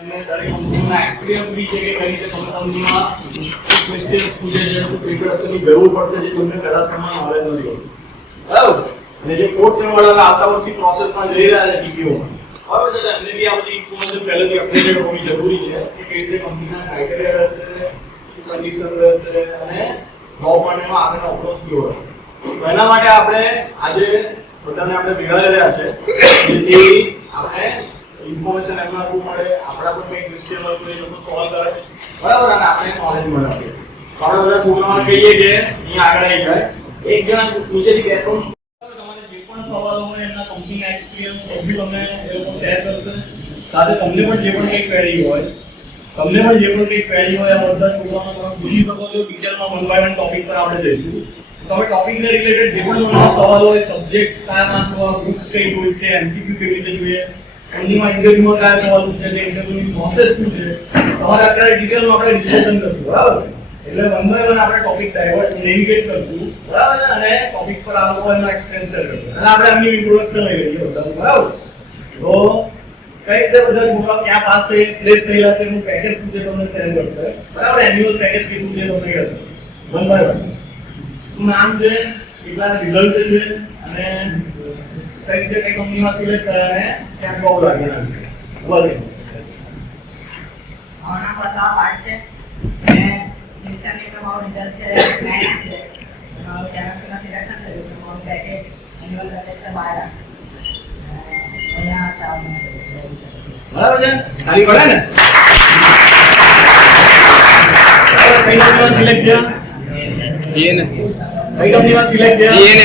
એમને દરેક કંપનીના એક્સપિરિયન્સ બી છે કે કઈ રીતે તમે કંપનીમાં ક્વેશ્ચન્સ પૂછે છે તો પ્રિપેરેશનની જરૂર પડશે જે તમને પહેલા સમયમાં નોલેજ નથી હોતું બરાબર અને જે ફોર્થ સેમ વાળા આવતા વર્ષની પ્રોસેસમાં જઈ રહ્યા છે ટીપીઓમાં બરાબર છે એમને બી આ બધી ઇન્ફોર્મેશન પહેલેથી અપડેટેડ હોવી જરૂરી છે કે કઈ રીતે કંપનીના ક્રાઇટેરિયા રહેશે કન્ડિશન રહેશે અને જોબ માટેનો આગળનો અપ્રોચ કેવો રહેશે તો એના માટે આપણે આજે બધાને આપણે ભેગા કર્યા છે જેથી આપણે ઇન્ફોર્મેશન એમના થ્રુ મળે આપણા પણ કંઈક ક્વેશ્ચન હોય તો એ લોકો સોલ્વ કરે બરાબર અને આપણે નોલેજ મળે આપણે બધા છોકરાઓને કહીએ કે અહીંયા આગળ આવી જાય એક જણા નીચેથી બે ત્રણ તમારે જે પણ સવાલો હોય એમના કંપનીના એક્સપિરિયન્સ બી તમને એ લોકો શેર કરશે સાથે તમને પણ જે પણ કંઈક ક્વેરી હોય આ બધા છોકરાઓને તમે પૂછી શકો છો ડિટેલમાં 1 by 1 ટોપિક પર આપણે જઈશું તમે ટોપિકને રિલેટેડ જે પણ તમારા સવાલ હોય સબ્જેક્ટ્સ કયા વાંચવા બુક્સ કઈ હોય છે એમસીક્યુ કેવી રીતે જોઈએ કંપનીમાં ઇન્ટરવ્યુમાં કયા સવાલ પૂછે છે ઇન્ટરવ્યુની પ્રોસેસ શું છે તમારે અત્યારે ડિટેલમાં આપણે ડિસ્કશન કરશું બરાબર એટલે 1 by 1 આપણે ટોપિક ડાયવર્ટ નેવિગેટ કરશું બરાબર અને ટોપિક પર આ લોકો એનો એક્સપ્લેન શેર કરશું અને આપણે એમની ઇન્ટ્રોડક્શન લઈ લઈએ બરાબર તો કઈ રીતે બધા છોકરાઓ ક્યાં પાસ થઈ પ્લેસ થયેલા છે એનું પેકેજ પૂછે તમને શેર કરશે બરાબર એન્યુઅલ પેકેજ કેટલું છે તમને કહેશે 1 by 1 નામ છે કેટલા રિઝલ્ટ છે અને કઈ રીતે કઈ કંપનીમાં સિલેક્ટ થયા અને ક્યાં જોબ લાગેલા છે બોલે આના બધા પાર્ટ છે અને ઇન્ટરનેટ મારો રિઝલ્ટ છે મેથ્સ છે મારો કેમિસ્ટ્રીમાં સિલેક્શન થયું છે મારું પેકેજ એન્યુઅલ પેકેજ છે 12 લાખ અહીંયા બરાબર છે ખાલી પડે ને કઈ કંપનીમાં સિલેક્ટ થયા ये ना કઈ કંપનીમાં સિલેક્ટ થયા એને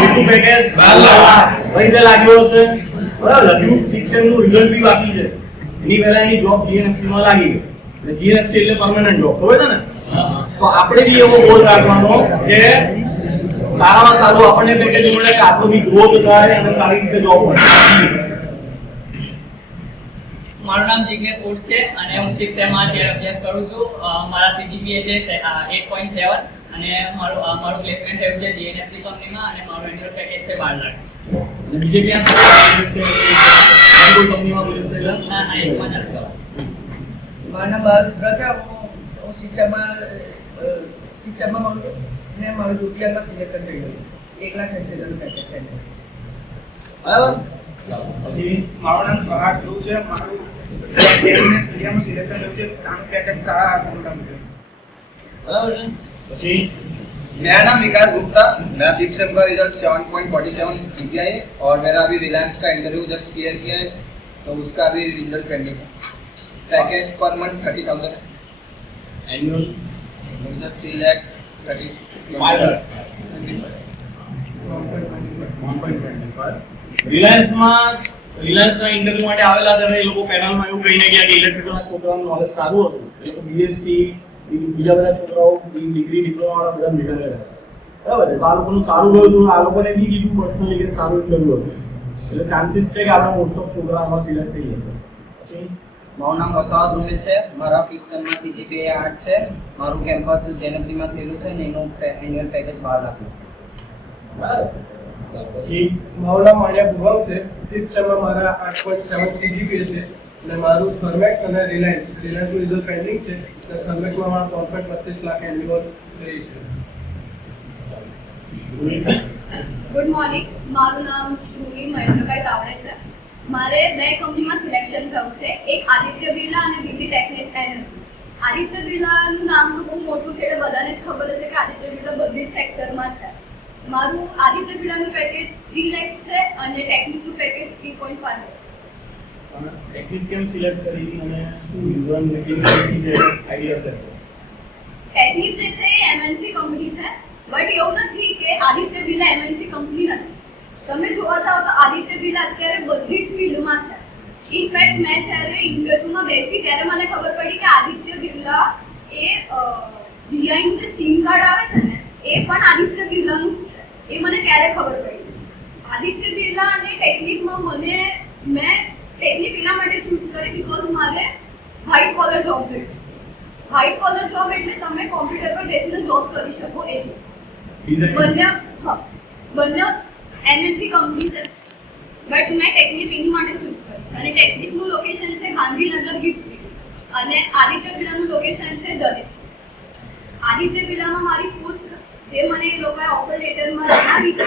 કેટલું પેકેજ 12 લાખ કઈ રીતે લાગ્યો હશે બરાબર લખ્યું 6 સેમ નું રિઝલ્ટ બી બાકી છે એની પહેલા એની જોબ જીએનએફસી માં લાગી ગઈ એટલે જીએનએફસી એટલે પરમેનન્ટ જોબ ખબર છે ને તો આપણે બી એવો ગોલ રાખવાનો કે સારામાં સારું આપણને પેકેજ મળે કે આપણો બી ગ્રોથ થાય અને સારી રીતે જોબ મળે મારું નામ જિગ્નેશ ઓડ છે અને હું 6 સેમ માં અભ્યાસ કરું છું મારા સીજીપીએ છે 8.7 અને મારું પ્લેસમેન્ટ થયું છે જીએનએફસી કંપનીમાં અને મારું એન્યુઅલ પેકેજ છે 12 લાખ બીજે ક્યાં કોઈ કંપનીમાં પ્લેસ થયેલા ના એકમાં જ છો મારું નામ બાલુદ્ર છે હું શિક્ષામાં મારું ને મારું રૂપિયામાં સિલેક્શન થઈ ગયું 1,80,000 પેકેજ છે બરાબર પછી મારું નામ પ્રહાર ધ્રુવ છે મારું એમએસ મીડિયામાં સિલેક્શન થયું છે આનું પેકેજ 7.5 લાખ બરાબર છે પછી मेरा नाम विकास गुप्ता मेरा 5th सेम का रिजल्ट 7.47 सीपीआई है और मेरा अभी रिलायंस का इंटरव्यू जस्ट क्लियर किया है तो उसका अभी रिजल्ट पेंडिंग है पैकेज पर मंथ 30,000 है એન્યુઅલ 3 लाख 30 રિલાયન્સના ઇન્ટરવ્યુ માટે આવેલા ત્યારે એ લોકો પેનલમાં એવું કહીને ગયા કે ઇલેક્ટ્રિકલના છોકરાઓનું નોલેજ સારું હતું એ લોકો બીએસસી બીજા બધા છોકરાઓ ડિગ્રી ડિપ્લોમા વાળા બધા ભેગા કર્યા બરાબર છે તો આ લોકોનું સારું ગયું હતું આ લોકોને બી કીધું પર્સનલી કે સારું ઇન્ટરવ્યુ હતું એટલે ચાન્સીસ છે કે આપણા મોસ્ટ ઓફ છોકરા આમાં સિલેક્ટ થઈ જશે પછી મારું નામ વસાવા ધ્રુવેલ છે મારા 5th સેમમાં સીજીપીએ 8 છે મારું કેમ્પસ જેએનએફસીમાં થયેલું છે અને એનું એન્યુઅલ પેકેજ 12 લાખ બરાબર પછી મારું નામ માળિયા ભુવાવ છે 5th સેમમાં મારા 8.7 સીજીપીએ છે અને મારું થર્મેક્સ અને રિલાયન્સનું રિઝલ્ટ પેન્ડિંગ છે અને થર્મેક્સમાં મારા પ્રોફિટ 32 લાખ એન્યુઅલ રહી છે ગુડ મોર્નિંગ મારું નામ ધ્રુવી મહેન્દ્રભાઈ તાવડે છે મારે બે કંપનીમાં સિલેક્શન થયું છે એક આદિત્ય બિરલા અને બીજી ટેકનિક એનર્જી આદિત્ય બિરલાનું નામ તો બહુ મોટું છે એટલે બધાને જ ખબર હશે કે આદિત્ય બિરલા બધી જ સેક્ટરમાં છે મારું આદિત્ય બિરલાનું પેકેજ 3 lakhs છે અને ટેકનિકનું પેકેજ 3.5 lakhs છે ટેકનિક કેમ સિલેક્ટ કરી અને શું રીઝન મેકિંગ આઈડિયા છે ટેકનિક જે છે એ એમએનસી કંપની છે બટ એવું નથી કે આદિત્ય બિરલા એમએનસી કંપની નથી તમે જોવા જાઓ તો આદિત્ય બિરલા અત્યારે બધી જ ફિલ્ડમાં છે ઇનફેક્ટ મેં જ્યારે ઇન્ટરવ્યુમાં બેસી ત્યારે મને ખબર પડી કે આદિત્ય બિરલા એ વીઆઈનું જે સિમ કાર્ડ આવે છે ને એ પણ આદિત્ય બિરલાનું જ છે એ મને ત્યારે ખબર પડી આદિત્ય બિરલા અને ટેકનિકમાં મેં ટેકનિક એના માટે ચૂઝ કરી બીકોઝ મારે વ્હાઇટ કોલર જોબ જોઈએ વ્હાઇટ કોલર જોબ એટલે તમે કોમ્પ્યુટર પર બેસીને જોબ કરી શકો એવું બંને એમએનસી કંપનીઝ જ છે બટ મેં ટેકનિક એની માટે ચૂઝ કરી છે અને ટેકનિકનું લોકેશન છે ગાંધીનગર અને આદિત્ય બિરલાનું લોકેશન છે દરેક. આદિત્ય બિરલામાં મારી પોસ્ટ જે મને એ લોકોએ ઓફર લેટરમાં જણાવી છે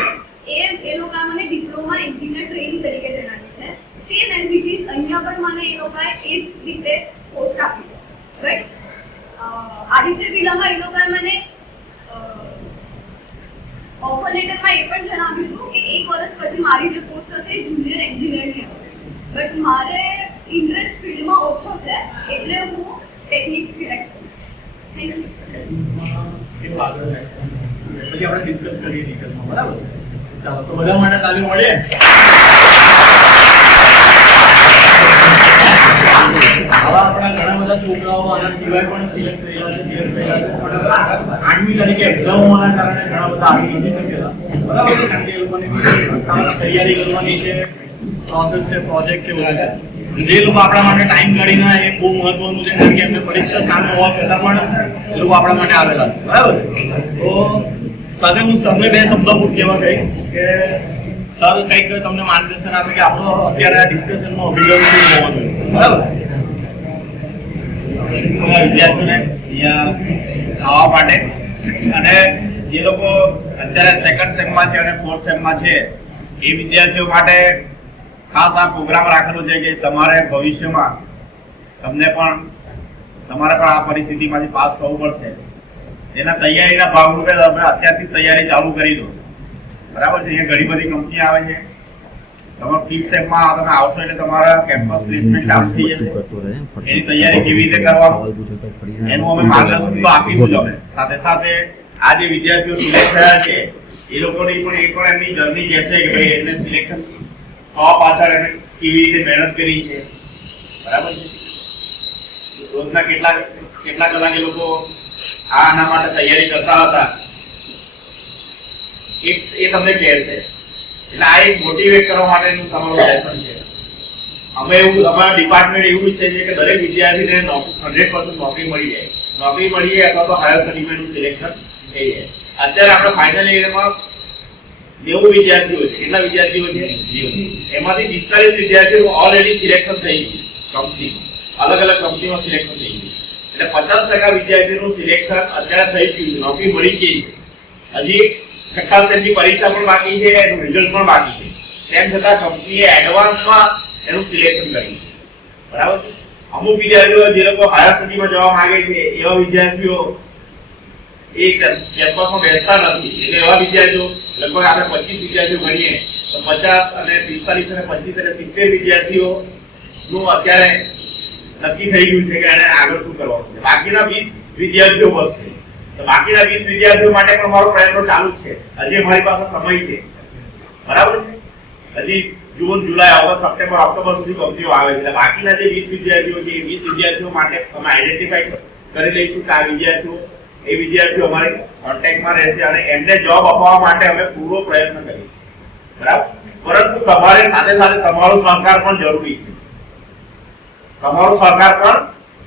એ લોકોએ મને ડિપ્લોમા એન્જિનિયર ટ્રેનિંગ તરીકે જણાવી છે. સેમ એઝ ઇટ ઇઝ અહીંયા પણ મને એ લોકોએ એ જ રીતે પોસ્ટ આપી છે. બટ આદિત્ય બિરલામાં એ લોકોએ મને ઓફર લેટરમાં એ પણ જણાવ્યું હતું કે 1 વર્ષ પછી મારી જે પોસ્ટ હશે એ જુનિયર એન્જિનિયરની હશે. બટ મારે ઇન્ટરેસ્ટ ફિલ્ડમાં ઓછો છે એટલે હું ટેકનિક સિલેક્ટ કરું. Thank you. કેવું આગળ થાય? પછી આપણે ડિસ્કસ કરીએ ડિટેલમાં, બરાબર? ચાલો તો બધા માટે તાલીમ મળે. આવા આપણા ઘણા બધા છોકરાઓ આના સિવાય પણ સિલેક્ટ થયેલા છે, ક્લિયર થયેલા છે. પણ 8મી તારીખે એક્ઝામ હોવાના કારણે ઘણા બધા આવી નથી શકેલા, બરાબર? કારણ કે એ લોકોને તૈયારી કરવાની છે, પ્રોસેસ છે, પ્રોજેક્ટ છે, બધા છે. જે લોકો આપણા માટે ટાઈમ કાઢીને એ બહુ મહત્વનું છે, કારણ કે એમને પરીક્ષા સામે હોવા છતાં પણ એ લોકો આપણા માટે આવેલા છે, બરાબર? તો સાથે હું તમને 2 શબ્દો કહેવા કહીશ કે સર કંઈક તમને માર્ગદર્શન આપે કે આપણો અત્યારે આ ડિસ્કશનમાં અભિગમ શું હોવાનું, બરાબર? વિદ્યાર્થીઓને અહીંયા આવવા માટે અને જે લોકો અત્યારે 2nd સેમમાં છે અને 4th સેમમાં છે એ વિદ્યાર્થીઓ માટે ખાસ આ પ્રોગ્રામ રાખેલો છે કે તમારે ભવિષ્યમાં તમારે પણ આ પરિસ્થિતિમાંથી પાસ થવું પડશે. એના તૈયારીના ભાગરૂપે તમે અત્યારથી તૈયારી ચાલુ કરી દો, બરાબર છે? અહીંયા ઘણી બધી કંપની આવે છે. તમે 5th સેમમાં તમે આવશો એટલે તમારા કેમ્પસ પ્લેસમેન્ટ ચાલુ થઈ જશે. એની તૈયારી કેવી રીતે કરવાની એનું અમે માર્ગદર્શન તો આપીશું જ. અમે સાથે સાથે આ જે વિદ્યાર્થીઓ સિલેક્ટ થયા છે એ લોકોની પણ એમની જર્ની કહેશે કે ભાઈ એમને સિલેક્શન થવા પાછળ એને કેવી રીતે મહેનત કરી છે, બરાબર છે? રોજના કેટલા કલાક એ લોકો આના માટે તૈયારી કરતા હતા એ તમને કહેશે. એટલે આ એક મોટિવેટ કરવા માટેનું તમારું સેશન છે. અમારા ડિપાર્ટમેન્ટ એવું ઈચ્છે છે કે દરેક વિદ્યાર્થીને 100% નોકરી મળી જાય. નોકરી મળી જાય અથવા તો હાયર સર્ટિફિકેટનું સિલેક્શન થઈ જાય. અત્યારે આપણે ફાઇનલ યરમાં 90 વિદ્યાર્થીઓ છે. કેટલા વિદ્યાર્થીઓ છે? 0. એમાંથી 45 વિદ્યાર્થીઓ ઓલરેડી સિલેક્શન થઈ ગયું કંપનીમાં, અલગ અલગ કંપનીમાં સિલેક્શન થઈ ગયું. એટલે 50% વિદ્યાર્થીઓનું સિલેક્શન અત્યારે થઈ ગયું છે, નોકરી મળી ગઈ છે. હજી 6ઠ્ઠા સેમની પરીક્ષા પણ બાકી છે, એનું રિઝલ્ટ પણ બાકી છે. તેમ છતાં કંપનીએ એડવાન્સમાં એનું સિલેક્શન કર્યું, બરાબર છે? અમુક વિદ્યાર્થીઓ જે લોકો હાયર સ્ટડીમાં જવા માંગે છે એવા વિદ્યાર્થીઓ એ કેમ્પસમાં બેસતા નથી. એટલે એવા વિદ્યાર્થીઓ લગભગ આપણે 25 વિદ્યાર્થીઓ ગણીએ તો 50 અને 45 અને 25 એટલે 70 વિદ્યાર્થીઓનું અત્યારે નક્કી થઈ ગયું છે કે એને આગળ શું કરવાનું છે. બાકીના 20 વિદ્યાર્થીઓ બચશે. તો બાકીના 20 વિદ્યાર્થીઓ માટે પણ મારો પ્રયત્ન ચાલુ જ છે. હજી અમારી પાસે સમય છે, બરાબર છે? હજી જૂન, જુલાઈ, ઓગસ્ટ, સપ્ટેમ્બર, ઓક્ટોબર સુધી કંપનીઓ આવે છે. એટલે બાકીના જે 20 વિદ્યાર્થીઓ છે એ 20 વિદ્યાર્થીઓ માટે અમે આઈડેન્ટિફાઈ કરી લઈશું કે આ વિદ્યાર્થીઓ અમારી કોન્ટેક્ટમાં રહેશે અને એમને જોબ અપાવવા માટે અમે પૂરો પ્રયત્ન કરીશું, બરાબર? પરંતુ તમારે સાથે સાથે તમારો સહકાર પણ જરૂરી છે. તમારો સહકાર પણ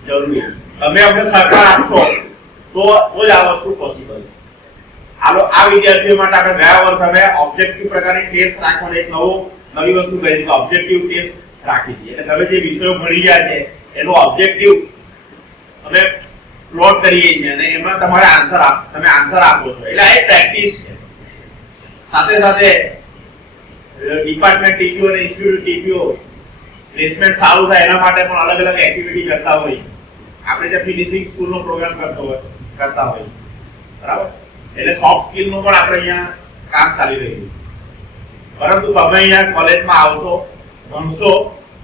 જરૂરી છે. તમે અમને સહકાર આપશો તો જ આ વસ્તુ પોસિબલ છે. આ વિદ્યાર્થીઓ માટે આપણે ગયા વર્ષે અમે ઓબ્જેક્ટિવ પ્રકારની ટેસ્ટ રાખવાની એક નવી વસ્તુ કરી છે. ઓબ્જેક્ટિવ ટેસ્ટ રાખી છે. એટલે તમે જે વિષયો ભણી ગયા છે એનો ઓબ્જેક્ટિવ અમે પ્લોટ કરીએ છીએ અને એમાં તમારે તમે આન્સર આપો છો. એટલે આ એક પ્રેક્ટિસ છે. સાથે સાથે ડિપાર્ટમેન્ટ ટીપીઓ અને ઇન્સ્ટિટ્યૂટ ટીપીઓ પ્લેસમેન્ટ સારું થાય એના માટે પણ અલગ અલગ એક્ટિવિટી કરતા હોય. આપણે જે ફિનિશિંગ સ્કૂલનો પ્રોગ્રામ કરતા હોય, બરાબર? એટલે સોફ્ટ સ્કિલનું પણ આપણે અહીંયા કામ ચાલી રહ્યું છે. પરંતુ તમે અહીંયા કોલેજમાં આવશો, ભણશો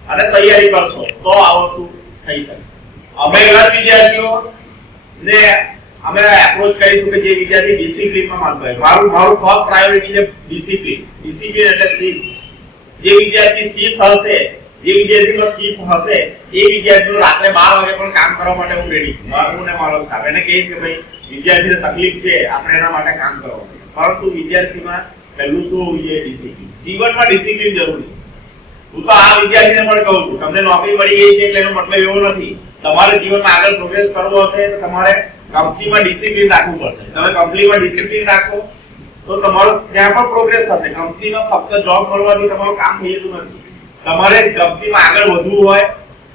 અને તૈયારી કરશો તો આ વસ્તુ થઈ શકશે. અમે એવા વિદ્યાર્થીઓને અમે એપ્રોચ કરીશું કે જે વિદ્યાર્થી ડિસિપ્લિનમાં માનતા હોય. મારું ફર્સ્ટ પ્રાયોરિટી છે ડિસિપ્લિન. ડિસિપ્લિન એટલે શિસ્ત. જે વિદ્યાર્થી શિસ્ત હશે, જે વિદ્યાર્થીમાં શિસ્ત હશે એ વિદ્યાર્થીઓ રાત્રે 12 વાગે પણ કામ કરવા માટે હું રેડી. મારું ને મારો સ્ટાફ એને કહીશ કે ભાઈ વિદ્યાર્થીને તકલીફ છે, આપણે એના માટે કામ કરવાનું. પરંતુ વિદ્યાર્થીમાં પહેલું શું હોવું જોઈએ? ડિસિપ્લિન. જીવનમાં ડિસિપ્લિન જરૂરી. હું તો આ વિદ્યાર્થીને પણ કહું છું, તમને નોકરી મળી ગઈ છે એટલે એનો મતલબ એવો નથી. તમારે જીવનમાં આગળ પ્રોગ્રેસ કરવો હશે તો તમારે કંપનીમાં ડિસિપ્લિન રાખવું પડશે. તમે કંપનીમાં ડિસિપ્લિન રાખો તો તમારો ત્યાં પણ પ્રોગ્રેસ થશે. કંપનીમાં ફક્ત જોબ મળવાથી તમારું કામ થઈ જતું નથી. તમારે કંપનીમાં આગળ વધવું હોય,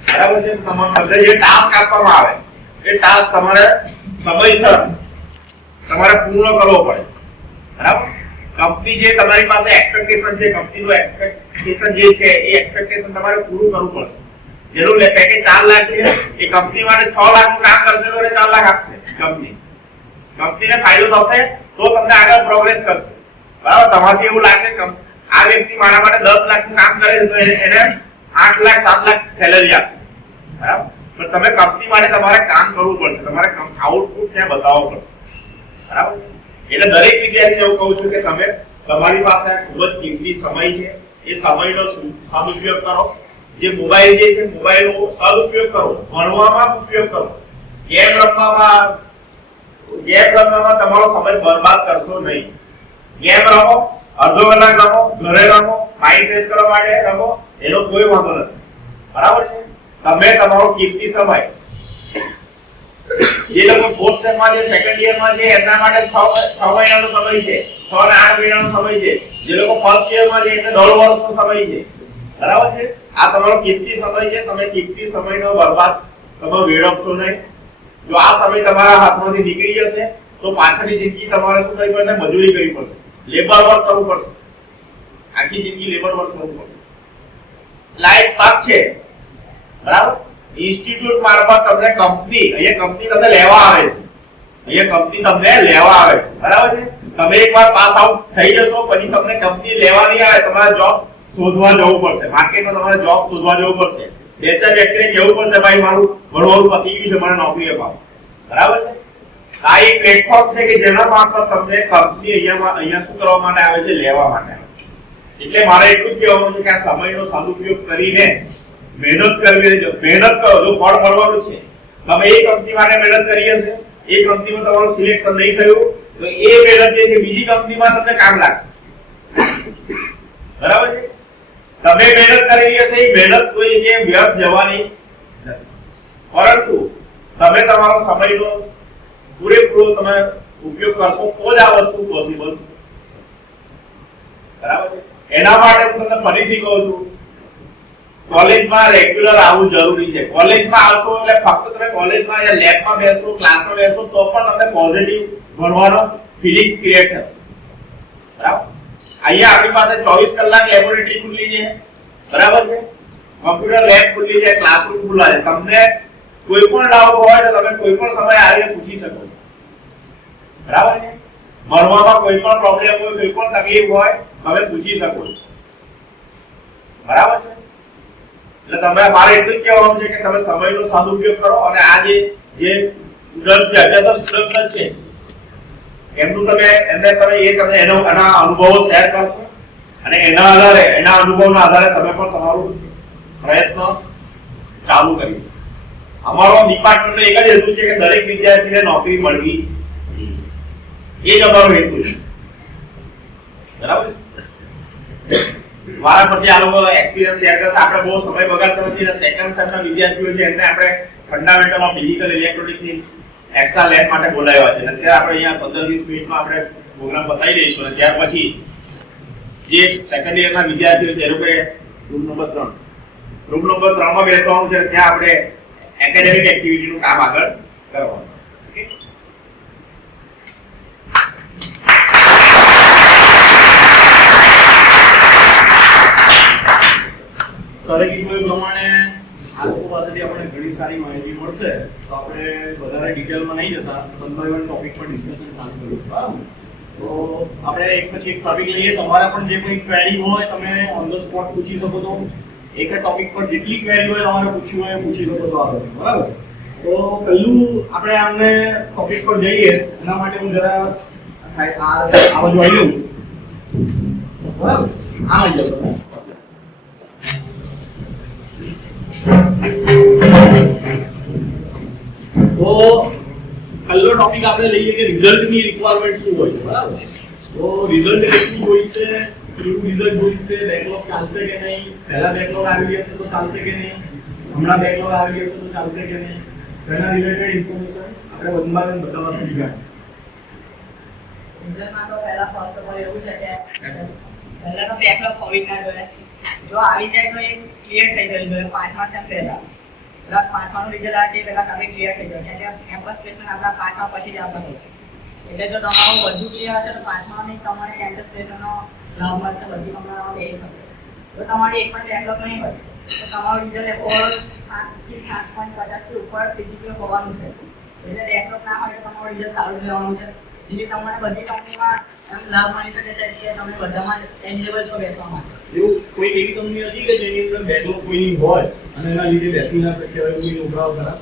બરાબર છે? તમને જે ટાસ્ક આપવામાં આવે એ ટાસ્ક તમારે સમયસર તમારે પૂર્ણ કરવો પડે. બરાબર? કંપની જે તમારી પાસે એક્સપેક્ટેશન છે, કંપનીનું એક્સપેક્ટેશન જે છે એ એક્સપેક્ટેશન તમારે પૂરું કરવું પડશે. જેનું પેકેજ 4 લાખ છે એ કંપની માટે 6 લાખનું કામ કરશે તો એને 4 લાખ આપશે કંપનીને ફાયદો થશે તો તમને આગળ પ્રોગ્રેસ કરશે. બરાબર? તમારથી એવું લાગે કે આ વ્યક્તિ મારા માટે 10 લાખનું કામ કરે છે તો એને 8 લાખ 7 લાખ સેલેરી આપશે. બરાબર? પણ તમે કંપની માટે તમારે કામ કરવું પડશે, તમારે આઉટપુટ ત્યાં બતાવવું પડશે. બરાબર? એટલે દરેક વિદ્યાર્થીને એવું કહું છું કે તમે તમારી પાસે ખૂબ જ કિંમતી સમય છે, એ સમયનો સદુપયોગ કરો. જે મોબાઈલ જે છે મોબાઈલનો સદુપયોગ કરો, ભણવામાં ઉપયોગ કરો. ગેમ રમવામાં તમારો સમય બરબાદ કરશો નહીં. ગેમ રમો, અડધો કલાક રમો, ઘરે રમો, માઇન્ડ ફ્રેશ કરવા માટે રમો, એનો કોઈ વાંધો નથી. બરાબર છે? તમે તમારો કિંમતી સમય જે લોકો ફોર્થ સેમમાં છે, સેકન્ડ યરમાં છે એમના માટે 6 મહિનાનો સમય છે, 6 ને 8 મહિનાનો સમય છે. જે લોકો ફર્સ્ટ યરમાં છે એમને 1.5 વર્ષનો સમય છે. બરાબર છે? આ તમારો કિંમતી સમય છે. તમે કિંમતી સમયનો બરબાદ તમે વેડફશો નહીં. જો આ સમય તમારા હાથમાંથી નીકળી જશે તો પાછળની જિંદગી તમારે શું કરવી પડશે? મજૂરી કરવી પડશે, લેબર વર્ક કરવું પડશે. આખી જિંદગી લેબર વર્ક કરવું પડશે. લાઈફ તક છે. બરાબર? ઇન્સ્ટિટ્યૂટ મારફત તમને અહીંયા કંપની તમને લેવા આવે છે. બરાબર છે? તમે એકવાર પાસ આઉટ થઈ જશો પછી તમને કંપની લેવા નહીં આવે, તમારે જોબ શોધવા જવું પડશે. માર્કેટમાં તમારે જોબ શોધવા જવું પડશે. બે ચાર વ્યક્તિને કહેવું પડશે ભાઈ મારું ભણવાનું પતી ગયું છે, મને નોકરી અપાવો. બરાબર છે? આ એક પ્લેટફોર્મ છે કે જેના મારફત તમને કંપની અહીંયા શું કરવા માટે આવે છે? લેવા માટે આવે છે. એટલે મારે એટલું જ કહેવાનું છે કે આ સમયનો સદુપયોગ કરીને મહેનત કરવી. મહેનત કરો, જો ફળ મળવાનું છે. તમે એક કંપની માટે મહેનત કરી હશે, એ કંપનીમાં તમારું સિલેક્શન નહીં થયું તો એ મહેનત જે છે બીજી કંપનીમાં તમને કામ લાગશે. બરાબર છે? તમે મહેનત કરી હશે એ મહેનત કોઈ જગ્યાએ વ્યર્થ જવાની નથી. પરંતુ તમે તમારો સમયનો પૂરેપૂરો તમે ઉપયોગ કરશો તો જ આ વસ્તુ પોસિબલ. બરાબર છે? એના માટે હું તમને ફરીથી કહું છું, કોલેજમાં રેગ્યુલર આવવું જરૂરી છે. કોલેજમાં આવશો એટલે ફક્ત તમે કોલેજમાં યા લેબમાં બેસો, ક્લાસમાં બેસો તો પણ તમને પોઝિટિવ ભણવાનો ફિલિંગ્સ ક્રિએટ થશે. બરાબર? અહીંયા આપણી પાસે 24 કલાક લેબોરેટરી ખુલ્લી છે. બરાબર છે? કમ્પ્યુટર લેબ ખુલ્લી છે, ક્લાસરૂમ ખુલ્લા છે. તમને કોઈ પણ ડાઉટ હોય તો તમે કોઈ પણ સમય આવીને પૂછી શકો. બરાબર છે? ભણવામાં કોઈ પણ પ્રોબ્લેમ હોય, કોઈ પણ તકલીફ હોય તમે પૂછી શકો. બરાબર છે? એટલે તમે મારે એટલું જ કહેવાનું છે કે તમે સમયનો સદુપયોગ કરો અને આ જે સ્ટુડન્ટ્સ છે, અત્યારે તો સ્ટુડન્ટ્સ જ છે, એમનું તમે એના અનુભવો શેર કરશો અને એના અનુભવના આધારે તમે પણ તમારું પ્રયત્ન ચાલુ કરી. અમારો ડિપાર્ટમેન્ટનો એક જ હેતુ છે કે દરેક વિદ્યાર્થીને નોકરી મળવી, એ જ અમારો હેતુ છે. બરાબર? મારા પછી આ લોકો એક્સપિરિયન્સ શેર કરશે. આપણે બહુ સમય બગાડતા નથી. સેકન્ડ સેમના વિદ્યાર્થીઓ છે એમને આપણે ફંડામેન્ટલ ઓફ ડિજિટલ ઇલેક્ટ્રોનિક્સની એક્સ્ટ્રા લેબ માટે બોલાવ્યા છે. અત્યારે આપણે અહીંયા 15-20 મિનિટમાં આપણે પ્રોગ્રામ બતાવી દઈશું અને ત્યાર પછી જે સેકન્ડ યરના વિદ્યાર્થીઓ છે એ લોકોએ રૂમ નંબર 3 માં બેસવાનું છે. ત્યાં આપણે એકેડેમિક એક્ટિવિટીનું કામ આગળ કરવાનું. સરે કીધું એ પ્રમાણે આ લોકો પાસેથી આપણે ઘણી સારી માહિતી મળશે તો આપણે વધારે ડિટેલમાં નહીં જતા, વન બાય વન ટોપિક પર ડિસ્કશન ચાલુ કરીશું. બરાબર? તો આપણે એક પછી એક ટોપિક લઈએ. તમારા પણ જે કોઈ ક્વેરી હોય તમે ઓન ધ સ્પોટ પૂછી શકો છો. એક જ ટોપિક પર જેટલી ક્વેરી હોય તમારે પૂછવું હોય પૂછી શકો છો આગળ. બરાબર? તો પહેલું આપણે આમને ટોપિક પર જઈએ એના માટે હું જરા આ બાજુ આવી લઉં છું. બરાબર? આમ આવી જાવ તમે. તો પહેલો ટોપિક આપણે લઈએ કે રિઝલ્ટની રિક્વાયરમેન્ટ શું હોય છે. બરાબર? તો રિઝલ્ટ કેટલું જોઈશે, કેવું રિઝલ્ટ જોઈશે, બેકલોગ ચાલશે કે નહીં, પહેલા બેકલોગ આવી જશે તો ચાલશે કે નહીં, હમણાં બેકલોગ આવી જશે તો ચાલશે કે નહીં, તેના રિલેટેડ ઇન્ફોર્મેશન આપણે વધુમાં બતાવવા શીખ્યા. રિઝલ્ટમાં તો પહેલા ફર્સ્ટ ઓફ ઓલ એવું છે કે પહેલા તો બેકલોગ હોવી ના જોઈએ. જો આવી જાય તો એ ક્લિયર થઈ જવી જોઈએ 5મા સેમ પહેલા. પ્લસ 5માનું રિઝલ્ટ આવે તે પહેલા તમે ક્લિયર થઈ જાવ, કેમ કે કેમ્પસ પ્લેસમેન્ટ આપણા 5મા પછી જ આવતા હોય છે. એટલે જો તમારું બધું ક્લિયર હશે તો 5માની તમારે કેમ્પસ પ્લેસમેન્ટનો લાભ મળશે, બધી કંપનીઓમાં બેસી શકશે. જો તમારી એક પણ બેકલોગ નહીં હોય તો તમારું રિઝલ્ટ ઓવર 7 થી 7.50 થી ઉપર CGPA હોવાનું છે. એટલે બેકલોગ ના હોય તો તમારું રિઝલ્ટ સારું જ રહેવાનું છે, જેથી તમને બધી કંપનીમાં લાભ મળી શકે છે કે તમે બધામાં એલિજિબલ છો બેસવા માટે. એવું કોઈ એવી કંપની હતી કે જેની અંદર બેકલોગ કોઈની હોય અને એના લીધે બેસી ના શક્યા હોય કોઈ છોકરાઓ ખરા?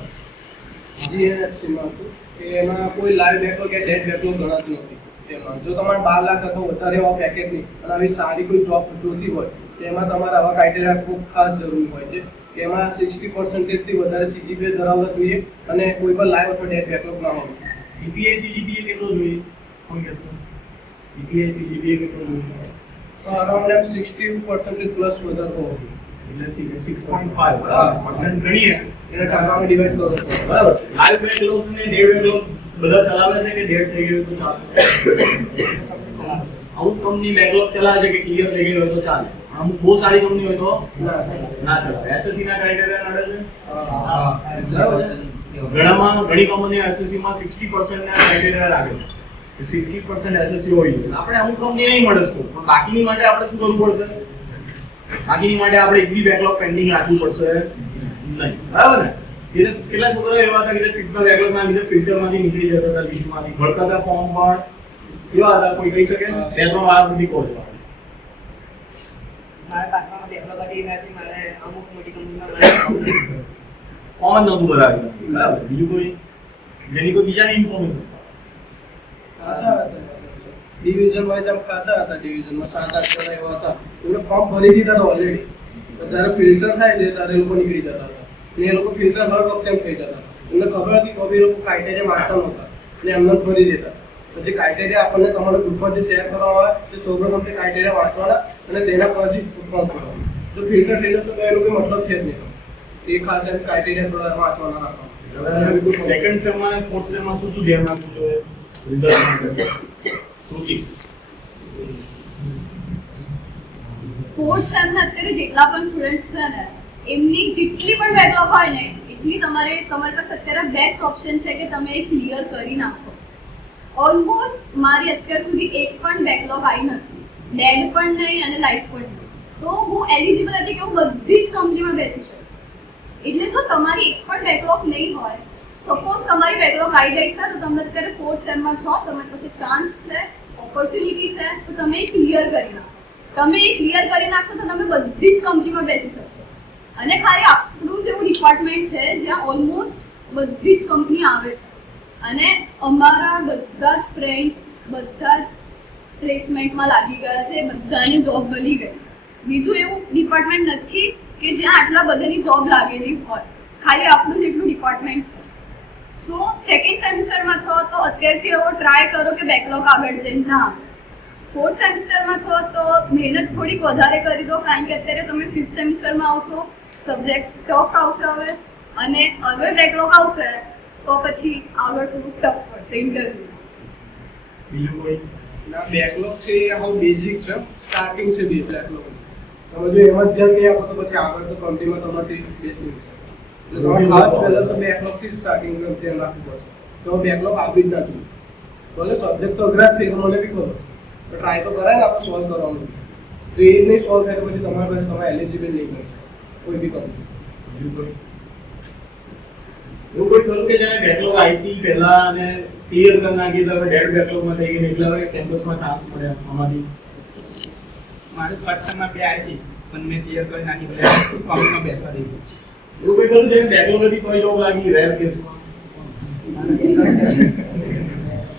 જીએનએફસીમાં હતું કે એમાં કોઈ લાઈવ બેકલોગ કે ડેડ બેકલોગ ગણાતું નથી. એમાં જો તમારે 12 લાખ અથવા વધારે એવા પેકેજની અને આવી સારી કોઈ જોબ જોતી હોય તો એમાં તમારે આવા ક્રાઇટેરિયા ખૂબ ખાસ જરૂરી હોય છે કે એમાં 60% થી વધારે CGPA ધરાવવા જોઈએ અને કોઈ પણ લાઈવ અથવા ડેડ બેકલોગ ના હોવું જોઈએ. CGPA કેટલો જોઈએ? કોણ કહેશે? CGPA કેટલો જોઈએ? તો અરાઉન્ડ 60% પ્લસ વધારે હોવો જોઈએ. એટલે 6.5 બરાબર ગણીએ એને ટકામાં ડિવાઇડ કરો તો બરાબર. લાઈવ બેકલોગ ને ડેડ બેકલોગ બધા ચલાવે છે કે ડેડ થઈ ગયું તો ચાલે? અમુક કંપની બેકલોગ ચલાવે છે કે ક્લિયર થઈ ગયું હોય તો ચાલે, અમુક બહુ સારી કંપની હોય તો ના ચલાવે. એસએસસી ના ક્રાઇટેરિયા નડે છે. ઘણી કંપનીઓ એસએસસી માં 60% ના ક્રાઇટેરિયા લાગે છે, 60% એસએસસી હોય છે. આપણે અમુક કંપની નહીં મળે સ્કોપ, પણ બાકીની માટે આપણે શું કરવું પડશે? બાકીની માટે આપણે એક બી બેકલોગ પેન્ડિંગ રાખવું પડશે નહીં, બરાબર ને? કેટલા છોકરાઓ એવા હતા કે 6ના બેકલોગના લીધે ફિલ્ટરમાંથી નીકળી જતા હતા, લિસ્ટમાંથી ભરતા હતા ફોર્મ પણ એવા હતા. કોઈ કહી શકે 2-3 વાર સુધી કોલ મારે 5મામાં બેકલોગ હતી એનાથી મારે અમુક મોટી કંપનીમાં ફોર્મ જ નહોતું ભરાયું, બરાબર? બીજું કોઈ જેની કોઈ બીજાની ઇન્ફોર્મેશન ખાસા હતા ડિવિઝન વાઇઝ આમ ખાસા હતા. ડિવિઝનમાં 7-8 જણા એવા હતા એમને ફોર્મ ભરી દીધા હતા ઓલરેડી. જ્યારે ફિલ્ટર થાય છે ત્યારે એ લોકો નીકળી જતા હતા. એ લોકો ફિલ્ટર હર વખતે એમ થઈ જતા હતા. એમને ખબર હતી કે એ લોકો ક્રાઇટેરિયા વાંચતા નહોતા એટલે એમને ભરી દેતા. પછી ક્રાઇટેરિયા આપણને તમારા ગ્રુપમાં જે શેર કરવામાં આવે તે સૌપ્રથમ તે ક્રાઇટેરિયા વાંચવાના અને તેના પરથી ફોર્મ ભરવાનું. જો ફિલ્ટર થઈ જશે તો એનો કોઈ મતલબ છે જ નહીં. એ ખાસ એમ ક્રાઇટેરિયા થોડા વાંચવાના રાખવાના. સેકન્ડ સેમમાં અને ફોર્થ સેમમાં શું શું ધ્યાન રાખવું જોઈએ રિઝલ્ટ માટે? શ્રુતિ. ફોર્થ સેમના અત્યારે જેટલા પણ સ્ટુડન્ટ્સ છે ને એમની જેટલી પણ બેકલોગ હોય ને એટલી તમારી પાસે અત્યારે બેસ્ટ ઓપ્શન છે કે તમે એ ક્લિયર કરી નાખો. ઓલમોસ્ટ મારી અત્યાર સુધી એક પણ બેકલોગ આવી નથી, ડેડ પણ નહીં અને લાઈફ પણ નહીં. તો હું એલિજિબલ હતી કે હું બધી જ કંપનીમાં બેસી શકું. એટલે જો તમારી એક પણ બેકલોગ નહીં હોય, સપોઝ તમારી બેકલોગ આવી ગઈ છે તો તમે અત્યારે ફોર્થ સેમમાં છો, તમારી પાસે ચાન્સ છે, ઓપોર્ચ્યુનિટી છે, તો તમે એ ક્લિયર કરી નાખો. તમે એ ક્લિયર કરી નાખશો તો તમે બધી જ કંપનીમાં બેસી શકશો. અને ખાલી આપણું જેવું ડિપાર્ટમેન્ટ છે જ્યાં ઓલમોસ્ટ બધી જ કંપની આવે છે અને અમારા બધા જ ફ્રેન્ડ્સ બધા જ પ્લેસમેન્ટમાં લાગી ગયા છે, બધાને જોબ મળી ગઈ છે. બીજું એવું ડિપાર્ટમેન્ટ નથી કે જ્યાં આટલા બધાની જોબ લાગેલી હોય, ખાલી આપણું જ એટલું ડિપાર્ટમેન્ટ છે. સો સેકન્ડ સેમિસ્ટરમાં છો તો અત્યારથી એવો ટ્રાય કરો કે બેકલોગ આગળ જઈને ના આવે. ફોર્થ સેમિસ્ટરમાં છો તો મહેનત થોડીક વધારે કરી દો, કારણ કે અત્યારે તમે 5th સેમિસ્ટરમાં આવશો, સબ્જેક્ટ ટફ આવશે હવે, અને હવે બેકલોગ આવશે તો પછી આગળ થોડું ટફ પડશે ઇન્ટરવ્યુ. બીજું કોઈ? ના બેકલોગ છે એ હાઉ બેઝિક છે, સ્ટાર્ટિંગ છે બેકલોગ. તમે જો એમાં જ ધ્યાન નહીં આપો તો પછી આગળ તો કંપનીમાં તમારી બેસિક છે. એટલે તમારે ખાસ પહેલાં તો બેકલોગથી સ્ટાર્ટિંગ ધ્યાન રાખવું પડશે. તો બેકલોગ આવી જ ના જોઈએ. ભલે સબ્જેક્ટ તો અઘરા જ છે, મને બી ખબર, તો ટ્રાય તો કરાય ને આપણે સોલ્વ કરવાનું. તો એ જ નહીં સોલ્વ થાય તો પછી તમારી પાસે તમે એલિજિબલ નહીં કરી શકો કોઈ બી કંપની. એવું કોઈ ખરું કે જેને બેકલોગ આવી હતી પહેલા અને ક્લિયર કરી નાખી એટલે હવે ડેડ બેકલોગમાં થઈ ગઈ એટલે હવે કેમ્પસમાં ચાન્સ મળે આમાંથી? મારું ફર્સ્ટ સેમમાં 2 આવી હતી પણ મેં ક્લિયર કરી નાખી, એટલે કંપનીમાં બેસવા દઈ દીધું. એવું કોઈ ખરું જેને બેકલોગ હતી કોઈ જોબ લાગી રેર કેસમાં?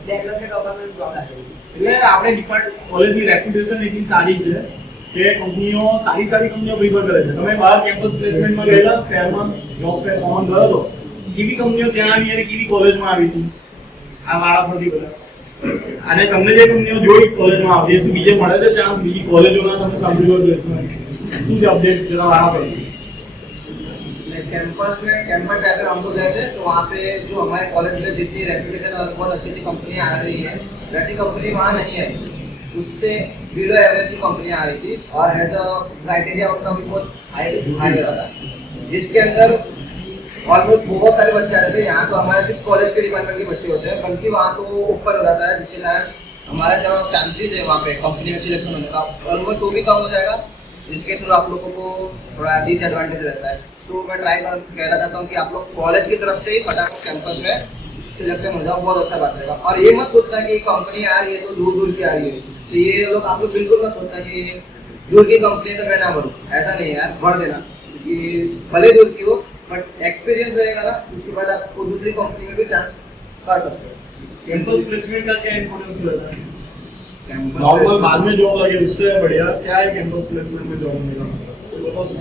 બેકલોગ છે તો આપણે જોબ લાગી. એટલે આપણે કોલેજની રેપ્યુટેશન એટલી સારી છે કે કંપનીઓ સારી કંપનીઓ પ્રિફર કરે છે. તમે બહાર કેમ્પસ પ્લેસમેન્ટમાં ગયેલા, ફેરમાં જોબ ફેર કોમન ગયો હતો, કેવી કંપનીઓ ત્યાં આવી અને કેવી કોલેજમાં આવી હતી આ વાળા પરથી બધા? અને તમને જે કંપનીઓ જોઈ કોલેજમાં આવતી તો બીજે મળે છે ચાન્સ બીજી કોલેજોના? તમે સાંભળ્યું હોય પ્લેસમેન્ટ શું છે અપडेट जरा वाला करिए। कैंपस में कैंपस टाइप में हम लोग गए थे, तो वहाँ पे जो हमारे कॉलेज में जितनी रेप्यूटेशन और बहुत अच्छी अच्छी कंपनियाँ आ रही है वैसी कंपनी वहाँ नहीं आई, उससे बिलो एवरेज की कंपनियाँ आ रही थी और एज अ क्राइटेरिया उनका भी बहुत हाई लगा था, जिसके अंदर ऑलमोस्ट बहुत सारे बच्चे आ जाते हैं। यहाँ तो हमारे सिर्फ कॉलेज के डिपार्टमेंट के बच्चे होते हैं, बल्कि वहाँ तो ऊपर हो जाता है, जिसके कारण हमारा जो चांसेस है वहाँ पे कंपनी में सिलेक्शन होने का ऑलमोस्ट तो भी कम हो जाएगा, जिसके थ्रू आप लोगों को थोड़ा डिसएडवांटेज रहता है। सो मैं कहना चाहता हूँ कि आप लोग कॉलेज की तरफ से ही फटाफट कैंपस में सिलेक्शन हो जाओ, बहुत अच्छा बात रहेगा। और ये मत सोचना कि कंपनी आ रही है तो दूर दूर की आ रही है, तो ये लोग आप लोग बिल्कुल मत सोचना कि दूर की कंपनी तो मैं ना भरूँ, ऐसा नहीं है यार, भर देना, क्योंकि भले दूर की हो बट एक्सपीरियंस रहेगा ना, उसके बाद आपको दूसरी कंपनी में भी चांस कर सकते हो। कैंपस प्लेसमेंट का क्या इंपॉर्टेंस रहता है? नॉर्मल बाद में जॉब लगे उससे बढ़िया क्या है कैंपस प्लेसमेंट में जॉब मिलना? तो बताओ सर।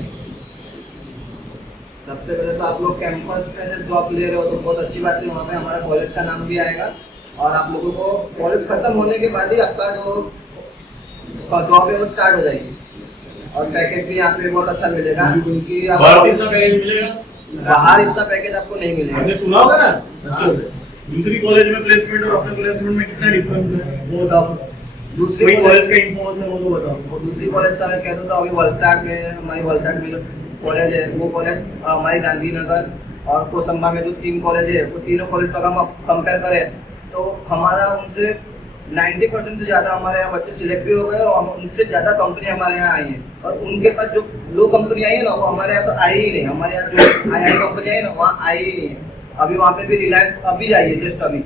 सबसे पहले तो आप लोग कैंपस में से जॉब ले रहे हो तो बहुत अच्छी बात है, वहाँ पे हमारा कॉलेज का नाम भी आएगा और आप लोगों को कॉलेज खत्म होने के बाद ही आपका जो जॉब है वो स्टार्ट हो जाएगी। और पैकेज भी यहाँ पे बहुत अच्छा मिलेगा, क्योंकि बाहर इतना पैकेज मिलेगा? बाहर इतना पैकेज आपको नहीं मिलेगा। आपने सुना होगा ना दूसरी कॉलेज में प्लेसमेंट और अपने प्लेसमेंट में कितना डिफरेंस है, वो बताओ। दूसरी कॉलेज का इन्फॉर्मेशन वो तो बताओ। दूसरी कॉलेज का मैं कहता हूँ तो अभी वलसाड में, हमारी वलसाड में जो कॉलेज है वो कॉलेज, हमारी गांधीनगर और कोसंबा में जो 3 कॉलेज है वो तीनों कॉलेज पर हम कंपेयर करें तो हमारा उनसे 90% से ज़्यादा हमारे यहाँ बच्चे सिलेक्ट भी हो गए और उनसे ज़्यादा कंपनी हमारे यहाँ आई है। और उनके पास जो लो कंपनी आई है ना वो हमारे यहाँ तो आई ही नहीं, हमारे यहाँ जो आई कंपनी आई है ना वहाँ आई ही नहीं है। अभी वहाँ पे भी रिलायंस अभी आई है, जस्ट अभी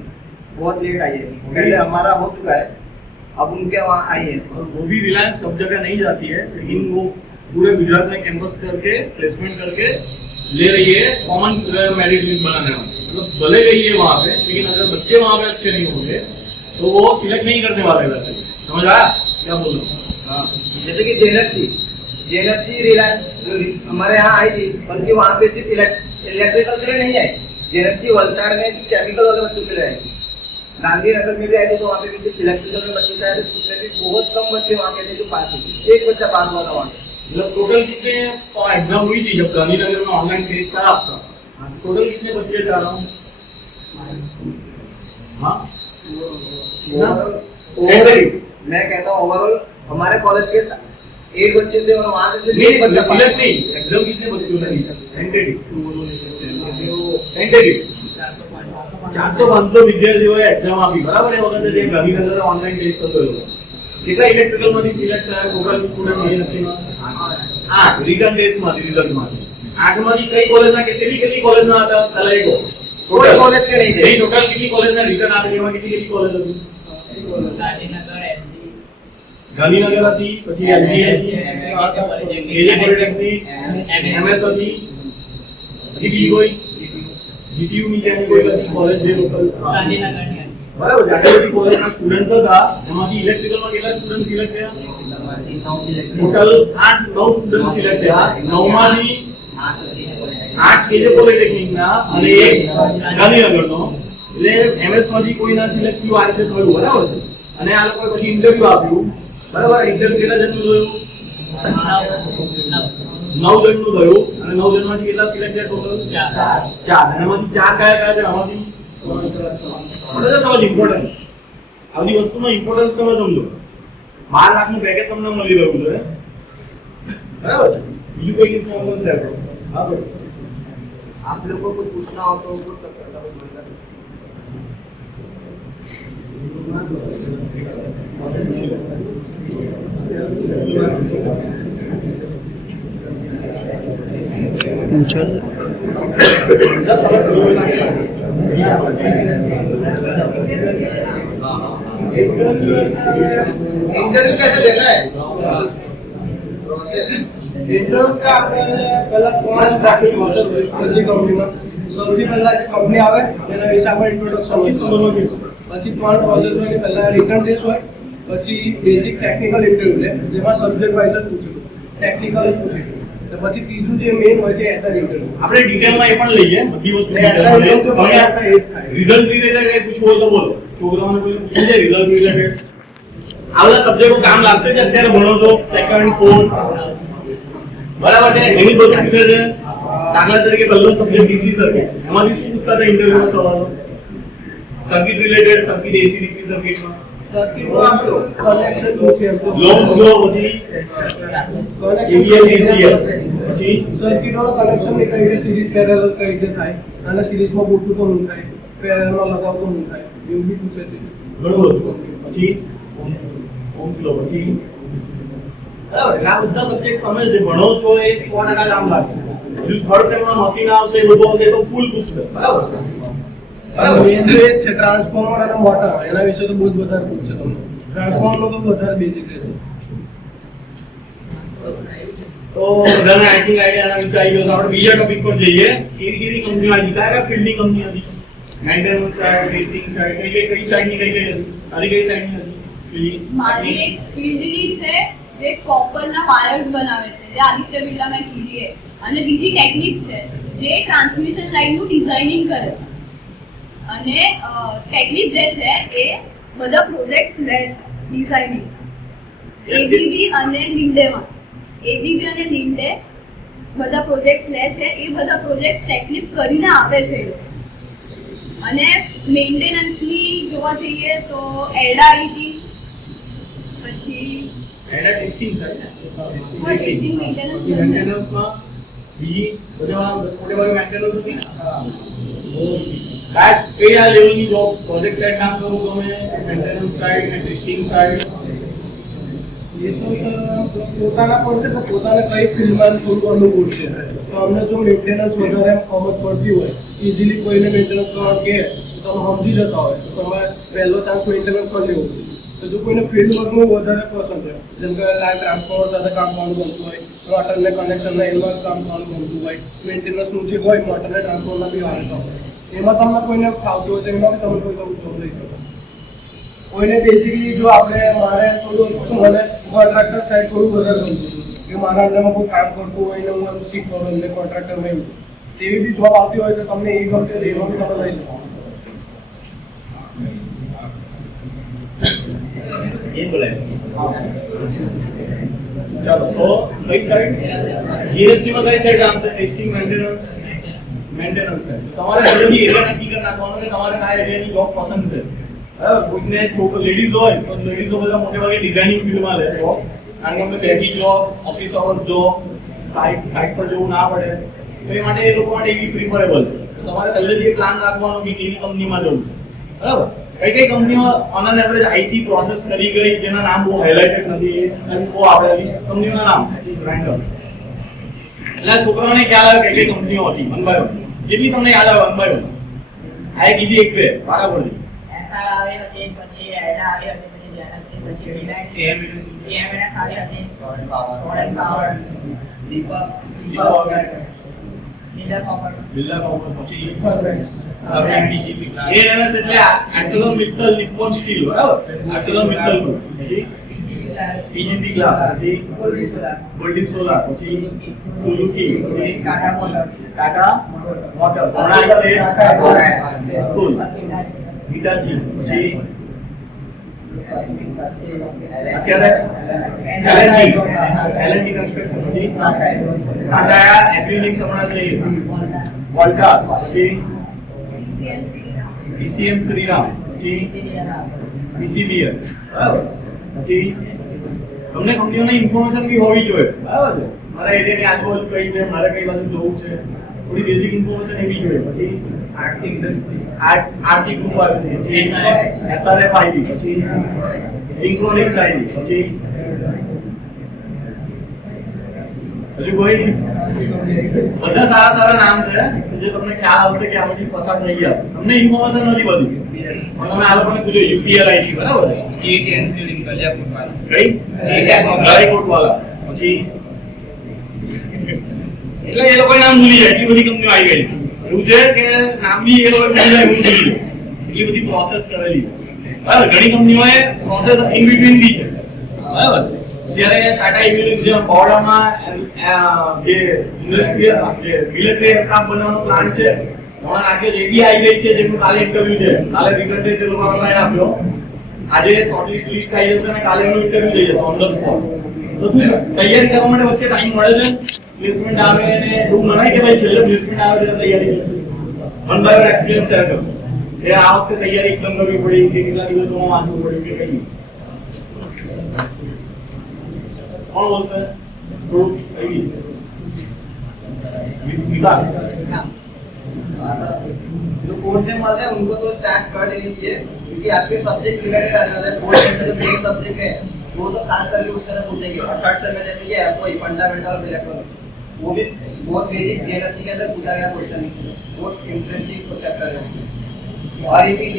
बहुत लेट आई है, पहले हमारा हो चुका है, अब उनके वहाँ आई है। और वो भी रिलायंस सब जगह नहीं जाती है, लेकिन वो पूरे गुजरात में कैंपस करके प्लेसमेंट करके ले रही है कॉमन मेरिट लिस्ट बनाने में। मतलब भले गई है वहाँ पे, लेकिन अगर बच्चे वहाँ पे अच्छे नहीं होंगे तो वो सिलेक्ट नहीं करने वाले वैसे। समझ आया क्या बोल रहा हूँ? हाँ, जैसे कि जेएनएफसी रिलायंस हमारे यहाँ आई थी, बल्कि वहाँ पे सिर्फ इलेक्ट्रिकल के लिए नहीं आई, जेएनएफसी वलसाड में केमिकल वाले बच्चों के लिए आई थी। गांधीनगर में भी आए थे तो वहाँ पे भी सिर्फ इलेक्ट्रिकल में बच्चे आए थे, उसमें भी बहुत कम बच्चे वहाँ के थे जो पास हुए, एक बच्चा पास हुआ था वहाँ पे। मतलब टोटल कितने एग्जाम हुई थी जब गांधीनगर में ऑनलाइन टेस्ट था आपका? टोटल कितने बच्चे जा रहा हूँ? हाँ ओवरऑल मैं कहता हूँ ओवरऑल हमारे कॉलेज के 8 बच्चे थे और वहाँ से सिर्फ एक बच्चा सिलेक्ट नहीं। एग्जाम कितने बच्चों ने दिया? टेंटेटिव 400-500 વિદ્યાર્થીઓ એક્ઝામ આપી, બરાબર? એ વખતે જે ગાંધીનગર ઓનલાઈન ટેસ્ટ થતો હતો કેટલા ઇલેક્ટ્રિકલ માંથી સિલેક્ટ થયા ટોટલ સ્ટુડન્ટ યુનિવર્સિટીમાં? 8 રિટર્ન ટેસ્ટ માંથી રિઝલ્ટ માંથી 8 માંથી કઈ કોલેજના કેટલી કોલેજના હતા પહેલા એ કહો? कोई कॉलेज के नहीं थे। नहीं टोटल कितनी कॉलेजना रिटर्न આપેલી એમાં કેટલી કॉलेज હતી? ગાંધીનગર હતી, પછી એલજી હતી, એજે પોલિટેકનિક, એમએસ હતી, પછી બીજી કોઈ જીટીયુ ની કે કોઈ હતી કોલેજ જે લોકલ ગાંધીનગરની બરાબર? આટલી બધી કોલેજના સ્ટુડન્ટ હતા, એમાંથી ઇલેક્ટ્રિકલમાં કેટલા સ્ટુડન્ટ સિલેક્ટ થયા? ટોટલ 8-9 સ્ટુડન્ટ સિલેક્ટ થયા, 9 માંથી 8 કેજે પોલિટેકનિકના અને 1 ગાંધીનગરનો, એટલે એમએસ માંથી કોઈના સિલેક્ટ થયું, આ રીતે થયું, બરાબર છે? અને આ લોકોએ પછી ઇન્ટરવ્યુ આપ્યું, બરાબર? ઇન્ટરવ્યુ કેટલા જણનું થયું? 9 જણનું થયું અને 9 જણમાંથી કેટલા સિલેક્ટ થયા ટોટલ? 4. અને એમાંથી 4 કયા છે? આમાંથી બરાબર સમજ ઇમ્પોર્ટન્સ, આ બધી વસ્તુનો ઇમ્પોર્ટન્સ તમે સમજો. 12 લાખનું પેકેજ તમને મળી રહ્યું છે, બરાબર છે? બીજું કોઈ ઇન્ફોર્મેશન છે આપણો? હા બસ आप लोग को कुछ पूछना हो तो पूछ सकते हैं। इंटरव्यू कैसे देना है? प्रोसेस इंटरव्यू का પહેલા 3 દાખલ પ્રોસેસ હોય બધી કંપનીમાં। સૌથી પહેલા જે કંપની આવે એના વિશે આપણે ઇન્ટ્રોડક્શન હોય, પછી 3 પ્રોસેસ હોય કે પહેલા રિટન ટેસ્ટ હોય, પછી બેઝિક ટેકનિકલ ઇન્ટરવ્યુ લે જેમાં સબ્જેક્ટ વાઇઝ જ પૂછ્યું, ટેકનિકલ જ પૂછ્યું, તો પછી ત્રીજું જે મેઇન હોય છે એચઆર ઇન્ટરવ્યુ। આપણે ડિટેલમાં એ પણ લઈએ બધી વસ્તુ। રિઝલ્ટ રિલેટેડ કઈ પૂછવું હોય તો બોલો, છોકરાઓને કોઈ પૂછવું છે રિઝલ્ટ રિલેટેડ? આ બધા સબ્જેક્ટો કામ લાગશે કે અત્યારે ભણો છો સેકન્ડ ફોર્થ, બરાબર છે? એની બધું પૂછે છે। દાખલા તરીકે પહેલો સબ્જેક્ટ ડીસી સર્કિટ, એમાંથી શું પૂછતા હતા ઇન્ટરવ્યુમાં સવાલો? સર્કિટ રિલેટેડ, સર્કિટ એસી ડીસી સર્કિટમાં સર્કિટ નો કનેક્શન શું છે લોન સ્લો પછી AVL પછી સર્કિટ નો કનેક્શન કઈ રીતે સિરીઝ પેરેલલ કઈ રીતે થાય અને સિરીઝમાં ગોઠવું તો શું થાય પેરેલલમાં લગાવતો શું થાય એવું બી પૂછે છે ઘણું બધું પછી ઓમ ફ્લો પછી બરાબર એટલે આ બધા સબ્જેક્ટ તમે જે ભણો છો એ 100% કામ લાગશે બીજું થર્ડ સેમમાં મશીન આવશે એ બધું આવશે તો ફૂલ પૂછશે બરાબર મેન તો એ જ છે ટ્રાન્સફોર્મર અને મોટર એના વિશે તો બહુ જ વધારે પૂછશે તમને ટ્રાન્સફોર્મર નો તો વધારે બેઝિક રહેશે તો બધાને આઈ થિંક આઈડિયા વિશે આવી ગયો તો આપણે બીજા ટોપિક પર જઈએ કેવી કેવી કંપનીઓ આવી કયા ફિલ્ડિંગ કંપની હતી મેન્ટેનન્સ સાઇડ ટેસ્ટિંગ સાઇડ કઈ સાઇડની કઈ હતી તારી કઈ સાઇડની હતી મારી એક ફિલ્ડની છે જે કોપરના વાયર્સ બનાવે છે જે આદિત્ય બિરલામાં કીધી છે અને બીજી ટેકનિક છે જે ટ્રાન્સમિશન લાઇનનું ડિઝાઇનિંગ કરે છે અને ટેકનિક જે છે એ બધા પ્રોજેક્ટ્સ લે છે ડિઝાઇનિંગ એબીબી અને લિન્ડેમાં એબીબી અને લિન્ડે બધા પ્રોજેક્ટ્સ લે છે એ બધા પ્રોજેક્ટ્સ ટેકનિક કરીને આપે છે એ લોકો અને મેન્ટેનન્સની જોવા જઈએ તો એડા આઈટી પછી એના ટેસ્ટિંગ સાઇડ ટેસ્ટિંગ મેન્ટેનન્સમાં બીજી બધા મોટેભાગે મેન્ટેનન્સ હતી ને આ કયા લેવલની જોબ પ્રોજેક્ટ સાઇડ કામ કરું તમે મેન્ટેનન્સ સાઇડ અને ટેસ્ટિંગ સાઇડ એ તો સર પોતાના પર છે તો પોતાને કઈ ફિલ્ડમાં થોડું અનુકૂળ છે તો અમને જો મેન્ટેનન્સ વધારે સમજ પડતી હોય ઇઝીલી કોઈને મેન્ટેનન્સ કરવાનું કહે તો તમે સમજી જતા હોય તો તમારે પહેલો ચાન્સ મેન્ટેનન્સ પર લેવો તો જો કોઈને ફિલ્ડ વર્કનું વધારે પસંદ હોય જેમ કે લાઈન ટ્રાન્સફોર્મર સાથે કામ કરવાનું ગમતું હોય મોટરને કનેક્શનને એમાં કામ કરવાનું ગમતું હોય મેન્ટેનન્સનું જે હોય મોટરને ટ્રાન્સફોર્મરના બી આવડતા હોય એમાં તમને કોઈને ફાવતું હોય તો એમાં બી તમે કોઈ જોબ લઈ શકો કોઈને બેઝિકલી જો આપણે મારે થોડું મને કોન્ટ્રાક્ટર સાઈડ થોડું વધારે ગમતું કે મારા અંદરમાં કોઈ કામ કરતું હોય ને હું શીખવાનું એટલે કોન્ટ્રાક્ટરમાં એવું તેવી બી જોબ આવતી હોય તો તમને એ ગમશે તો એમાં બી તમે લઈ શકો એ બોલે ચાલો તો કઈ સાઈડ જીએસસી માં કઈ સાઈડ કામ છે ટેસ્ટિંગ મેન્ટેનન્સ છે તમારે જલ્દી એરિયા નક્કી કરી નાખવાનું કે તમારે કયા એરિયાની જોબ પસંદ છે બરાબર કોઈને છોકરો લેડીઝ હોય તો લેડીઝો બધા મોટે ભાગે ડિઝાઇનિંગ ફિલ્ડમાં લે જોબ કારણ કે અમે baggy job office hours job site પર જવું ના પડે તો એ માટે એ લોકો માટે એવી પ્રિફરેબલ છે તમારે પહેલેથી પ્લાન રાખવાનો કે કેવી કંપનીમાં જવું બરાબર કઈ કંપનીઓ on an average IT process કરી ગઈ જેના નામ બહુ હાઇલાઇટેડ નથી અને બહુ આપણે કંપનીઓના નામ રેન્ડમ એટલે છોકરાઓને ખ્યાલ આવે કઈ કંપનીઓ હતી વન બાય વન જેટલી તમને યાદ આવે વન બાય વન આ કીધી એક બે બરાબર છે એસઆર આવી હતી પછી એડા આવી હતી પછી જેનસી પછી રિલાયન્સ એમએનએસ આવી હતી ટોરેન્ટ પાવર દીપક લીડર પાવર પછી એએનએસ એટલે એક્સેલર મિત્તલ નિપ્પોન સ્ટીલ બરાબર એક્સેલર મિત્તલ પીજીટી ગ્લાસ પછી ગોલ્ડી સોલાર પછી સુઝુકી પછી ટાટા મોટર ઘણા છે ટૂલ હિટાચી પછી અત્યારે એલએનડી કન્સ્ટ્રક્શન પછી ટાટા એપ્યુનિક્સ હમણાં છે વોલ્ટાસ પછી ડીસીએમ શ્રીરામ પછી પીસીબીએલ બરાબર પછી તમને કંપનીઓની ઇન્ફોર્મેશન બી હોવી જોઈએ બરાબર છે મારા એરિયાની આજુબાજુ કઈ છે મારે કઈ બાજુ જવું છે થોડી બેઝિક ઇન્ફોર્મેશન એવી જોઈએ પછી આર્ટિક ઇન્ડસ્ટ્રી આર્ટિક ગ્રુપ આવે છે પછી એસઆરએફ આવી પછી સિન્ક્રોનિક્સ આવી પછી હજુ કોઈ બધા સારા નામ છે જે તમને ખ્યાલ આવશે કે આમાંથી પસાર થઈ ગયા તમને ઇન્ફોર્મેશન નથી બધી પણ તમે આ લોકોને પૂછો યુપીએલ આઈસી બરાબર जीटी इंजीनियरिंग कल्याणपुर वाला કઈ રાયકોટ વાળા પછી એટલે એ લોકોએ નામ ભૂલી જાય એટલી બધી કંપનીઓ આવી ગઈ એવું છે કે નામ બી એ લોકોએ ભૂલી જાય એવું ભૂલી જાય એટલી બધી પ્રોસેસ કરેલી બરાબર ઘણી કંપનીઓએ પ્રોસેસ ઇન બિટવીન બી છે બરાબર જ્યારે ટાટા ઇમ્યુનિક જે બરોડામાં જે ઇન્ડસ્ટ્રીયલ જે મિલિટરી એરક્રાફ્ટ બનાવવાનો પ્લાન્ટ છે હમણાં નાખ્યો છે એ બી આવી ગઈ છે જેનું કાલે ઇન્ટરવ્યુ છે કાલે રિટર્ન ડેટ એ લોકો ઓનલાઈન આપ્યો આજે શોર્ટલિસ્ટ લિસ્ટ આવી જશે અને કાલે એનું ઇન્ટરવ્યુ થઈ જશે ઓન ધ સ્પોટ તો તૈયારી કરવા માટે વચ્ચે ટાઈમ મળે છે પ્લેસમેન્ટ આવે અને એવું મનાય કે ભાઈ છેલ્લે પ્લેસમેન્ટ આવે ત્યારે તૈયારી one by one experience share કરો એ આ વખતે તૈયારી એકદમ કરવી પડી કે કેટલા દિવસોમાં વાંચવું પડ્યું કે કઈ કોણ બોલશે ગ્રુપ આવી વિકાસ जो फोर्थ सेम वाले हैं उनको तो स्टार्ट कर देनी चाहिए क्योंकि आपके सब्जेक्ट रिलेटेड आने वाले हैं। फोर्थ सेम में जो मेन सब्जेक्ट है वो तो खास करके उसके अंदर पूछेंगे और थर्ड सेम में जैसे कि कोई फंडामेंटल ऑफ इलेक्ट्रॉनिक्स वो भी बहुत बेसिक जेएनएफसी के अंदर पूछा गया क्वेश्चन है, बहुत इंटरेस्टिंग चैप्टर है। और ये भी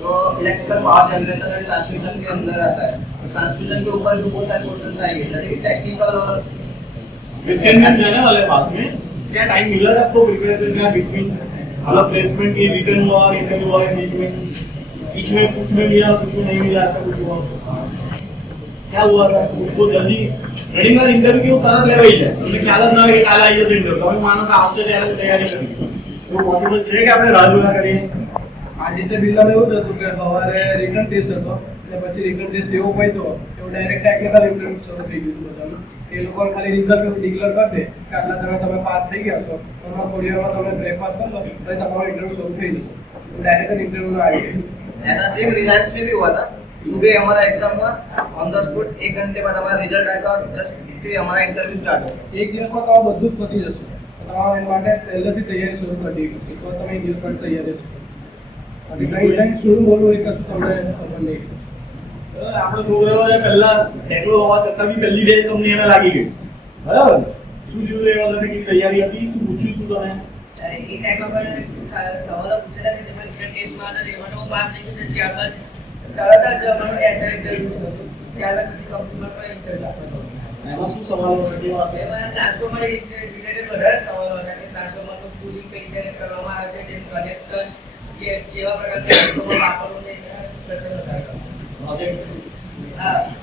जो electrical power generation and transmission के अंदर आता है, ट्रांसमिशन के ऊपर भी बहुत सारे क्वेश्चन आएंगे जैसे कि टेक्निकल और क्वेश्चन में जाने वाले बाद में क्या टाइम मिला था आपको प्रिपरेशन का बिटवीन मतलब प्लेसमेंट की रिटर्न हुआ और इंटरव्यू हुआ एंगेजमेंट बीच में कुछ में मिला कुछ में नहीं मिला ऐसा कुछ हुआ क्या हुआ था उसको जल्दी रेडी का इंटरव्यू तरह ले रही है तुमने ख्याल ना कि काल आई है इंटरव्यू તમે માનો કે આપસે તૈયારી કરી તો પોસિબલ છે કે આપણે રાહ જોયા કરીએ આદિત્ય બિરલામાં એવું જ હતું કે સવારે રિટર્ન ટેસ્ટ હતો અને પછી રિટર્ન ટેસ્ટ જેવો પહોંચ્યો એવો ડાયરેક્ટ ટેકનિકલ ઇન્ટરવ્યુ શરૂ થઈ ગયું બધાનું એ લોકો ખાલી રિઝલ્ટ ડિક્લેર કરી દે કે આટલા તમે પાસ થઈ ગયા છો તમારા કોરિયરમાં તમે બ્રેકફાસ્ટ કરી લો તો તમારો ઇન્ટરવ્યુ શરૂ થઈ જશે ડાયરેક્ટ ઇન્ટરવ્યુ આવી ગયું। ऐसा सेम रिलायंस में भी हुआ था। सुबह हमारा एग्जाम हुआ, ऑन द स्पॉट 1 घंटे बाद हमारा रिजल्ट आएगा और जस्ट फिर हमारा इंटरव्यू स्टार्ट होगा। એક દિવસમાં તમારું બધું જ પતી જશે તમારે એ માટે પહેલેથી તૈયારી શરૂ કરી દેવી તો તમે એક દિવસ માટે તૈયારી છો અને કઈ ટાઈમ શું બોલવું એ કશું તમને ખબર નહીં। આપણો પ્રોગ્રામ પહેલા ટેકલો હોવા છતાં બી પહેલી ડે તમને એને લાગી ગઈ બરાબર શું જોયું એ વખતે કે તૈયારી હતી શું પૂછ્યું તું તને એ ટાઈમ પર સવાલો પૂછેલા કે તમે રિટર્ન ટેસ્ટમાં અને એમાં હું પાસ થઈ ગયું છે ત્યારબાદ તરત જ અમારું એચઆર ઇન્ટરવ્યુ હતું ત્યારબાદ પછી કંપનીમાં પણ ઇન્ટરવ્યુ આપવાનો એમાં શું સવાલો છે કેવા એમાં ટ્રાન્સફોર્મર રિલેટેડ વધારે સવાલો હતા કે ટ્રાન્સફોર્મરનું કુલિંગ કઈ રીતે કરવામાં આવે છે તેનું કનેક્શન કે કેવા પ્રકારનું ટ્રાન્સફોર્મર વાપરવું છે એના ક્વેશ્ચન વધારે પ્રોજેક્ટ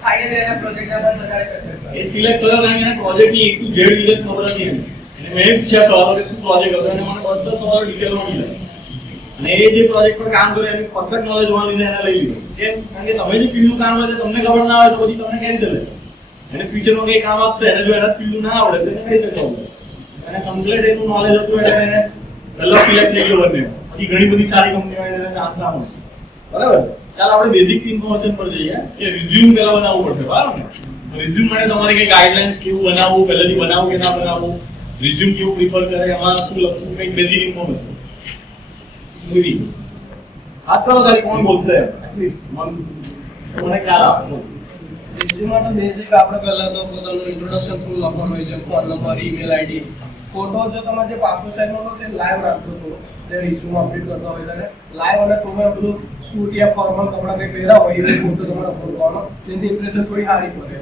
ફાઇનલ એના પ્રોજેક્ટના પણ વધારે ક્વેશ્ચન એ સિલેક્ટ કર્યો કારણ કે પ્રોજેક્ટની એક ટુ ઝેડ વિગત ખબર હતી એમ એટલે મેં પૂછ્યા સવાલો કે શું પ્રોજેક્ટ હતો અને મને બધા સવાલો ડિટેલમાં મળ્યા અને એ જે પ્રોજેક્ટ પર કામ કરે એની પરફેક્ટ નોલેજ હોવા લીધે એને લઈ લીધો કેમ કારણ કે તમે જે ફિલ્ડનું કામ હોય તમને ખબર ના હોય તો પછી તમને કેવી રીતે લે એને ફ્યુચરમાં કંઈ કામ આપશે એને જો એના ફિલ્ડનું ના આવડે તો એને કઈ રીતે આવડે એને કમ્પ્લીટ એનું નોલેજ હતું એટલે એને પહેલા સિલેક્ટ થઈ ગયો બંને પછી ઘણી બધી સારી કંપનીઓમાં એને ચાન્સ ના મળે બરાબર ચાલ આપણે બેઝિક ઇન્ફોર્મેશન પર જઈએ કે રિઝ્યુમ પહેલા બનાવવું પડશે બરાબર ને રિઝ્યુમ માટે તમારે કઈ ગાઈડલાઇન્સ કેવું બનાવવું પહેલેથી બનાવવું કે ના બનાવવું રિઝ્યુમ કેવું પ્રિફર કરે એમાં શું લખવું કંઈક બેઝિક ઇન્ફોર્મેશન મૂવી હાથ કરો ખાલી કોણ બોલશે એટલીસ્ટ મને ખ્યાલ આવે રિઝ્યુમમાં તો બેઝિક આપણે પહેલા તો પોતાનું ઇન્ટ્રોડક્શન ફૂલ લખવાનું હોય છે phone number email ID photo જો તમે જે પાસપોર્ટ સાઇઝનો હોય તે લાઈવ રાખજો થોડો જે રિઝ્યુમ અપડેટ કરતા હોય ત્યારે લાઈવ અને થોડું બધું સૂટ યા ફોર્મલ કપડાં કંઈ પહેર્યા હોય એ ફોટો તમારે અપલોડ કરવાનો જેથી ઇમ્પ્રેશન થોડી સારી પડે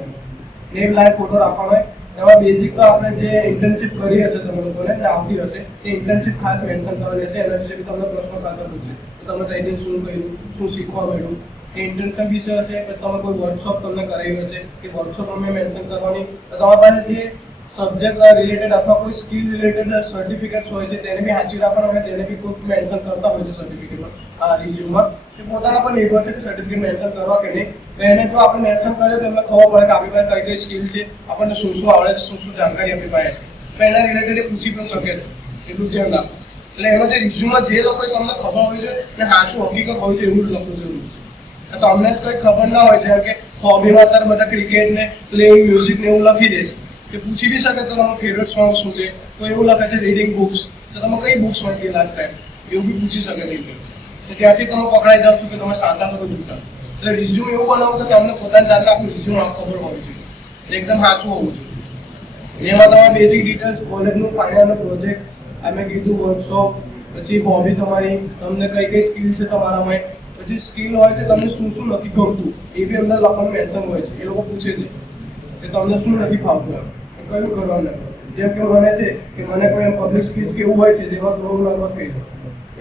એ લાઈવ ફોટો રાખવાનો હોય એમાં બેઝિક તો આપણે જે ઇન્ટર્નશિપ કરી હશે તમે લોકોને જે આવતી હશે એ ઇન્ટર્નશિપ ખાસ મેન્શન કરવાની હશે એના વિશે બી તમને પ્રશ્નો ખાસ પૂછશે તો તમે ત્યાંથી શું કર્યું શું શીખવા મળ્યું એ ઇન્ટર્નશિપ વિશે હશે કે તમે કોઈ વર્કશોપ તમને કરાવી હશે કે વર્કશોપ અમે મેન્શન કરવાની તો તમારી પાસે જે સબ્જેક્ટ રિલેટેડ અથવા કોઈ સ્કિલ રિલેટેડ સર્ટિફિકેટ્સ હોય છે તેને બી સાચવી રાખવાના હોય તેને બી કોઈ મેન્શન કરતા હોય છે સર્ટિફિકેટમાં રિઝ્યુમમાં તે પોતાના પર નિર્ભર છે કે સર્ટિફિકેટ મેન્શન કરવા કે નહીં તો એને જો આપણે મેન્શન કરીએ તો એમને ખબર પડે કે આપણી પાસે કઈ કઈ સ્કિલ છે આપણને શું શું આવડે છે શું શું જાણકારી આપણી પાસે છે તો એના રિલેટેડ એ પૂછી પણ શકે છે એટલું ધ્યાન રાખો એટલે એમાં જે રિઝ્યુમમાં જે લોકો તમને ખબર હોય છે અને સાચું હકીકત હોય છે એવું જ લખવું જરૂરી છે તો અમને જ કંઈ ખબર ના હોય જેમ કે હોબીમાં અત્યારે બધા ક્રિકેટ ને પ્લેઇંગ મ્યુઝિક ને એવું લખી દે છે કે પૂછી બી શકે તમારું ફેવરેટ સોંગ શું છે તો એવું લખે છે રીડિંગ બુક્સ તો તમે કઈ બુક્સ વાંચી લાસ્ટ ટાઈમ એવું બી પૂછી શકે નહીં તો ત્યાંથી તમે પકડાઈ જાવ છો કે તમે સાચા છો કે જૂઠા એટલે રિઝ્યુમ એવું બનાવો કે તમને પોતાની જાતે આખું રિઝ્યુમ ખબર હોવી જોઈએ એકદમ સાચું હોવું જોઈએ એમાં તમારે બેઝિક ડિટેલ્સ કોલેજનું ફાઇનલ પ્રોજેક્ટ અમે કીધું વર્કશોપ પછી હોબી તમારી તમને કઈ કઈ સ્કિલ છે તમારામાં પછી સ્કિલ હોય છે તમને શું શું નથી ગમતું એ બી અંદર લખવાનું મેન્શન હોય છે એ લોકો પૂછે છે કે તમને શું નથી ફાવતું કયું કરવાનું જેમ કે મને છે કે મને કોઈ પબ્લિક સ્પીચ કેવું હોય છે જેમાં થોડું નર્વસ થઈ જાય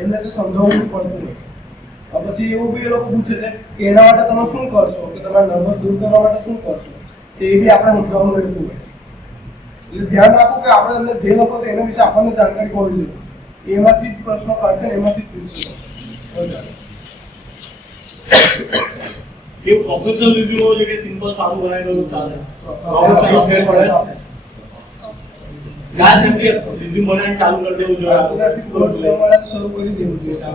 એમને તો સમજાવવું પડતું હોય છે પછી એવું બી એ લોકો પૂછે છે કે એના માટે તમે શું કરશો કે તમારા નર્વસ દૂર કરવા માટે શું કરશો તે બી આપણે સમજાવવાનું રહેતું હોય છે એટલે ધ્યાન રાખો કે આપણે અંદર જે લોકો છે એના વિશે આપણને જાણકારી હોવી જોઈએ એમાંથી જ પ્રશ્નો કરશે એમાંથી જ પૂછશે એ પ્રોફેશનલ રિવ્યુ હોય છે કે સિમ્પલ સારું બનાવી દો ચાલે પ્રોફેશનલ ફેર પડે ગાય સિમ્પલી રિવ્યુ બનાવીને ચાલુ કરી દેવું જોઈએ શરૂ કરી દેવું જોઈએ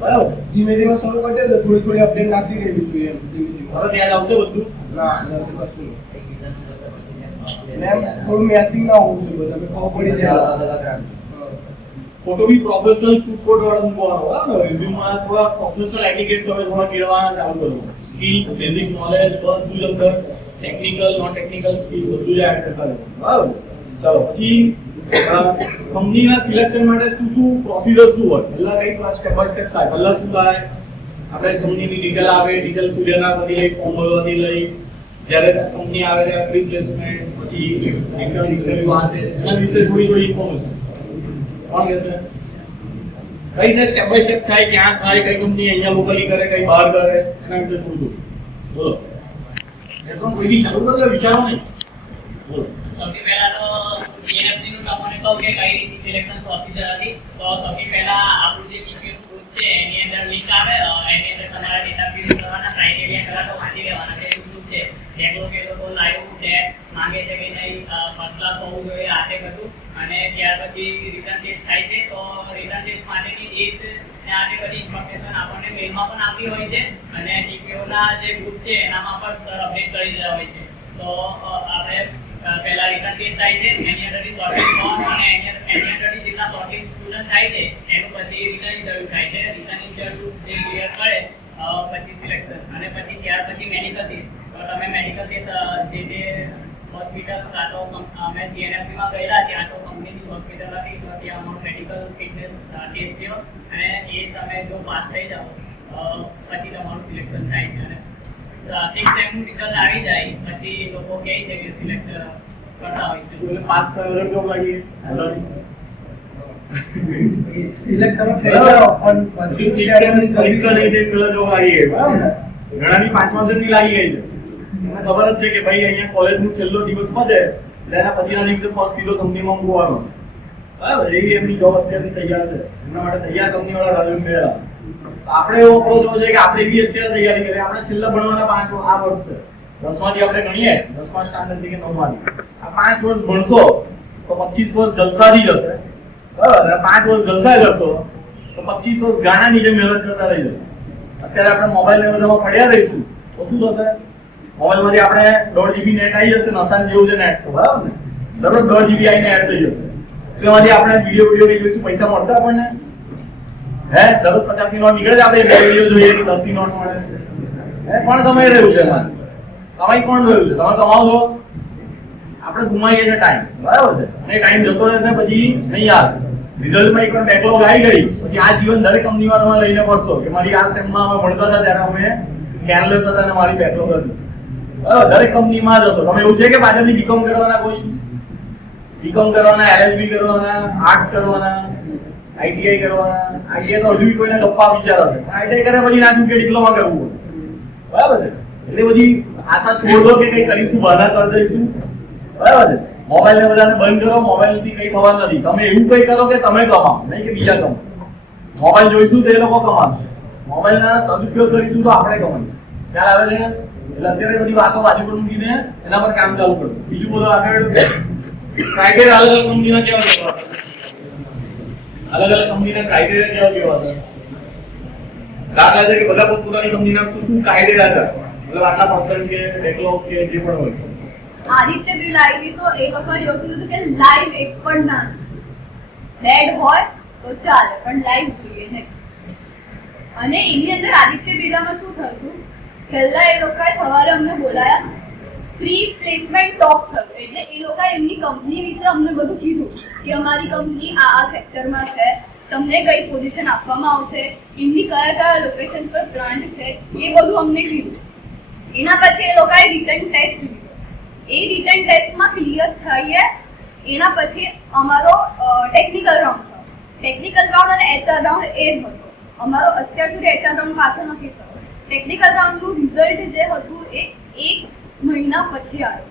બરાબર. ધીમે ધીમે શરૂ કરી દે એટલે થોડી થોડી અપડેટ નાખતી રહેવી જોઈએ એમ ધીમે ધીમે. હવે ત્યાં આવશે બધું. ના નથી કશું નહીં. અને એમ થોડું મેચિંગ ના હોવું જોઈએ તમે ખબર પડી જાય. ફોટો બી પ્રોફેશનલ ફૂડ કોર્ટ વાળા મૂકવાનો બરાબર. રિવ્યુમાં થોડા પ્રોફેશનલ એટિકેટ્સ હવે થોડા કેળવાના ચાલુ કરો. સ્કિલ, બેઝિક નોલેજ બધું જ અંદર ટેકનિકલ નોન ટેકનિકલ સ્કિલ બધું જ એડ કરતા રહેવાનું. બરાબર. ચાલો પછી કંપનીના સિલેક્શન માટે શું શું પ્રોસિજર શું હોય? પહેલા કઈ સ્ટેપ બાય સ્ટેપ થાય. પહેલા શું થાય? આપણે કંપનીની ડિટેલ આવે, ડિટેલ પૂરેના બધી લઈ, ફોર્મ ભરવાથી લઈ, જ્યારે કંપની આવે ત્યારે પ્રી પ્લેસમેન્ટ, પછી ઇન્ટરવ્યુ આ તે એના વિશે થોડી ઇન્ફોર્મેશન. કોણ કહેશે? કઈ રીતે સ્ટેપ બાય સ્ટેપ થાય, ક્યાં થાય, કઈ કંપની અહીંયા લોકલી કરે, કઈ બહાર કરે, એના વિશે થોડું બોલો. એ તો કોઈ બી ચાલુ કરે વિચારો નહીં. બોલો. સૌથી પહેલા તો GNFC નું તમને કહું કે કઈ રીતની સિલેક્શન પ્રોસિજર હતી. તો સૌથી પહેલા આપણું જે PPM ગ્રુપ છે એની અંદર લિંક આવે, એની અંદર તમારા ડેટા ફીડ કરવાના ક્રાઇટેરિયા પહેલા તો વાંચી લેવાના કે શું છે. બેકલોગ એ લોકો લાઈવ ડેટ માંગે છે કે નહીં, ફર્સ્ટ ક્લાસ હોવું જોઈએ, આ તે બધું. અને ત્યાર પછી રિટર્ન ટેસ્ટ થાય છે. તો રિટર્ન ટેસ્ટ માટેની ડેટ ને આ બધી ઇન્ફોર્મેશન આપણને મેલમાં પણ આપી હોય છે અને TPO ના જે ગ્રુપ છે એનામાં પણ સર અપડેટ કરી દીધા હોય છે. તો આપણે પહેલા રિટર્ન ટેસ્ટ થાય છે, એની અંદરથી શોર્ટલિસ્ટ થવાનું અને એની અંદરથી જેટલા શોર્ટલિસ્ટ સ્ટુડન્ટ થાય છે એનું પછી રિટર્ન ઇન્ટરવ્યુ થાય છે. રિટર્ન ઇન્ટરવ્યુ જે ક્લિયર કરે પછી સિલેક્શન અને પછી ત્યાર પછી મેડિકલ ટેસ્ટ. તો તમે મેડિકલ ટેસ્ટ જે તે હોસ્પિટલ કાં તો અમે GNFC માં ગયેલા, ત્યાં તો કંપનીની હોસ્પિટલ હતી, તો ત્યાં અમારું મેડિકલ ફિટનેસ ટેસ્ટ થયો અને એ તમે જો પાસ થઈ જાઓ પછી તમારું સિલેક્શન થાય છે. અને 6 સેમનું રિઝલ્ટ આવી જાય પછી લોકો કહે છે કે સિલેક્ટ કરતા હોય છે. એટલે પાસ થયો તો લાગી સિલેક્ટ તમે થઈ જાઓ પણ પછી પછી શિક્ષણની પરીક્ષા લઈ દે પેલા જો લાગી ગઈ બરાબર ને. ઘણાની 5 વર્ષની લાગી ગઈ છે. મને ખબર જ છે કે ભાઈ અહીંયા કોલેજનું છેલ્લો દિવસ પતે એટલે એના પછીના દિવસે ફર્સ્ટ સીધો કંપનીમાં મૂકવાનો બરાબર. એવી એમની જોબ અત્યારથી તૈયાર છે, એમના માટે તૈયાર કંપનીવાળા રાહ મેળા. આપણે એવો અપ્રોચ હોય છે કે આપણે બી અત્યારે તૈયારી કરીએ. આપણે છેલ્લા ભણવાના 5 વર્ષ છે. 10માંથી આપણે ગણીએ 10મા સ્ટાન્ડર્ડથી કે 9માંથી આ 5 વર્ષ ભણશો તો 25 વર્ષ જલસાથી જશે બરાબર. અને 5 વર્ષ જલસા કરશો તો 25 વર્ષ ગાણાની જેમ મહેનત કરતા રહી જશે. અત્યારે આપણે મોબાઈલ ને બધામાં પડ્યા રહીશું તો શું થશે? મોબાઈલમાંથી આપણે 1.5 GB નેટ આવી જશે, નસાન જેવું છે નેટ તો બરાબર ને. દરરોજ 1.5 GB આવીને એડ થઈ જશે. એમાંથી આપણે વિડીયો કઈ જોઈશું, પૈસા મળશે આપણને? હે દરરોજ 50 નોટ નીકળે છે, આપણે 2 વિડીયો જોઈએ તો 10 નોટ મળે. હે કોણ કમાઈ રહ્યું છે? એમાં કમાઈ કોણ રહ્યું છે? તમે કમાવો છો, આપણે ગુમાઈએ છે ટાઈમ બરાબર છે. અને ટાઈમ જતો રહેશે પછી નહીં આવે. રિઝલ્ટમાં એકવાર બેકલોગ આવી ગઈ પછી આ જીવન દરેક કંપનીમાં લઈને પડશો કે મારી આ સેમમાં અમે ભણતા હતા ત્યારે અમે કેરલેસ હતા અને મારી બેકલોગ હતી બરાબર. દરેક કંપનીમાં જ હતો. તમે એવું છે કે પાછળથી બીકોમ કરવાના, કોઈ બીકોમ કરવાના, LLB કરવાના, આર્ટ્સ કરવાના, ITI કરવાના. ITI તો હજુ કોઈને ગપ્પા વિચાર હશે, ITI કરે પછી ના કે ડિપ્લોમા કરવું બરાબર છે. એટલે બધી આશા છોડ દો કે કઈ કરીશું, બહાના કરી દઈશું બરાબર છે. મોબાઈલ ને બધાને બંધ કરો, મોબાઈલ થી કઈ થવા નથી. તમે એવું કઈ કરો કે તમે કમાઓ, નહીં કે બીજા કમાઓ. મોબાઈલ જોઈશું તો એ લોકો કમાશે, મોબાઈલ ના સદુપયોગ કરીશું તો આપણે કમાઈએ. ખ્યાલ આવે છે? એટલે અત્યારે બધી વાતો બાજુ પર મૂકીને એના પર કામ ચાલુ કરવું. બીજું બધું આગળ ક્રાઇટેરિયા અલગ અલગ કંપનીના કેવા કેવા હતા? અલગ અલગ કંપનીના ક્રાઇટેરિયા કેવા કેવા હતા? દાખલા તરીકે બધા પોતપોતાની કંપનીના શું ક્રાઇટેરિયા હતા? મતલબ આટલા પર્સન્ટ કે બેકલોગ કે જે પણ હોય. આદિત્ય બિલ આવી તો એક વખત એવું થયું હતું કે લાઈવ એક પણ ના ડેડ હોય તો ચાલે પણ લાઈવ જોઈએ નહીં. અને એની અંદર આદિત્ય બિરલામાં શું થયું હતું, પહેલા એ લોકોએ સવારે અમને બોલાયા, પ્રી પ્લેસમેન્ટ ટોક થયું. એટલે એ લોકોએ એમની કંપની વિશે અમને બધું કીધું કે અમારી કંપની આ સેક્ટરમાં છે, તમને કઈ પોઝિશન આપવામાં આવશે, એમની કયા કયા લોકેશન પર પ્લાન્ટ છે, એ બધું અમને કીધું. એના પછી એ લોકોએ રિટર્ન ટેસ્ટ લીધો. એ રિટર્ન ટેસ્ટમાં ક્લિયર થઈએ એના પછી અમારો ટેકનિકલ રાઉન્ડ થયો. ટેકનિકલ રાઉન્ડ અને HR રાઉન્ડ એ જ હતો. અમારો અત્યાર સુધી HR રાઉન્ડ પાછો નથી થયો. ટેકનિકલ રાઉન્ડનું રિઝલ્ટ જે હતું એ 1 મહિના પછી આવ્યું.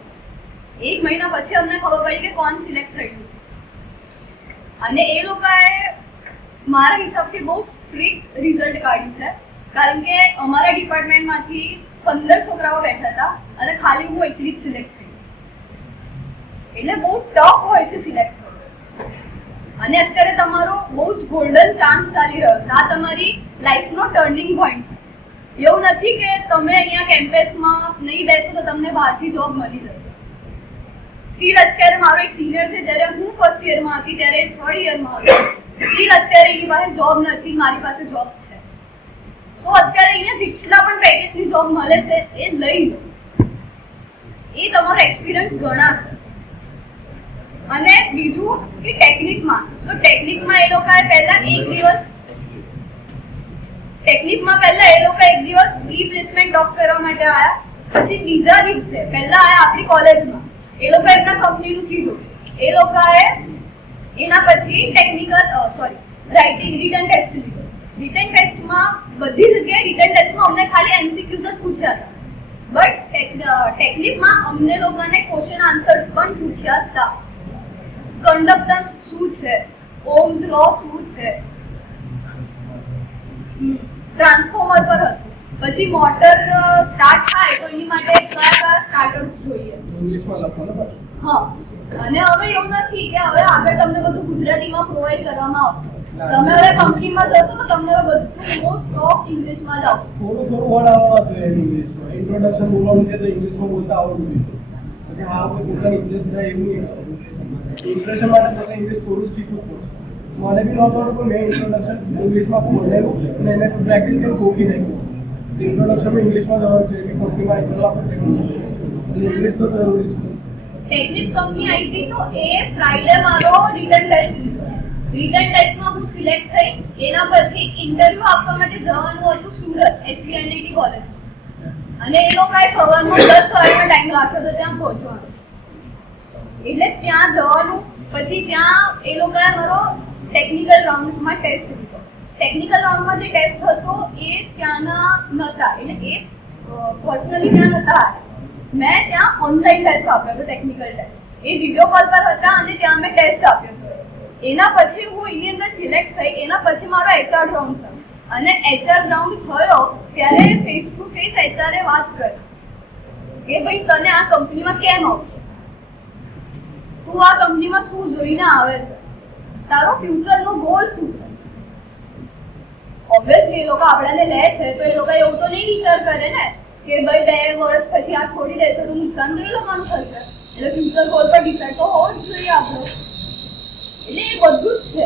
1 મહિના પછી અમને ખબર પડી કે કોણ સિલેક્ટ થયું છે. અને એ લોકોએ મારા હિસાબથી બહુ સ્ટ્રિક્ટ રિઝલ્ટ કાઢ્યું છે, કારણ કે અમારા ડિપાર્ટમેન્ટમાંથી 15 છોકરાઓ બેઠા હતા અને ખાલી હું એકલી જ સિલેક્ટ થઈ. એટલે બહુ ટફ હોય છે સિલેક્ટ થવું. અને અત્યારે તમારો બહુ જ ગોલ્ડન ચાન્સ ચાલી રહ્યો છે. આ તમારી લાઈફનો ટર્નિંગ પોઈન્ટ છે. એવું નથી કે તમે અહીંયા કેમ્પસમાં નહીં બેસો તો તમને બહારથી જોબ મળી જશે. સ્ટીલ અત્યારે મારો એક સિનિયર છે, જ્યારે હું ફર્સ્ટ યરમાં હતી ત્યારે 3rd યરમાં હતી, સ્ટીલ અત્યારે એની પાસે જોબ નથી, મારી પાસે જોબ છે. સો અત્યારે અહીંયા જેટલા પણ પેકેજની જોબ મળે છે એ લઈ લો, એ તમારો એક્સપિરિયન્સ ગણાશે. અને બીજું કે ટેકનિકમાં એ લોકોએ પહેલા એક દિવસ પ્રી પ્લેસમેન્ટ ટોક કરવા માટે આવ્યા, પછી બીજા દિવસે પહેલા આવ્યા આપણી કોલેજમાં, એ લોકો એમના કંપનીનું કીધું, એ લોકોએ એના પછી રિટન ટેસ્ટ લીધો. રિટન ટેસ્ટમાં બધી જગ્યાએ રિટન ટેસ્ટમાં અમને ખાલી MCQs જ પૂછ્યા હતા, બટ ટેકનિકમાં અમને લોકોને ક્વેશ્ચન આન્સર્સ પણ પૂછ્યા હતા. કન્ડક્ટન્સ શું છે, ઓહ્મ્સ લો શું છે, ટ્રાન્સફોર્મર પર હતું. પછી મોટર સ્ટાર્ટ થાય તો એની માટે કયા સ્ટાર્ટર્સ જોઈએ, ઇંગ્લિશમાં લખવાનું પાછું. હા. અને હવે એવું નથી કે હવે આગળ તમને બધું ગુજરાતીમાં પ્રોવાઈડ કરવામાં આવશે. તમે હવે કંપનીમાં જશો તો તમને હવે બધું મોસ્ટ ઓફ ઇંગ્લિશમાં જ આવશે. થોડું વર્ડ આવડવા જોઈએ ઇંગ્લિશમાં. ઇન્ટ્રોડક્શન બોલવાનું છે તો ઇંગ્લિશમાં બોલતા આવડવું જોઈએ. પછી હા કોઈ પોતાની ઇંગ્લિશ જાય એવું નહીં. ઇમ્પ્રેશન માટે તમને ઇંગ્લિશ થોડું શીખવું પડશે. મને બી નહોતું આવડતું, પણ મેં ઇન્ટ્રોડક્શન ઇંગ્લિશમાં બોલેલું અને એને પ્રેક્ટિસ કરી કોકી નાખ્યું. ઇન્ટ્રોડક્શનમાં ઇંગ્લિશમાં જવાનું છે કે કંપનીમાં ઇન્ટરવ્યુ આપણે ઇંગ્લિશ તો જરૂરી છે. ટેકનિક કંપની આવી હતી તો એ ફ્રાઈડે મારો રિટન ટેસ્ટ લીધો. રિટન ટેસ્ટમાં હું સિલેક્ટ થઈ. એના પછી ઇન્ટરવ્યુ આપવા માટે જવાનું હતું સુરત SVNIT કોલેજ, અને એ લોકોએ સવારનો 10 વાગ્યાનો ટાઈમ રાખ્યો હતો ત્યાં પહોંચવાનો. એટલે ત્યાં જવાનું, પછી ત્યાં એ લોકોએ મારો ટેકનિકલ રાઉન્ડમાં ટેસ્ટ લીધો. ટેકનિકલ રાઉન્ડમાં જે ટેસ્ટ હતો એ ત્યાંના નહોતા, એટલે એ પર્સનલી ત્યાં નહોતા. મેં ત્યાં ઓનલાઈન ટેસ્ટ આપ્યો હતો, ટેકનિકલ ટેસ્ટ. એ વિડીયો કોલ પર હતા અને ત્યાં મેં ટેસ્ટ આપ્યો હતો. એના પછી હું એની અંદર સિલેક્ટ થઈ. એના પછી મારો HR રાઉન્ડ થયો, અને HR રાઉન્ડ થયો ત્યારે ફેસ ટુ ફેસ HRએ વાત કરી કે ભાઈ તને આ કંપનીમાં કેમ આવશે, તું આ કંપનીમાં શું જોઈને આવે છે, તારો ફ્યુચરનો ગોલ શું છે. ઓબ્વિયસલી એ લોકો આપણાને લે છે તો એ લોકો એવું તો નહીં વિચાર કરે ને કે ભાઈ 2 વર્ષ પછી આ છોડી દેશે તો નુકસાન તો એ લોકોનું થશે. એટલે ફ્યુચર ગોલ પર ડિસાઈડ તો હોવો જ જોઈએ આપણો. એટલે એ બધું જ છે.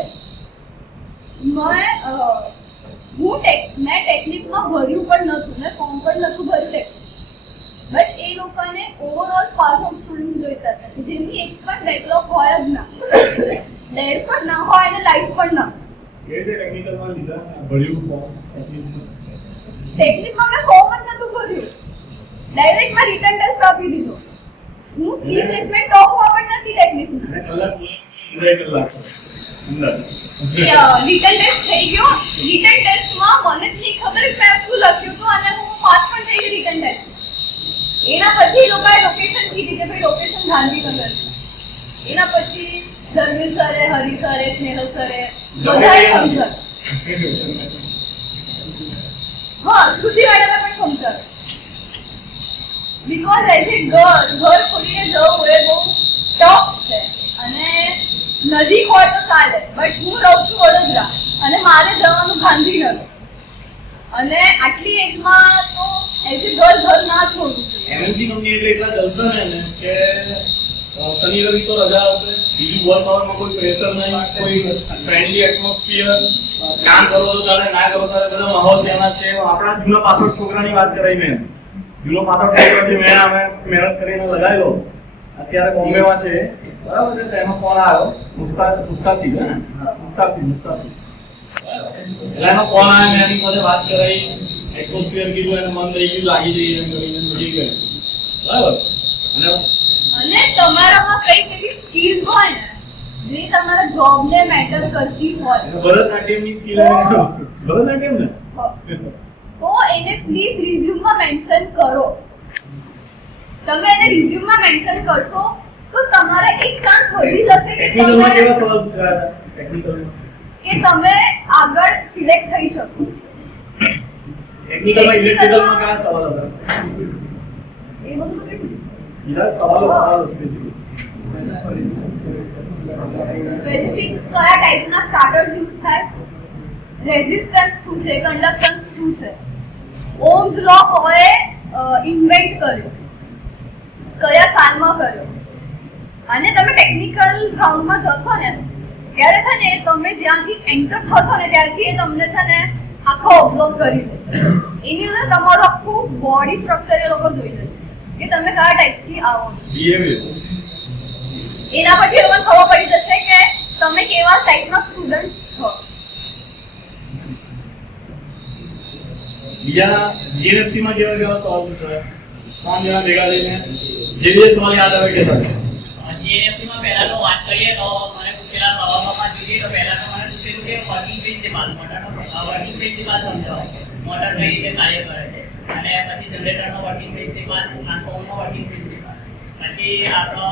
મેં ટેકનિકમાં ભર્યું પણ નહોતું, મેં ફોર્મ પણ નહોતું ભર્યું ટેકનિક, બટ એ લોકોને ઓવરઓલ પાસ આઉટ સ્ટુડન્ટ જોઈતા હતા જેમની એક પણ બેકલોગ હોય જ ના, ડેડ પણ ના હોય અને લાઈફ પણ ના. ટેકનિકલમાં લીધા ભર્યું ફોર્મ ટેકનિકમાં મેં ફોર્મ જ નહોતું ભર્યું, ડાયરેક્ટ મેં રિટન ટેસ્ટ આપી દીધો. હું પ્રી પ્લેસમેન્ટ ટોકમાં પણ નથી ટેકનિકમાં. રિટન ટેસ્ટ થઈ ગયો. રિટન ટેસ્ટમાં મને જ નહીં ખબર મેં શું લખ્યું હતું અને હું પાસ પણ થઈ ગઈ રિટન ટેસ્ટ. એના પછી લોકોએ લોકેશન કીધી કે ભાઈ લોકેશન ગાંધીનગર છે. એના પછી ધર્મેશ સરે, હરી સરે, સ્નેહલ સરે બધાએ સમજાવ્યું. હા, શ્રુતિ મેડમે પણ સમજાવ્યું. બીકોઝ એઝ એ ગર્લ ઘર છોડીને જવું એ બહુ ટફ છે, અને નજીક હોય તો ચાલે, બટ હું રહું છું વડોદરા અને મારે જવાનું ગાંધીનગર, અને આટલી એજમાં તો એઝ એ ગર્લ ઘર ના છોડવું જોઈએ. MNC કંપની એટલે એટલા જલસા ને કે શનિ રવિ તો રજા હશે, બીજું વર્ક આવરમાં કોઈ પ્રેશર નહીં, કોઈ ફ્રેન્ડલી એટમોસ્ફિયર, કામ કરો તો ચાલે, ના કરો તો બધા માહોલ ત્યાંના છે. આપણા જૂના પાછળ છોકરાની વાત કરાઈ મેં. જૂનો પાછળ છોકરાથી મેં અમે મહેનત કરીને લગાવ્યો, અત્યારે બોમ્બેમાં છે, બરાબર છે. એનો ફોન આવ્યો, મુસ્તાફી છે ને, મુસ્તાફી એટલે એનો ફોન આવ્યો, મેં એની સાથે વાત કરાઈ, એટમોસ્ફિયર કીધું, એને મન થઈ ગયું, લાગી જઈ એમ કરીને બધી ગઈ, બરાબર. અને તમારામાં કઈક એવી સ્કિલ્સ હોય ને જે તમારા જોબને મેટર કરતી હોય, ભરતનાટ્યમની સ્કિલ, ભરતનાટ્યમ ને, તો એને પ્લીઝ રિઝ્યુમમાં મેન્શન કરો. તમે એને રિઝ્યુમમાં મેન્શન કરશો તો તમારા એક ચાન્સ વધી જશે કે ટેકનિકલમાં કેવા સવાલ પૂછાયા હતા? ટેકનિકલમાં કે તમે આગળ સિલેક્ટ થઈ શકો. ટેકનિકલમાં ઇલેક્ટ્રિકલમાં કયા સવાલ હતા? એ બધું તો કેટલું છે. બીજા સવાલો સ્પેસિફિક સ્પેસિફિક કયા ટાઈપના સ્ટાર્ટર્સ યુઝ થાય, રેઝિસ્ટન્સ શું છે, કન્ડક્ટન્સ શું છે, ઓહ્મ્સ લો કોએ ઇન્વેન્ટ કર્યો, કયા સાલમાં કર્યો. અને તમે ટેકનિકલ ગ્રાઉન્ડમાં જશો ને ત્યારે છે ને તમે જ્યાંથી એન્ટર થશો ને ત્યારથી એ તમને છે ને આખો ઓબ્ઝર્વ કરી લેશે. એની અંદર તમારું આખું બોડી સ્ટ્રક્ચર એ લોકો જોઈ લેશે કે તમે કયા ટાઈપથી આવો છો. એના પરથી એ લોકોને ખબર પડી જશે કે તમે કેવા ટાઈપના સ્ટુડન્ટ છો. બીજા જીએનએફસી માં કેવા સવાલ પૂછાય? 3 જણા ભેગા થઈને જે સવાલ યાદ આવે કે સર જીએનએફસી માં પહેલા તો વાત કરીએ તો મને પૂછેલા સવાલોમાં જોઈએ તો પહેલા તો મને પૂછેલું કે વર્કિંગ પ્રિન્સિપલ મોટરનો વર્કિંગ પ્રિન્સિપલ સમજાવો, મોટર કઈ રીતે કાર્ય કરે છે, અને પછી જનરેટરનો વર્કિંગ પ્રિન્સિપલ, ટ્રાન્સફોર્મરનો વર્કિંગ પ્રિન્સિપલ, પછી આપણો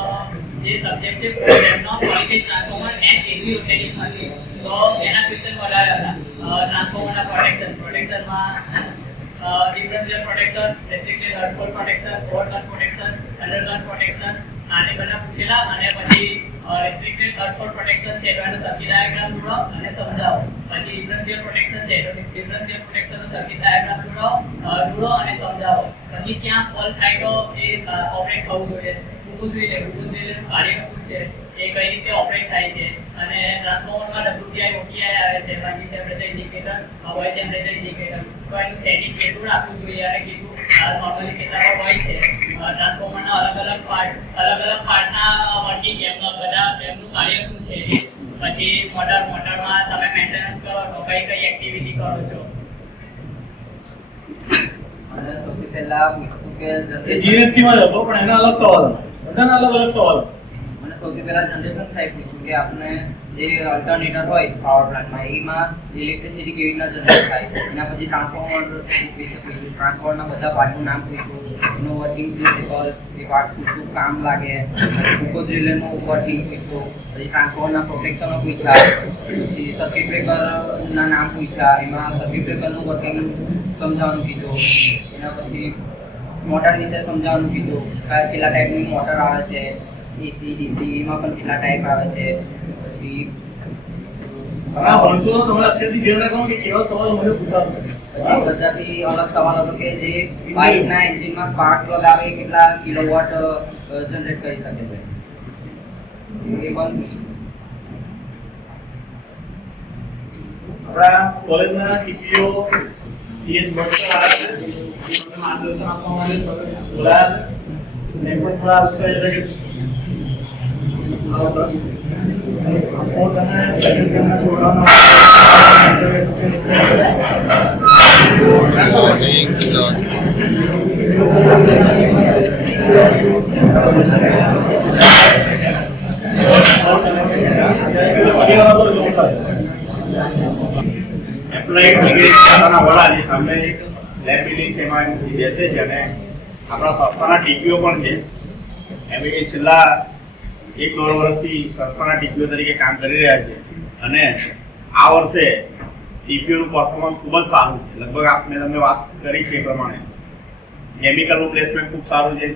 જે સબ્જેક્ટ છે પ્રોજેક્ટનો voltage transformer and AC rotating machine, તો એના ક્વેશ્ચન વધારે હતા. ટ્રાન્સફોર્મરના પ્રોટેક્શનમાં differential protection, restricted earth fault protection, overcurrent protection, undercurrent protection આને બધા પૂછેલા. અને પછી રેસ્ટ્રિક્ટેડ હર્ટફોલ પ્રોટેક્શન છે તો એનો સર્કિટ ડાયાગ્રામ દોરો અને સમજાવો. પછી ડિફરન્શિયલ પ્રોટેક્શન છે તો ડિફરન્શિયલ પ્રોટેક્શનનો સર્કિટ ડાયાગ્રામ દોરો અને સમજાવો. પછી ક્યાં ફોલ્ટ થાય તો એ ઓપરેટ થવું જોઈએ, ફૂઝ રિલેનું કાર્ય શું છે, એ કઈ રીતે ઓપરેટ થાય છે, અને ટ્રાન્સફોર્મરમાં WTI OTI આવે છે, વર્કિંગ ટેમ્પરેચર ઇન્ડિકેટર, હોય ટેમ્પરેચર ઇન્ડિકેટર, તો એનું સેટિંગ કેટલું રાખવું જોઈએ અને કેટલું નોર્મલી કેટલા પર હોય છે. ટ્રાન્સફોર્મરના અલગ અલગ પાર્ટના વર્કિંગ એમનું કાર્ય શું છે. પછી મોટરમાં તમે મેન્ટેનન્સ કરો તો કઈ એક્ટિવિટી કરો છો. અને સૌથી પહેલા પૂછતું કે જીએનએફસી માં હતો પણ એના અલગ સવાલ હતા, બધાના અલગ સવાલ. મને સૌથી પહેલા જનરેશન સાઈડ પૂછ્યું કે આપણે જે અલ્ટરનેટર હોય પાવર પ્લાન્ટમાં એમાં ઇલેક્ટ્રિસિટી કેવી રીતના જનરેટ થાય. એના પછી ટ્રાન્સફોર્મર વિશે પૂછ્યું, ટ્રાન્સફોર્મરના બધા પાર્ટનું નામ પૂછ્યું, એનું વર્કિંગ પ્રિન્સિપલ, એ પાર્ટ શું કામ લાગે, ગ્લુકોઝ રિલેનું વર્કિંગ પૂછ્યું, પછી ટ્રાન્સફોર્મરના પ્રોટેક્શનો પૂછ્યા, પછી સર્કિટ બ્રેકરના નામ પૂછ્યા, એમાં સર્કિટ બ્રેકરનું વર્કિંગ સમજાવવાનું કીધું. એના પછી મોટર વિશે સમજાવવાનું કીધું, કેટલા ટાઈપની મોટર આવે છે, એસી ડીસી એમાં પણ કેટલા ટાઈપ આવે છે. પછી આ ભણતો તમે અત્યારથી ધ્યાન રાખો કે કેવા સવાલ મને પૂછાતો. બધાથી અલગ સવાલ હતો કે જે બાઇકના એન્જિનમાં સ્પાર્ક પ્લગ આવે એ કેટલા કિલોવોટ જનરેટ કરી શકે છે, એ પણ આપણા કોલેજના ટીપીઓ સીએચ ભટ્ટ આવ્યા છે, માર્ગદર્શન આપવા માટે બોલાયા છે. ને પણ થોડા વિષય એટલે કે એપ્લાઇડ ડિગ્રી શાખાના વડા જે સામે લેબ બિલ્ડિંગ છે એમાં બેસે છે અને આપણા સંસ્થાના ટીપીઓ પણ છે. એમ કે છેલ્લા 1-1.5 વર્ષથી સંસ્થાના ટીપીઓ તરીકે કામ કરી રહ્યા છે અને આ વર્ષે ટીપીઓનું પરફોર્મન્સ ખૂબ જ સારું છે. લગભગ મેં તમને વાત કરી છે એ પ્રમાણે કેમિકલનું પ્લેસમેન્ટ ખૂબ સારું છે,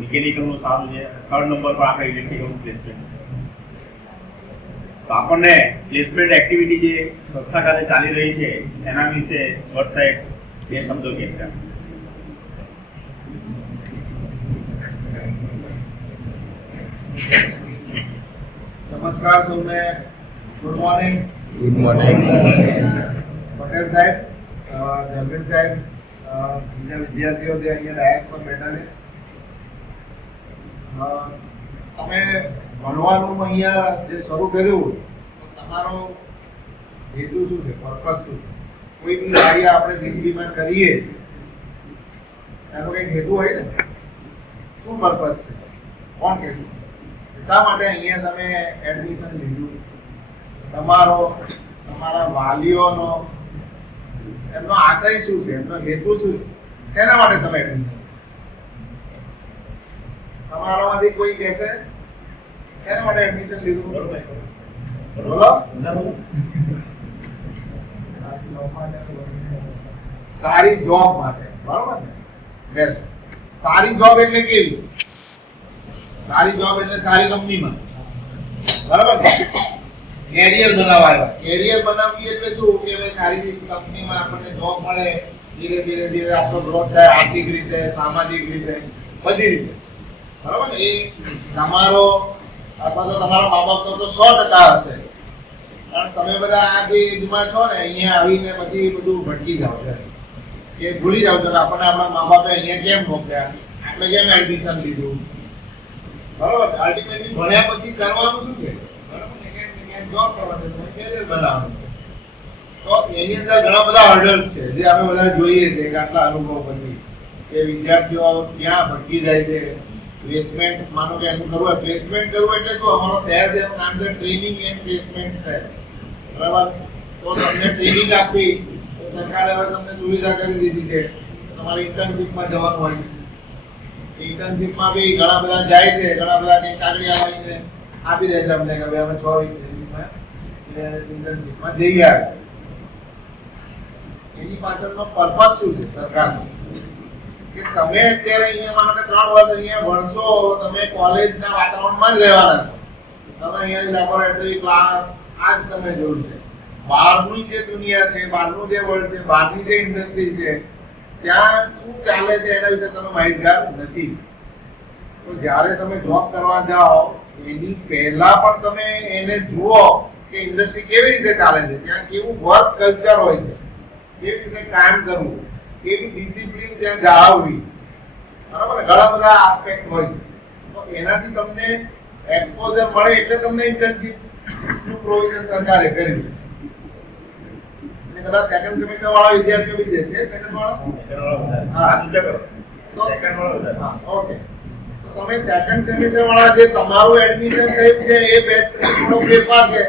મિકેનિકલનું સારું છે, 3rd નંબર પર આપણે ઇલેક્ટ્રિકલનું પ્લેસમેન્ટ. તો આપણને પ્લેસમેન્ટ એક્ટિવિટી જે સંસ્થા ખાતે ચાલી રહી છે એના વિશે ભટ્ટ સાહેબ 2 શબ્દો કહેશે. નમસ્કાર સૌને, ગુડ મોર્નિંગ. પટેલ સાહેબ, જર્વિન સાહેબ, બીજા વિદ્યાર્થીઓ જે અહીંયા ડાયસ પર બેઠા છે, તમે ભણવાનું અહીંયા જે શરૂ કર્યું તો તમારો હેતુ શું છે, પર્પસ શું છે? કોઈ બી કાર્ય આપણે જિંદગીમાં કરીએ એનો કંઈક હેતુ હોય ને, શું પર્પસ છે, કોણ કે શા માટે અહીંયા તમે એડમિશન લીધું, તમારા વાલીઓનો એમનો આશય શું છે, એમનો હેતુ શું છે, શેના માટે તમે એડમિશન, તમારામાંથી કોઈ કહેશે શેના માટે એડમિશન લીધું? બોલો. સારી જોબ માટે, બરોબર ને? બેસ. સારી જોબ એટલે કેવી? સારી જોબ એટલે સારી કંપનીમાં, બરાબર ને? કેરિયર બનાવવા આવ્યા. કેરિયર બનાવવી એટલે શું કે ભાઈ સારી કંપનીમાં આપણને જોબ મળે, ધીરે ધીરે આપણો ગ્રોથ થાય, આર્થિક રીતે, સામાજિક રીતે, બધી રીતે. બરાબર ને? એ તમારો અથવા તો તમારા મા બાપનો તો 100% હશે. કારણ તમે બધા આ જે એજમાં છો ને, અહીંયા આવીને પછી બધું ભટકી જાવ છો, એ ભૂલી જાવ છો કે આપણને આપણા મા બાપે અહીંયા કેમ મોકલ્યા, આપણે કેમ એડમિશન લીધું. બરાબર? અલ્ટિમેટલી ભણ્યા પછી કરવાનું શું છે? બરાબર ને? ક્યાંક જોબ કરવાનું છે, કેરિયર બનાવવાનું છે. તો એની અંદર ઘણા બધા હર્ડલ્સ છે જે આપણે બધા જોઈએ છે કે આટલા અનુભવ પછી કે વિદ્યાર્થીઓ ક્યાં ભટકી જાય છે. પ્લેસમેન્ટ, માનો કે એનું કરવું હોય, પ્લેસમેન્ટ કરવું એટલે શું? અમારો શહેર છે એનું નામ છે ટ્રેનિંગ એન્ડ પ્લેસમેન્ટ છે. બરાબર? તો તમને ટ્રેનિંગ આપવી, સરકારે હવે તમને સુવિધા કરી દીધી છે. તમારે ઇન્ટર્નશીપમાં જવાનું હોય છે. ઇન્ટર્નશીપમાં બી ઘણા બધા જાય છે, ઘણા બધા કંઈક કાગળિયા લાવીને આપી દે છે અમને કે ભાઈ અમે 6 વીક ઇન્ટર્નશીપમાં જઈ આવ્યા. એની પાછળનો પર્પસ શું છે સરકારનો? કે તમે અત્યારે અહીંયા માનો કે 3 વર્ષ અહીંયા ભણશો, તમે કોલેજના વાતાવરણમાં જ રહેવાના છો. તમે અહીંયાની લેબોરેટરી, ક્લાસ, આ જ તમે જોયું છે. બહારની જે દુનિયા છે, બહારનું જે વર્લ્ડ છે, બહારની જે ઇન્ડસ્ટ્રી છે, ત્યાં શું ચાલે છે એના વિશે તમે માહિતગાર નથી. તો જ્યારે તમે જોબ કરવા જાઓ એની પહેલા પણ તમે એને જુઓ કે ઇન્ડસ્ટ્રી કેવી રીતે ચાલે છે, ત્યાં કેવું વર્ક કલ્ચર હોય છે, કેવી રીતે કામ કરવું, કેવી ડિસિપ્લિન ત્યાં જાળવવી. બરાબર ને? ઘણા બધા આસ્પેક્ટ હોય છે. તો એનાથી તમને એક્સપોઝર મળે એટલે તમને ઇન્ટર્નશીપ નું પ્રોવિઝન સરકારે કર્યું છે. અને કદાચ સેકન્ડ સેમેસ્ટર વાળા વિદ્યાર્થીઓ બી જે છે, સેકન્ડ વાળા, હા, ઓકે. તો તમે સેકન્ડ સેમેસ્ટર વાળા જે તમારું એડમિશન થયું છે એ બેચ થોડો ફેરફાર છે.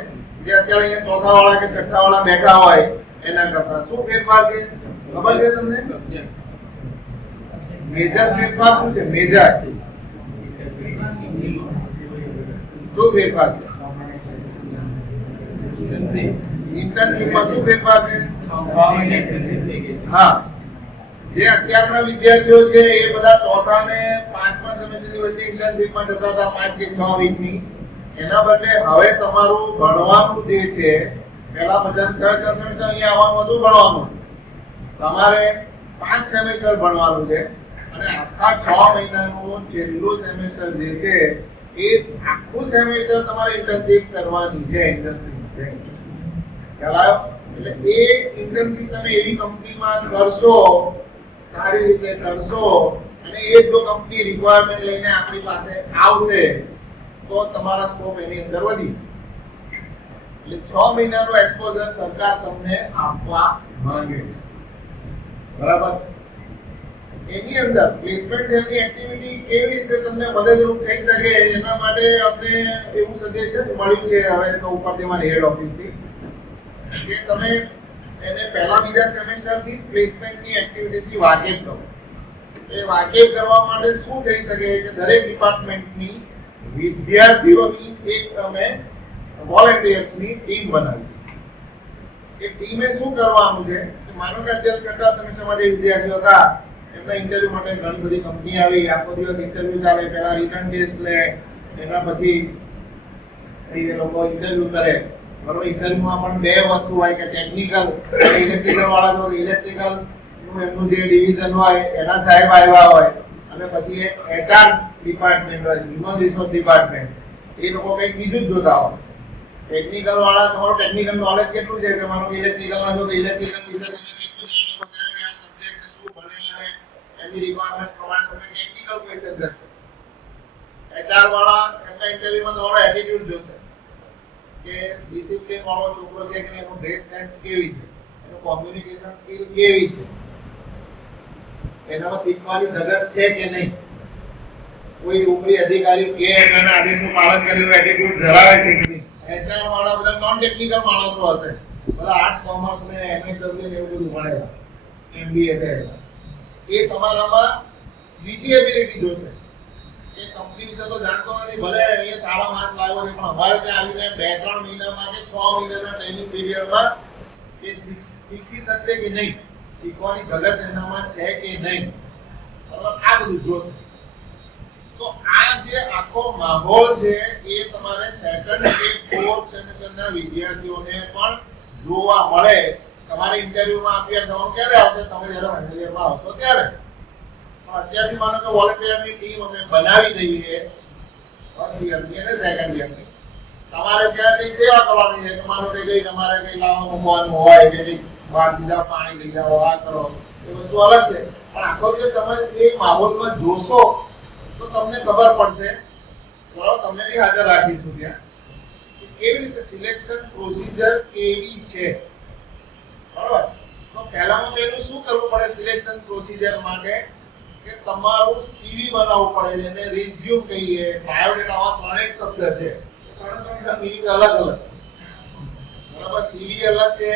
જે અત્યારે અહીંયા ચોથા વાળા કે છઠ્ઠા વાળા બેઠા હોય એના કરતા શું ફેરફાર છે ખબર છે તમને? મેજર ફેરફાર શું છે? મેજર શું ફેરફાર છે? ઇન્ટર્નશીપમાં શું ફેરફાર છે? હા, જે અત્યારના વિદ્યાર્થીઓ છે એ બધા ચોથા ને પાંચમા સેમેસ્ટરની વચ્ચે ઇન્ટર્નશીપમાં જતા હતા 5 કે 6 વીકની. એના બદલે હવે તમારું ભણવાનું જે છે, પહેલા બધા 6 સેમેસ્ટર અહીંયા આવવાનું હતું, ભણવાનું તમારે 5 સેમેસ્ટર ભણવાનું છે. અને આખા 6 મહિનાનું છેલ્લું સેમેસ્ટર જે છે એ આખું સેમેસ્ટર તમારે ઇન્ટર્નશીપ કરવાની છે ઇન્ડસ્ટ્રીમાં. ખ્યાલ આવ્યો? એટલે એ ઇન્ટર્નશીપ તમે એવી કંપનીમાં કરશો, સારી રીતે કરશો, અને એ જો કંપની રિક્વાયરમેન્ટ લઈને આપણી પાસે આવશે તો તમારા સ્કોપ એની અંદર વધી. એટલે 6 મહિનાનો એક્સપોઝર સરકાર તમને આપવા માંગે છે. બરાબર? એની અંદર પ્લેસમેન્ટ સેલની એક્ટિવિટી કેવી રીતે તમને મદદરૂપ થઈ શકે એના માટે અમને એવું સજેશન મળ્યું છે હવે તો ઉપરથી મારી હેડ ઓફિસથી કે તમે એને પહેલા બીજા સેમેસ્ટરથી પ્લેસમેન્ટની એક્ટિવિટીથી વાકેફ કરો. એ વાકેફ કરવા માટે શું થઈ શકે કે દરેક ડિપાર્ટમેન્ટની વિદ્યાર્થીઓની એક તમે વોલેન્ટિયર્સની ટીમ બનાવી છે. એ ટીમે શું કરવાનું છે કે માનો કે અત્યારે છઠ્ઠા સેમેસ્ટરમાં જે વિદ્યાર્થીઓ હતા એમના ઇન્ટરવ્યુ માટે ઘણી બધી કંપની આવી, આખો દિવસ ઇન્ટરવ્યુ ચાલે, પહેલા રિટર્ન ટેસ્ટ લે, એના પછી એ લોકો ઇન્ટરવ્યુ કરે. બરોબર? ઇન્ટરવ્યુમાં પણ બે વસ્તુ હોય કે ટેકનિકલ, ઇલેક્ટ્રિકલ વાળા જો ઇલેક્ટ્રિકલ નું એમનું જે ડિવિઝન હોય એના સાહેબ આવ્યા હોય, અને પછી HR ડિપાર્ટમેન્ટ હોય, હ્યુમન રિસોર્સ ડિપાર્ટમેન્ટ, એ લોકો કંઈક બીજું જ જોતા હોય. ટેકનિકલ વાળા તમારું ટેકનિકલ નોલેજ કેટલું છે કે માનો ઇલેક્ટ્રિકલમાં જો તો ઇલેક્ટ્રિકલ વિશે તમે કેટલું જાણો છો, આ સબ્જેક્ટ શું ભણે અને એની રિક્વાયરમેન્ટ પ્રમાણે તમે ટેકનિકલ ક્વેશ્ચન કરશો. HR વાળા એમના ઇન્ટરવ્યુમાં તમારો એટીટ્યુડ જોશે કે ડિસિપ્લિન વાળો છોકરો છે કે એનું ડ્રેસ સેન્સ કેવી છે, એનું કોમ્યુનિકેશન સ્કિલ કેવી છે, એનામાં શીખવાની ધગશ છે કે નહીં, કોઈ ઉપરી અધિકારી કે એના આદેશનું પાલન કરેલું એટીટ્યુડ ધરાવે છે કે નહીં. HR વાળા બધા નોન ટેકનિકલ માણસો હશે, બધા આર્ટ્સ કોમર્સ ને MSW ને એવું બધું ભણેલા, MBA થયેલા. એ તમારામાં બીજી એબિલિટી જોશે કે કંપની વિશે તો જાણતો નથી, ભલે અહીંયા સારા માર્ક લાવ્યો છે, પણ અમારે ત્યાં આવીને 2-3 મહિનામાં કે 6 મહિનાના ટ્રેનિંગ પીરિયડમાં એ શીખી શકશે કે નહીં, શીખવાની ધગશ એનામાં છે કે નહીં. મતલબ આ બધું જોશે. તો આ જે આખો માહોલ છે એ તમારે સેકન્ડ કે ફોર્થ સેમેસ્ટરના વિદ્યાર્થીઓને પણ જોવા મળે. તમારે ઇન્ટરવ્યુમાં અપિયર થવાનું ક્યારે આવશે? તમે જ્યારે ફાઇનલ યરમાં આવશો ત્યારે. પણ અત્યારથી માનો કે વોલેન્ટિયરની ટીમ અમે બનાવી દઈએ ફર્સ્ટ યરની અને સેકન્ડ યરની. તમારે ત્યાં કઈ સેવા કરવાની છે. તમારો કઈ તમારે કઈ લાવવા મૂકવાનું હોય કે કઈ બહાર દીધા પાણી લઈ જાઓ, આ કરો, એ વસ્તુ અલગ છે. પણ આખો દિવસ તમે એ માહોલમાં જોશો તો તમને ખબર પડશે. બરાબર, તમને બી હાજર રાખીશું ત્યાં કે કેવી રીતે સિલેક્શન પ્રોસિજર કેવી છે. બરાબર, તો પહેલામાં પહેલું શું કરવું પડે સિલેક્શન પ્રોસિજર માટે કે તમારું સીવી બનાવવું પડે, જેને રિઝ્યુમ કહીએ, બાયોડેટા, આવા ત્રણેક શબ્દ છે. ત્રણેક મિનિંગ અલગ અલગ. બરાબર, સીવી અલગ છે,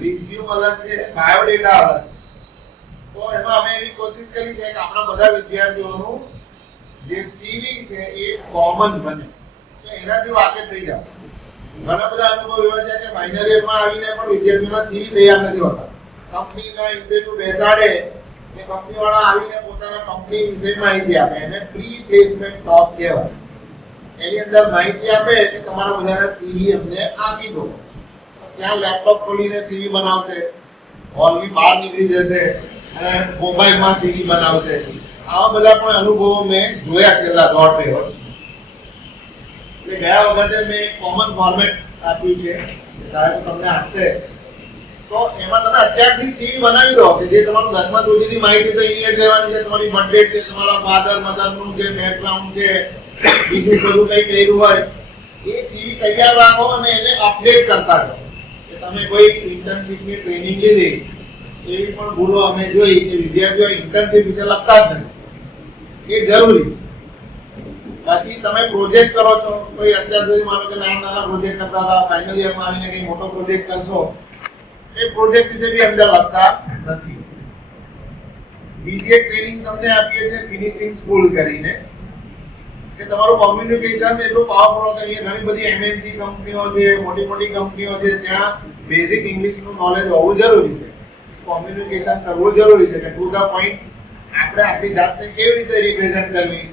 રિઝ્યુમ અલગ છે, બાયોડેટા અલગ. તો એમાં અમે એવી કોશિશ કરી છે કે આપણા બધા વિદ્યાર્થીઓનું જે સીવી છે એ કોમન બને, તો એનાથી વાકેફ થઈ જાવ. ઘણા બધા અનુભવ એવા છે કે ફાઇનલ યરમાં આવીને પણ વિદ્યાર્થીઓના સીવી તૈયાર નથી હોતા. કંપનીના ઇન્ટરવ્યુ બેસાડે કે કંપનીવાળા આવીને પોતાના કંપની વિશે માહિતી આપે, એને પ્રી પ્લેસમેન્ટ ટોક કહેવાય. એની અંદર માહિતી આપે કે તમારા બધાના સીવી અમને આપી દો. ત્યાં લેપટોપ ખોલીને સીવી બનાવશે, હોલની બહાર નીકળી જશે અને મોબાઈલમાં સીવી બનાવશે. આવા બધા પણ અનુભવો મેં જોયા છેલ્લા 1.5 વર્ષ. એટલે ગયા વખતે મેં એક કોમન ફોર્મેટ આપ્યું છે, સાહેબ તમને આપશે. તો એમાં તમે અત્યારથી સીવી બનાવી દો કે જે તમારું 10મા સુધીની માહિતી તો અહીંયા જ લેવાની છે. તમારી બર્થડેટ છે, તમારા ફાધર મધરનું જે બેકગ્રાઉન્ડ છે, બીજું બધું કંઈ કર્યું હોય એ સીવી તૈયાર રાખો અને એને અપડેટ કરતા જાઓ. કે તમે કોઈ ઇન્ટર્નશીપની ટ્રેનિંગ લીધી એવી પણ ભૂલો અમે જોઈ કે વિદ્યાર્થીઓ ઇન્ટર્નશીપ વિશે લખતા જ નથી. એ જરૂરી છે. પછી તમે પ્રોજેક્ટ કરો છો, કોઈ અત્યાર સુધી માનો કે નાના પ્રોજેક્ટ કરતા હતા, ફાઇનલ યરમાં આવીને કંઈ મોટો પ્રોજેક્ટ કરશો, એ પ્રોજેક્ટ વિશે બી અંદર લખતા નથી. બીજી એક ટ્રેનિંગ તમને આપીએ છીએ ફિનિશિંગ સ્કૂલ કરીને, કે તમારું કોમ્યુનિકેશન એટલું પાવરફુલ કે અહીંયા ઘણી બધી એમએનસી કંપનીઓ છે, મોટી મોટી કંપનીઓ છે, ત્યાં બેઝિક ઇંગ્લિશનું નોલેજ હોવું જરૂરી છે. કોમ્યુનિકેશન કરવું જરૂરી છે કે ટુ ધ પોઈન્ટ આપણે આપણી જાતને કેવી રીતે રિપ્રેઝન્ટ કરવી.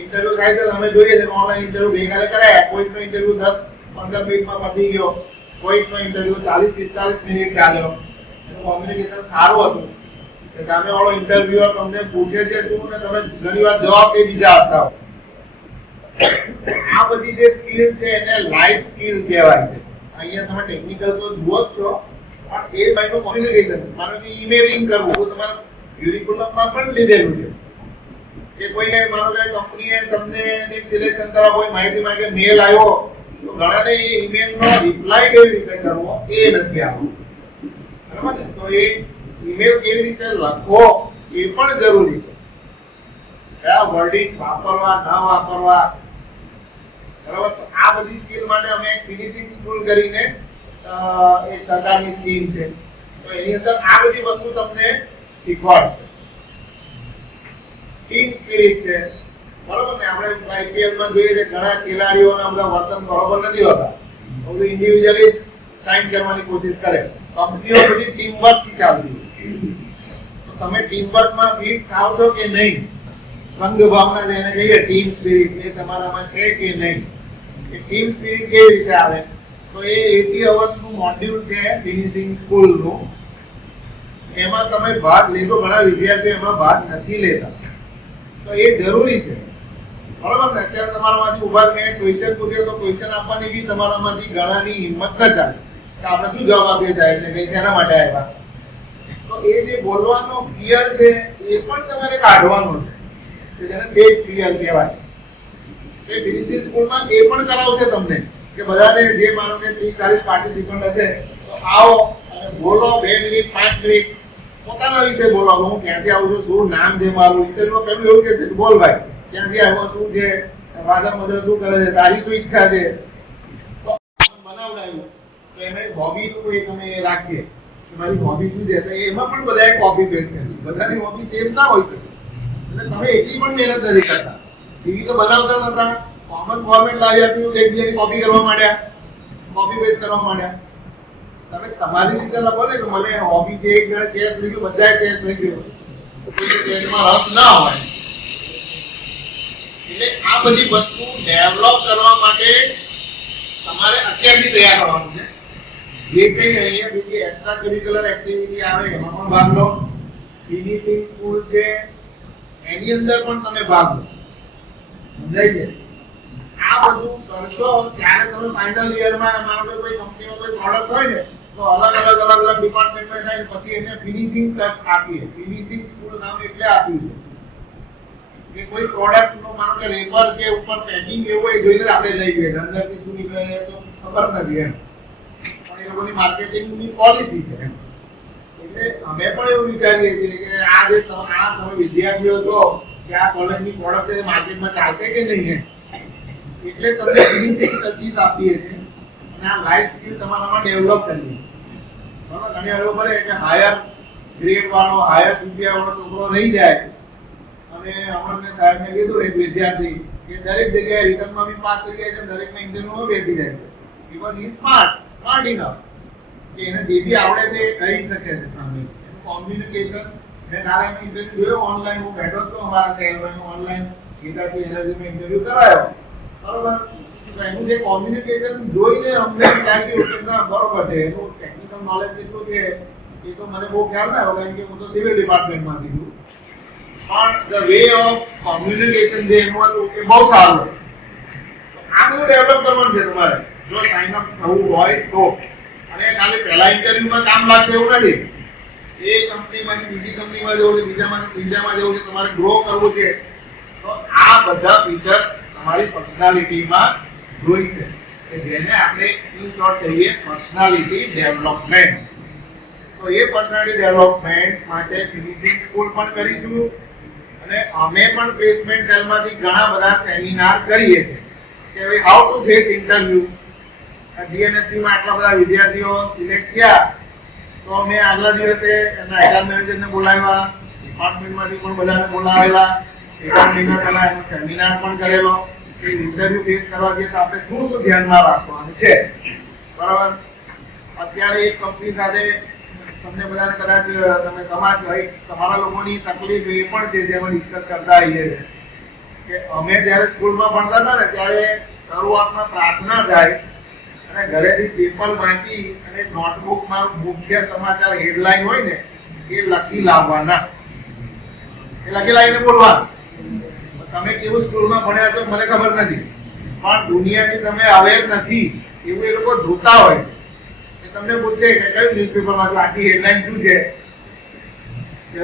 ઇન્ટરવ્યુ થાય છે, અમે જોઈએ છે ઓનલાઈન ઇન્ટરવ્યુ ગઈકાલે કરાયા, કોઈકનો ઇન્ટરવ્યુ 10-15 મિનિટમાં પતી ગયો, કોઈકનો ઇન્ટરવ્યુ 40-45 મિનિટ ચાલ્યો. એનું કોમ્યુનિકેશન સારું હતું કે સામેવાળો ઇન્ટરવ્યુઅર તમને પૂછે છે શું ને તમે ઘણીવાર જવાબ એ બીજા આપતા હો. આ બધી જે સ્કિલ છે એને લાઈફ સ્કિલ કહેવાય છે. અહીંયા તમે ટેકનિકલ તો જુઓ જ છો, પણ એ સાઈડનું કોમ્યુનિકેશન, માનો કે ઈમેલિંગ કરવું, તો તમારા ક્યુરિક્યુલમમાં પણ લીધેલું છે કે કોઈ માનો કે કંપનીએ તમને એક સિલેક્શન કરવા કોઈ માહિતી માંગે, મેલ આવ્યો તો ઘણાને એ ઈમેલનો રિપ્લાય કેવી રીતે કરવો એ નથી આવતું. બરાબર ને? તો એ ઈમેલ કેવી રીતે લખવો એ પણ જરૂરી છે. કયા વર્ડિંગ વાપરવા ન વાપરવા. બરાબર, તો આ બધી સ્કિલ માટે અમે એક ફિનિશિંગ સ્કૂલ કરીને એક સરકારની સ્કીમ છે, તો એની અંદર આ બધી વસ્તુ તમને શીખવાડશે. ટીમ સ્પિરિટ છે. બરોબર ને? આપણે આઈપીએલ માં જોઈએ છે ઘણા ખેલાડીઓના બધા વર્તન બરોબર નથી હોતા, બધું ઇન્ડિવિડ્યુઅલી સાઇન કરવાની કોશિશ કરે. કંપનીઓ બધી ટીમ વર્ક થી ચાલતી હોય. તો તમે ટીમ વર્કમાં ફિટ થાવ છો કે નહીં, સંઘ ભાવના જેને કહીએ ટીમ સ્પિરિટ, એ તમારામાં છે કે નહીં. એ ટીમ સ્પિરિટ કેવી રીતે આવે? તો એ 80 અવર્સનું મોડ્યુલ છે ફિનિશિંગ સ્કૂલનું. એમાં તમે ભાગ લેજો. ઘણા વિદ્યાર્થીઓ એમાં ભાગ નથી લેતા, તો એ જરૂરી છે. બરાબર ને? અત્યારે તમારામાંથી ઉભા મેં ક્વેશ્ચન પૂછ્યો તો ક્વેશ્ચન આપવાની બી તમારામાંથી ઘણાની હિંમત ન ચાલે કે આપણે શું જવાબ આપીએ સાહેબ છે, કંઈ શેના માટે આવ્યા. તો એ જે બોલવાનો ફિયર છે એ પણ તમારે કાઢવાનો છે, જેને સ્ટેજ ફિયર કહેવાય. એ ફિનિશિંગ સ્કૂલમાં એ પણ કરાવશે તમને કે બધાને જે માનો કે 30-40 પાર્ટિસિપન્ટ હશે તો આવો અને બોલો 2 મિનિટ 5 મિનિટ પોતાના વિશે બોલો. હું ક્યાંથી આવું છું, શું નામ છે મારું. ઇન્ટરવ્યુ પેલું એવું કે છે બોલ ભાઈ ક્યાંથી આવ્યો, શું છે, ફાધર મધર શું કરે છે, તારી શું ઈચ્છા છે. તો બનાવડાવ્યું તો એમાં હોબીનું એક અમે રાખીએ કે મારી હોબી શું છે. તો એમાં પણ બધાએ કોપી પેસ્ટ કરી. બધાની હોબી સેમ ના હોય શકે એટલે તમે એટલી પણ મહેનત નથી કરતા. સીવી તો બનાવતા નતા, કોમન ફોર્મેટ લાવી આપ્યું, એકબીજાની કોપી કરવા માંડ્યા, કોપી પેસ્ટ કરવા માંડ્યા. તમે તમારી રીતે લખો ને કે મને હોબી છે, એક જણે ચેસ લખ્યું, બધાએ ચેસ લખ્યું, કોઈ ચેસમાં રસ ના હોય એટલે આ બધી વસ્તુ ડેવલપ કરવા માટે તમારે અત્યારથી તૈયાર થવાનું છે. જે કંઈ અહીંયા બીજી એક્સ્ટ્રા કરિક્યુલર એક્ટિવિટી આવે એમાં પણ ભાગ લો. ફિનિશિંગ સ્કૂલ છે એની અંદર પણ તમે ભાગ લો. સમજાય છે? આ બધું કરશો ત્યારે તમે ફાઇનલ યરમાં માનો કે કોઈ કંપનીનો કોઈ પ્રોડક્ટ હોય ને તો અલગ ડિપાર્ટમેન્ટમાં જાય પછી એને ફિનિશિંગ ટચ આપીએ. ફિનિશિંગ સ્કૂલ નામ એટલે આપ્યું છે કે કોઈ પ્રોડક્ટ નો માનો કે રેપર કે ઉપર પેકિંગ એવું હોય જોઈને આપણે લઈ ગਏ અંદરથી શું નીકળે તો ખબર નથી એમ, પણ એ લોકોની માર્કેટિંગની પોલિસી છે એમ. એટલે અમે પણ એવું વિચારીએ છીએ કે આ જે તમે વિદ્યાર્થીઓ છો કે આ કોલેજની પ્રોડક્ટ છે માર્કેટમાં ચાલશે કે નહીં એમ, એટલે તમને ફિનિશિંગ ટચીસ આપીએ છીએ અને આ લાઈફ સ્કિલ તમારામાં ડેવલપ કરીએ. બરાબર? અને એવું બને કે હાયર ગ્રેડ વાળો હાયર રૂપિયા વાળો છોકરો રહી જાય અને હમણાં મેં સાહેબને કીધું એક વિદ્યાર્થી કે દરેક જગ્યાએ રિટર્નમાં બી પાસ થઈ જાય છે, દરેકમાં ઇન્ટરવ્યુમાં બેસી જાય છે. બીકોઝ હી સ્માર્ટ ઇનફ કે એને જે બી આવડે છે એ કહી શકે છે સામે. એનું કોમ્યુનિકેશન મેં નારાયણ ઇન્ટરવ્યુ જોયો ઓનલાઈન, હું બેઠો હતો અમારા શહેરમાં ઓનલાઈન ગીતાજી એનર્જીમાં ઇન્ટરવ્યુ કરાયો. બરોબર? એનું જે કોમ્યુનિકેશન જોઈને અમને લાગ્યું કે ના બરોબર છે, એનું ટેકનિકલ નોલેજ કેટલું છે એ તો મને બહુ ખ્યાલ ના આવ્યો કારણ કે હું તો સિવિલ ડિપાર્ટમેન્ટમાંથી છું. પણ ધ વે ઓફ કોમ્યુનિકેશન જે એનું હતું એ બહુ સારું. આ બધું ડેવલપ કરવાનું છે તમારે જો સાઇન અપ થવું હોય તો. અને ખાલી પહેલા ઇન્ટરવ્યુમાં કામ લાગશે એવું નથી. એ કંપનીમાંથી બીજી કંપનીમાં જવું છે, બીજામાંથી ત્રીજામાં જવું છે, તમારે ગ્રો કરવું છે તો આ બધા ફીચર્સ તમારી પર્સનાલિટીમાં જોઈશે કે જેને આપણે ઇન શોર્ટ કહીએ પર્સનાલિટી ડેવલપમેન્ટ. તો એ પર્સનાલિટી ડેવલપમેન્ટ માટે ફિનિશિંગ સ્કૂલ પણ કરીશું અને અમે પણ પ્લેસમેન્ટ સેલમાંથી ઘણા બધા સેમિનાર કરીએ છીએ કે ભાઈ હાઉ ટુ ફેસ ઇન્ટરવ્યુ. જીએનએફસીમાં આટલા બધા વિદ્યાર્થીઓ સિલેક્ટ થયા તો અમે આગલા દિવસે એના એચઆર મેનેજરને બોલાવ્યા, ડિપાર્ટમેન્ટમાંથી પણ બધાને બોલાવેલા, એકાદ મહિના પહેલા એનો સેમિનાર પણ કરેલો કે ઇન્ટરવ્યુ ફેસ કરવા જઈએ તો આપણે શું શું ધ્યાનમાં રાખવાનું છે. બરાબર? અત્યારે એક કંપની સાથે તમને બધાને કદાચ તમે સમાજ હોય તમારા લોકોની તકલીફ એ પણ છે જે અમે ડિસ્કસ કરતા આવીએ છીએ કે અમે જ્યારે સ્કૂલમાં ભણતા હતા ને ત્યારે શરૂઆતમાં પ્રાર્થના થાય અને ઘરેથી પેપર વાંચી અને નોટબુકમાં મુખ્ય સમાચાર હેડલાઇન હોય ને એ લખી લાવવાના, એ લખી લાવીને બોલવાનું. તમે કેવું સ્કૂલમાં ભણ્યા છો મને ખબર નથી, પણ દુનિયાથી તમે અવેર નથી એવું એ લોકો જોતા હોય. તમને પૂછે કે કયું ન્યૂઝપેપરમાં આખી હેડલાઇન શું છે કે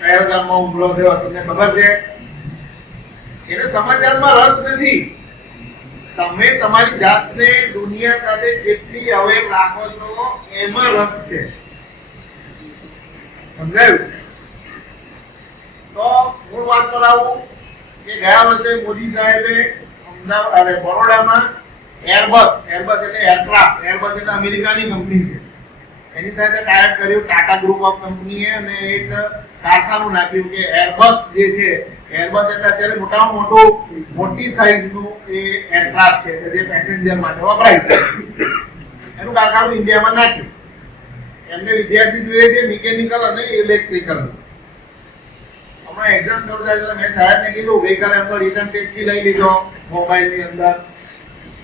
કયા ગામમાં હુમલો થયો તમને ખબર છે? એને સમાચારમાં રસ નથી. તમે તમારી જાતને દુનિયા સાથે કેટલી અવેર રાખો છો એમાં રસ છે. સમજાયું? તો હું વાત કરાવું કે ગયા વર્ષે મોદી સાહેબે અમદાવાદ બરોડામાં એરબસ એટલે એરક્રાફ્ટ, એરબસ એટલે અમેરિકાની કંપની છે, એની સાથે ટાઈપ કર્યું ટાટા ગ્રુપ ઓફ કંપનીએ અને એક કારખાનું નાખ્યું કે એરબસ જે છે, એરબસ એટલે અત્યારે મોટામાં મોટી સાઈઝનું એ એરક્રાફ્ટ છે જે પેસેન્જર માટે વપરાય છે. એનું કારખાનું ઇન્ડિયામાં નાખ્યું. એમને વિદ્યાર્થી જોઈએ છે મિકેનિકલ અને ઇલેક્ટ્રિકલ. હમણાં એક્ઝામ શરૂ થાય એટલે મેં સાહેબને કીધું ગઈકાલે એમનો રિટર્ન ટેસ્ટ બી લઈ લીધો મોબાઈલની અંદર.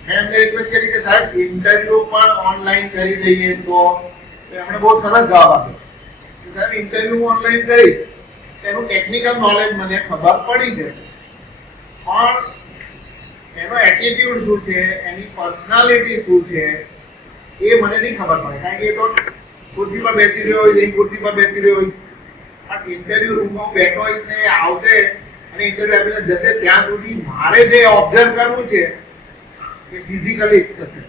મેં એમને રિક્વેસ્ટ કરી કે સાહેબ ઇન્ટરવ્યુ પણ ઓનલાઈન કરી દઈએ તો એમણે બહુ સરસ જવાબ આપ્યો કે સાહેબ ઇન્ટરવ્યુ ઓનલાઈન કરીશ એનું ટેકનિકલ નોલેજ મને ખબર પડી જશે, પણ એનો એટીટ્યુડ શું છે, એની પર્સનાલિટી શું છે એ મને નહીં ખબર પડે કારણ કે એ તો ખુરશી પર બેસી રહ્યો હોય એ ખુરશી પર બેસી રહ્યો હોય. પણ ઇન્ટરવ્યુ રૂમમાં બેઠો હોય ને આવશે અને ઇન્ટરવ્યુ આપીને જશે ત્યાં સુધી મારે જે ઓબ્ઝર્વ કરવું છે કે ફિઝિકલી થશે.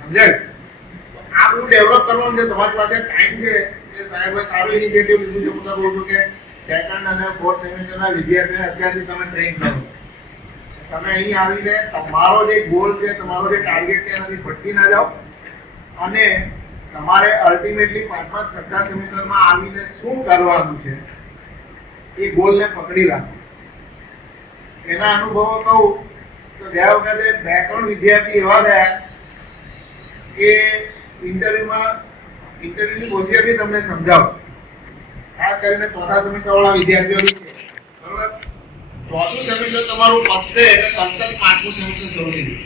સમજાય? આ બધું ડેવલપ કરવાનું છે. તમારી પાસે ટાઈમ છે કે સાહેબ સારું ઇનિશિયેટિવ લીધું છે. હું તો કહું છું કે સેકન્ડ અને ફોર્થ સેમેસ્ટરના વિદ્યાર્થીઓને અત્યારથી તમે ટ્રેન કરો. તમે અહીં આવીને તમારો જે ગોલ છે, તમારો જે ટાર્ગેટ છે એનાથી ભટકી ના જાઓ અને તમારે અલ્ટિમેટલી 5મા 6ઠા સેમેસ્ટરમાં આવીને શું કરવાનું છે એ ગોલને પકડી રાખો. એના અનુભવો કહું તો ગયા વખતે 2-3 વિદ્યાર્થી એવા થયા કે ઇન્ટરવ્યુની પ્રોસિજર તમને સમજાવું. ખાસ કરીને 4થા સેમેસ્ટર વાળા વિદ્યાર્થીઓની છે. બરોબર? ચોથું સેમેસ્ટર તમારું પતશે એટલે તરત જ પાંચમું સેમેસ્ટર શરૂ થઈ ગયું.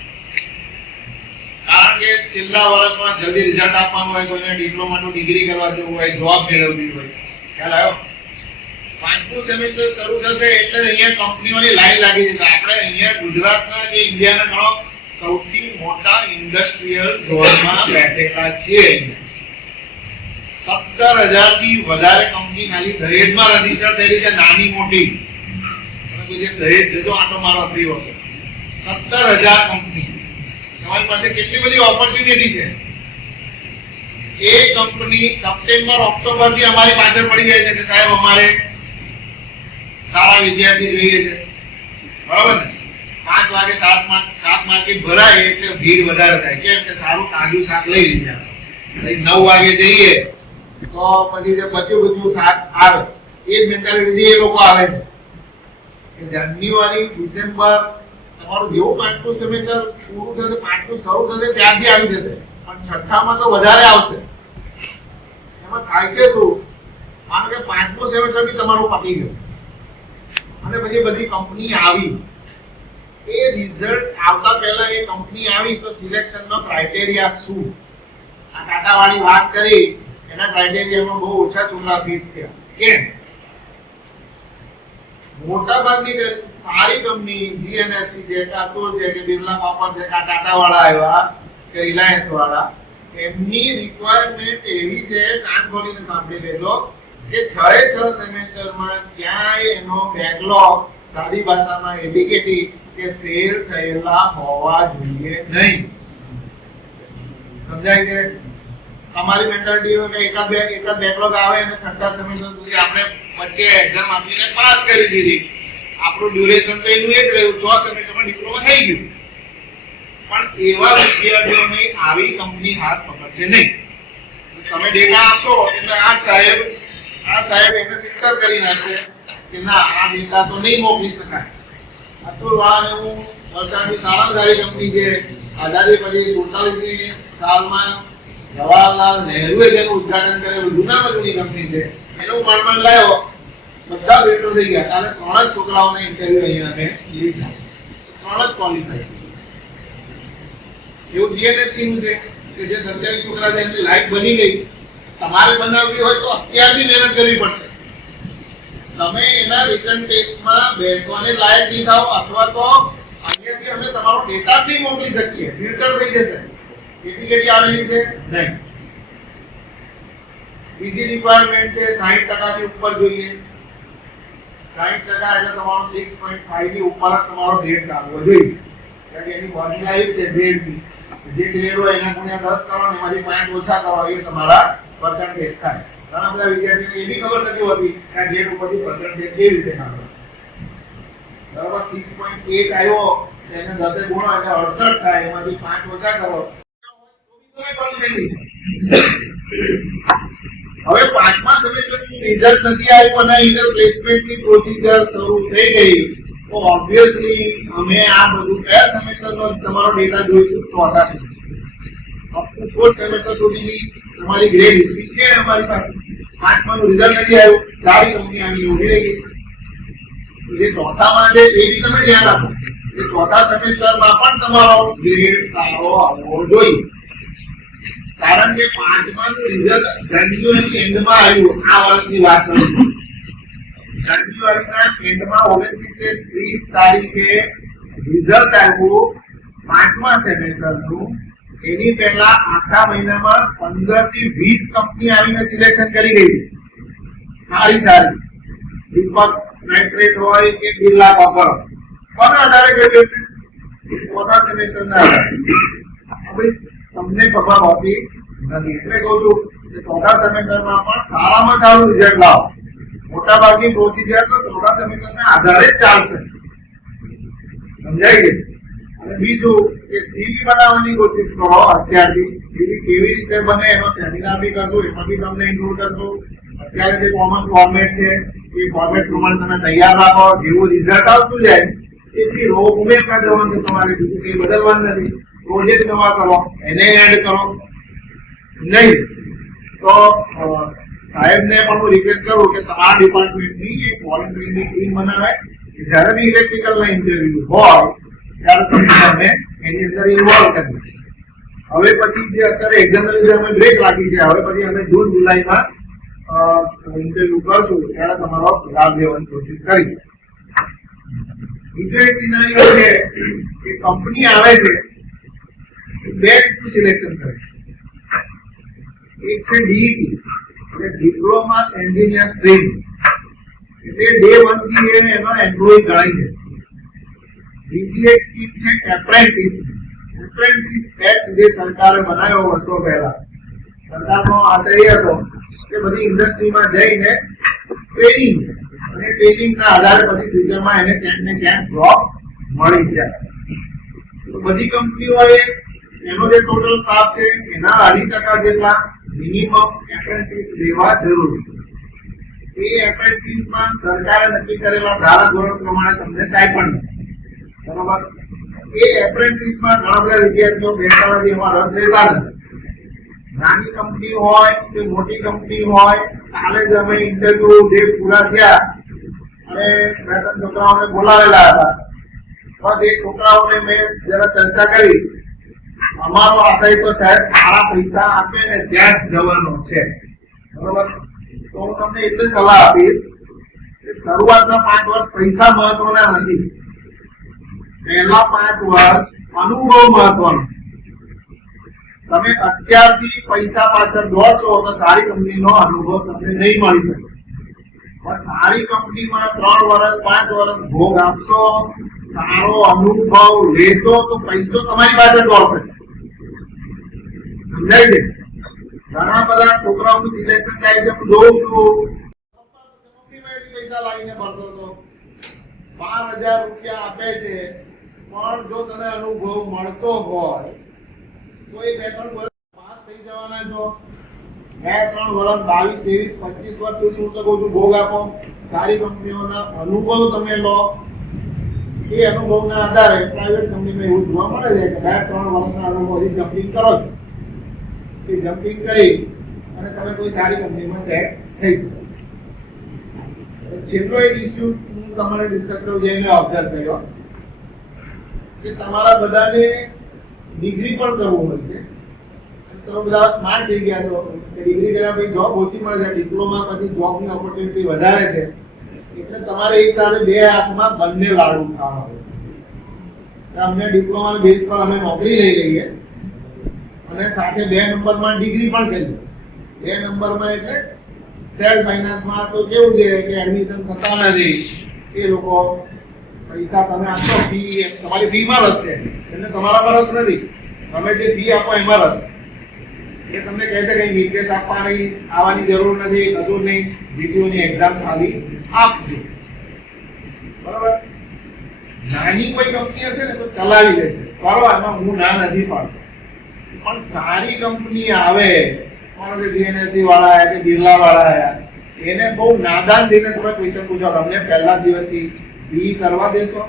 કારણ કે છેલ્લા વર્ષમાં જલ્દી રિઝલ્ટ આપવાનું હોય, કોઈને ડિપ્લોમાનું ડિગ્રી કરવા જવું હોય, જોબ મેળવવી હોય, ખ્યાલ આવ્યો? પાંચમું સેમેસ્ટર શરૂ થશે એટલે અહીંયા કંપનીઓની લાઈન લાગી જશે. આપણે અહીંયા ગુજરાતના કે ઇન્ડિયાના ઘણો સૌથી મોટા ઇન્ડસ્ટ્રીયલ ઝોનમાં બેઠેલા છીએ. 17,000 થી વધારે કંપની ખાલી દહેજમાં રજીસ્ટર થયેલી છે, નાની મોટી. તમે જે દહેજ જજો આટો મારો ફ્રી હશે. 17,000 કંપની. તમારી પાસે કેટલી બધી ઓપોર્ચ્યુનિટી છે. એ કંપની સપ્ટેમ્બર ઓક્ટોબર થી અમારી પાછળ પડી જાય છે કે સાહેબ અમારે સારા વિદ્યાર્થી જોઈએ છે, બરાબર ને? 5 વાગે 7 માર્કેટ ભરાય એટલે ભીડ વધારે થાય. કેમ કે સારું તાજું શાક લઈ લઈએ. 9 વાગે જઈએ તો પછી જે બચ્યું શાક આવે એ જ મેન્ટાલિટી એ લોકો આવે છે કે જાન્યુઆરી ડિસેમ્બર તમારું જેવું પાંચમું સેમેસ્ટર પૂરું થશે, પાંચમું શરૂ થશે ત્યારથી આવી જશે. પણ છઠ્ઠામાં તો વધારે આવશે. એમાં થાય છે શું? માનો કે પાંચમું સેમેસ્ટર બી તમારું પતી ગયું અને પછી બધી કંપની આવી. એ રિઝલ્ટ આવતા પહેલા એ કંપની આવી તો સિલેક્શનનો ક્રાઇટેરિયા શું? આ ટાટાવાળી વાત કરી એના ક્રાઇટેરિયામાં બહુ ઓછા છોકરા ફિટ થયા. કેમ? મોટા ભાગની સારી કંપની જીએનએફસી છે, કાતુલ છે, કે બિરલા કોપર છે, કે ટાટા વાળા આવ્યા કે રિલાયન્સ વાળા, એમની રિક્વાયરમેન્ટ એવી છે, કાન ખોલીને સાંભળી લેજો, કે 6 સેમેસ્ટરમાં ક્યાંય એનો બેકલોગ સાદી ભાષામાં ઇન્ડિકેટિવ કે ફેલ થયેલા હોવા જોઈએ નહીં. સમજાય છે? તમારી મેન્ટાલિટી હોય કે એકાદ બેકલોગ આવે અને છઠ્ઠા સેમેસ્ટર સુધી આપણે વચ્ચે એક્ઝામ આપીને પાસ કરી દીધી. આપણું ડ્યુરેશન તો એનું એ જ રહ્યું, 6 સેમેસ્ટરમાં ડિપ્લોમા થઈ ગયું. પણ એવા વિદ્યાર્થીઓને આવી કંપની હાથ પકડશે નહીં. તમે ડેટા આપશો એટલે આ સાહેબ એને ફિલ્ટર કરી નાખશે કે ના, આ ડેટા તો નહીં મોકલી શકાય. અતુલ વાળાને હું વલસાડની સારામાં સારી કંપની છે, આઝાદી પછી 47ની સાલમાં જવાહરલાલ નહેરુએ જેનું ઉદ્ઘાટન કરેલું, જૂનામાં જૂની કંપની છે, એનું મળમળ લાવ્યો, બધા બેટો થઈ ગયા. કાલે 3 જ છોકરાઓને ઇન્ટરવ્યુ અહીંયા અમે લીધા, 3 જ ક્વોલિફાઈ. એવું જીએનએફસી નું છે કે જે 27 છોકરા છે એમની લાઈફ બની ગઈ. તમારે બનાવવી હોય તો અત્યારથી મહેનત કરવી પડશે. તમે એના રિટર્ન ટેસ્ટમાં બેસવાને લાયક નહીં થાવ, અથવા તો અહીંયાથી અમે તમારો ડેટા જ નહીં મોકલી શકીએ, ફિલ્ટર થઈ જશે. કેટલી આવેલી છે નહીં. બીજી રિક્વાયરમેન્ટ છે 60% થી ઉપર જોઈએ. 60% એટલે તમારો 6.5 થી ઉપર જ તમારો ગ્રેડ ચાલવો જોઈએ. કારણ કે એની બોડી લાઈફ છે ગ્રેડની. જે ગ્રેડ હોય એના ગુણ્યા 10 કરો, એમાંથી 5 ઓછા કરો, એ તમારા પર્સન્ટેજ થાય. ઘણા બધા વિદ્યાર્થીઓને એ બી ખબર નથી હોતી કે આ ગ્રેડ ઉપરથી પર્સન્ટેજ કેવી રીતે કાઢવો. બરાબર, 6.8 આવ્યો એને 10 ગુણો એટલે 68 થાય, એમાંથી 5 ઓછા કરો. હવે 5મા સેમેસ્ટરનું રિઝલ્ટ નથી આવ્યું અને ઇન્ટર પ્લેસમેન્ટની પ્રોસિજર શરૂ થઈ ગઈ, તો ઓબ્વિયસલી અમે આ બધું કયા સેમેસ્ટરનો તમારો ડેટા જોઈશું? 4થા સેમેસ્ટર. 4th સેમેસ્ટર સુધીની તમારી ગ્રેડ હિસ્ટ્રી છે અમારી પાસે. 5માનું રિઝલ્ટ નથી આવ્યું, સારી કંપની આવી ઉભી રહી ગઈ. જે 4થામાં છે એ બી તમે ધ્યાન રાખો કે 4થા સેમેસ્ટરમાં પણ તમારો ગ્રેડ સારો આવવો જોઈએ. કારણ કે 5માનું રિઝલ્ટ જાન્યુઆરી એન્ડમાં આવ્યું. આ વર્ષની વાત કરું, જાન્યુઆરીના એન્ડમાં 29-30 તારીખે રિઝલ્ટ આવ્યું 5મા સેમેસ્ટરનું. એની પહેલા આખા મહિનામાં 15 થી 20 કંપની આવીને સિલેક્શન કરી ગઈ. સારી દીપક નાઇટ્રેટ હોય કે બિરલા કોપર, કોના આધારે કર્યું? 4થા સેમેસ્ટરના આધારે. તમને ખબર હોતી નથી, એટલે કહું છું કે 4થા સેમેસ્ટરમાં પણ સારામાં સારું રિઝલ્ટ લાવો. મોટા ભાગની પ્રોસિજર તો 4થા સેમેસ્ટરના આધારે જ ચાલશે. સમજાય છે? અને બીજું કે સીવી બનાવવાની કોશિશ કરો અત્યારથી. સીવી કેવી રીતે બને એનો સેમિનાર બી કરજો, એમાં બી તમને ઇન્ક્લુડ કરજો. અત્યારે જે કોમન ફોર્મેટ છે એ ફોર્મેટ પ્રમાણે તમે તૈયાર રાખો. જેવું રિઝલ્ટ આવતું જાય એથી રો ઉમેરતા જવાનું છે તમારે, બીજું કંઈ બદલવાનું નથી. પ્રોજેક્ટ નવા કરો, એને એડ કરો નહીં. તો સાહેબને પણ હું રિક્વેસ્ટ કરું કે તમારા ડિપાર્ટમેન્ટની એક વોલન્ટિયરની ટીમ બનાવે જ્યારે બી ઇલેક્ટ્રિકલના ઇન્ટરવ્યુ હોય ત્યારે તમને એની અંદર ઇન્વોલ્વ કરીએ. હવે પછી જે અત્યારે એક્ઝામના લીધે અમે બ્રેક રાખી છે, હવે પછી અમે જૂન જુલાઈમાં ઇન્ટરવ્યુ કરશું ત્યારે તમારો લાભ લેવાની કોશિશ કરીશું. બીજો એક સિનારીઓ છે કે કંપની આવે છે બે રીતનું સિલેક્શન કરે છે. એક છે ડીઈટી એટલે ડિપ્લોમા એન્જિનિયર સ્ટ્રીમ, એટલે ડે 1 થી એનો એમ્પ્લોય ગણાય છે. બીજી એક સ્કીમ છે એપ્રેન્ટિસ. એપ્રેન્ટિસ એક્ટ જે સરકારે બનાવ્યો વર્ષો પહેલા. સરકારનો આશય હતો કે બધી ઇન્ડસ્ટ્રીમાં જઈને ટ્રેનિંગ અને ટ્રેનિંગના આધારે પછી ફ્યુચરમાં એને ક્યાંક ને ક્યાંક જોબ મળી જાય. તો બધી કંપનીઓએ એનો જે ટોટલ સ્ટાફ છે એના 2.5% જેટલા મિનિમમ એપ્રેન્ટિસ લેવા જરૂરી. એ એપ્રેન્ટિસમાં સરકારે નક્કી કરેલા ધારાધોરણ પ્રમાણે તમને સ્ટાઇપન્ડ, બરાબર. એ એપ્રેન્ટિસમાં ઘણા બધા વિદ્યાર્થીઓ બેસવાથી એમાં રસ લેતા નથી. નાની કંપની હોય કે મોટી કંપની હોય, કાલે જ અમે ઇન્ટરવ્યુ જે પૂરા થયા અને 2-3 છોકરાઓને બોલાવેલા હતા, બસ એ છોકરાઓને મેં જરા ચર્ચા કરી. અમારો આશય તો સાહેબ સારા પૈસા આપે ને ત્યાં જ જવાનો છે, બરોબર. તો હું તમને એટલે સલાહ આપીશ કે શરૂઆતના 5 વર્ષ પૈસા મહત્વના નથી, પહેલા 5 વર્ષ અનુભવ મહત્વનો. તમે અત્યારથી પૈસા પાછળ દોડશો તો સારી કંપનીનો અનુભવ તમને નહીં મળી શકે. પણ સારી કંપનીમાં 3 વર્ષ 5 વર્ષ ભોગ આપશો, સારો અનુભવ લેશો તો પૈસો તમારી પાસે દોડશે. સમજાય છે? ઘણા બધા છોકરાઓનું સિલેક્શન થાય છે, હું જોઉં છું પૈસા લાવીને ભરતો હતો, 12,000 રૂપિયા આપે છે, પણ જો તને અનુભવ મળતો હોય તો એ 2-3 વર્ષ પાસ થઈ જવાના છો. 2-3 વર્ષ 22, 23, 25 વર્ષ સુધી હું તો કહું છું ભોગ આપો, સારી કંપનીઓના અનુભવ તમે લો. એ અનુભવના આધારે પ્રાઇવેટ કંપનીમાં એવું જોવા મળે છે કે 2-3 વર્ષના અનુભવથી જમ્પિંગ કરો છો, એ જમ્પિંગ કરી અને તમે કોઈ સારી કંપનીમાં સેટ થઈ શકો. છેલ્લો એક ઇસ્યુ હું તમારે ડિસ્કસ કરું જે મેં ઓબ્ઝર્વ કર્યો કે તમારા બધાને ડિગ્રી પણ કરવું હોય છે. તમે બધા સ્માર્ટ થઈ ગયા છો કે ડિગ્રી કર્યા પછી જોબ ઓછી મળે છે, ડિપ્લોમા પછી જોબની ઓપોર્ચ્યુનિટી વધારે છે, એટલે તમારે એક સાથે 2 હાથમાં બંને લાડુ ખાવા હોય. અમને ડિપ્લોમાના બેઝ પર અમે નોકરી લઈ લઈએ અને સાથે 2 નંબરમાં ડિગ્રી પણ કરીએ. 2 નંબરમાં એટલે સેલ્ફ ફાઇનાન્સમાં તો કેવું છે કે એડમિશન થતા નથી, એ લોકો પૈસા તમે આપો, ફી તમારી ફીમાં રસ છે એટલે તમારામાં રસ નથી, તમે જે ફી આપો એમાં રસ. એ તમને કહે છે કે નિર્દેશ આપવાની આવવાની જરૂર નથી, કશું નહીં, જીપીઓની એક્ઝામ ખાલી આપજો, બરાબર. નાની કોઈ કંપની હશે ને તો ચલાવી લેશે, બરાબર, એમાં હું ના નથી પાડતો. પણ સારી કંપની આવે, માનો કે જીએનએફસી વાળા આયા કે બિરલા વાળા આયા, એને બહુ નાદાન થઈને તમે ક્વેશ્ચન પૂછો, તમને પહેલા દિવસથી બી કરવા દેશો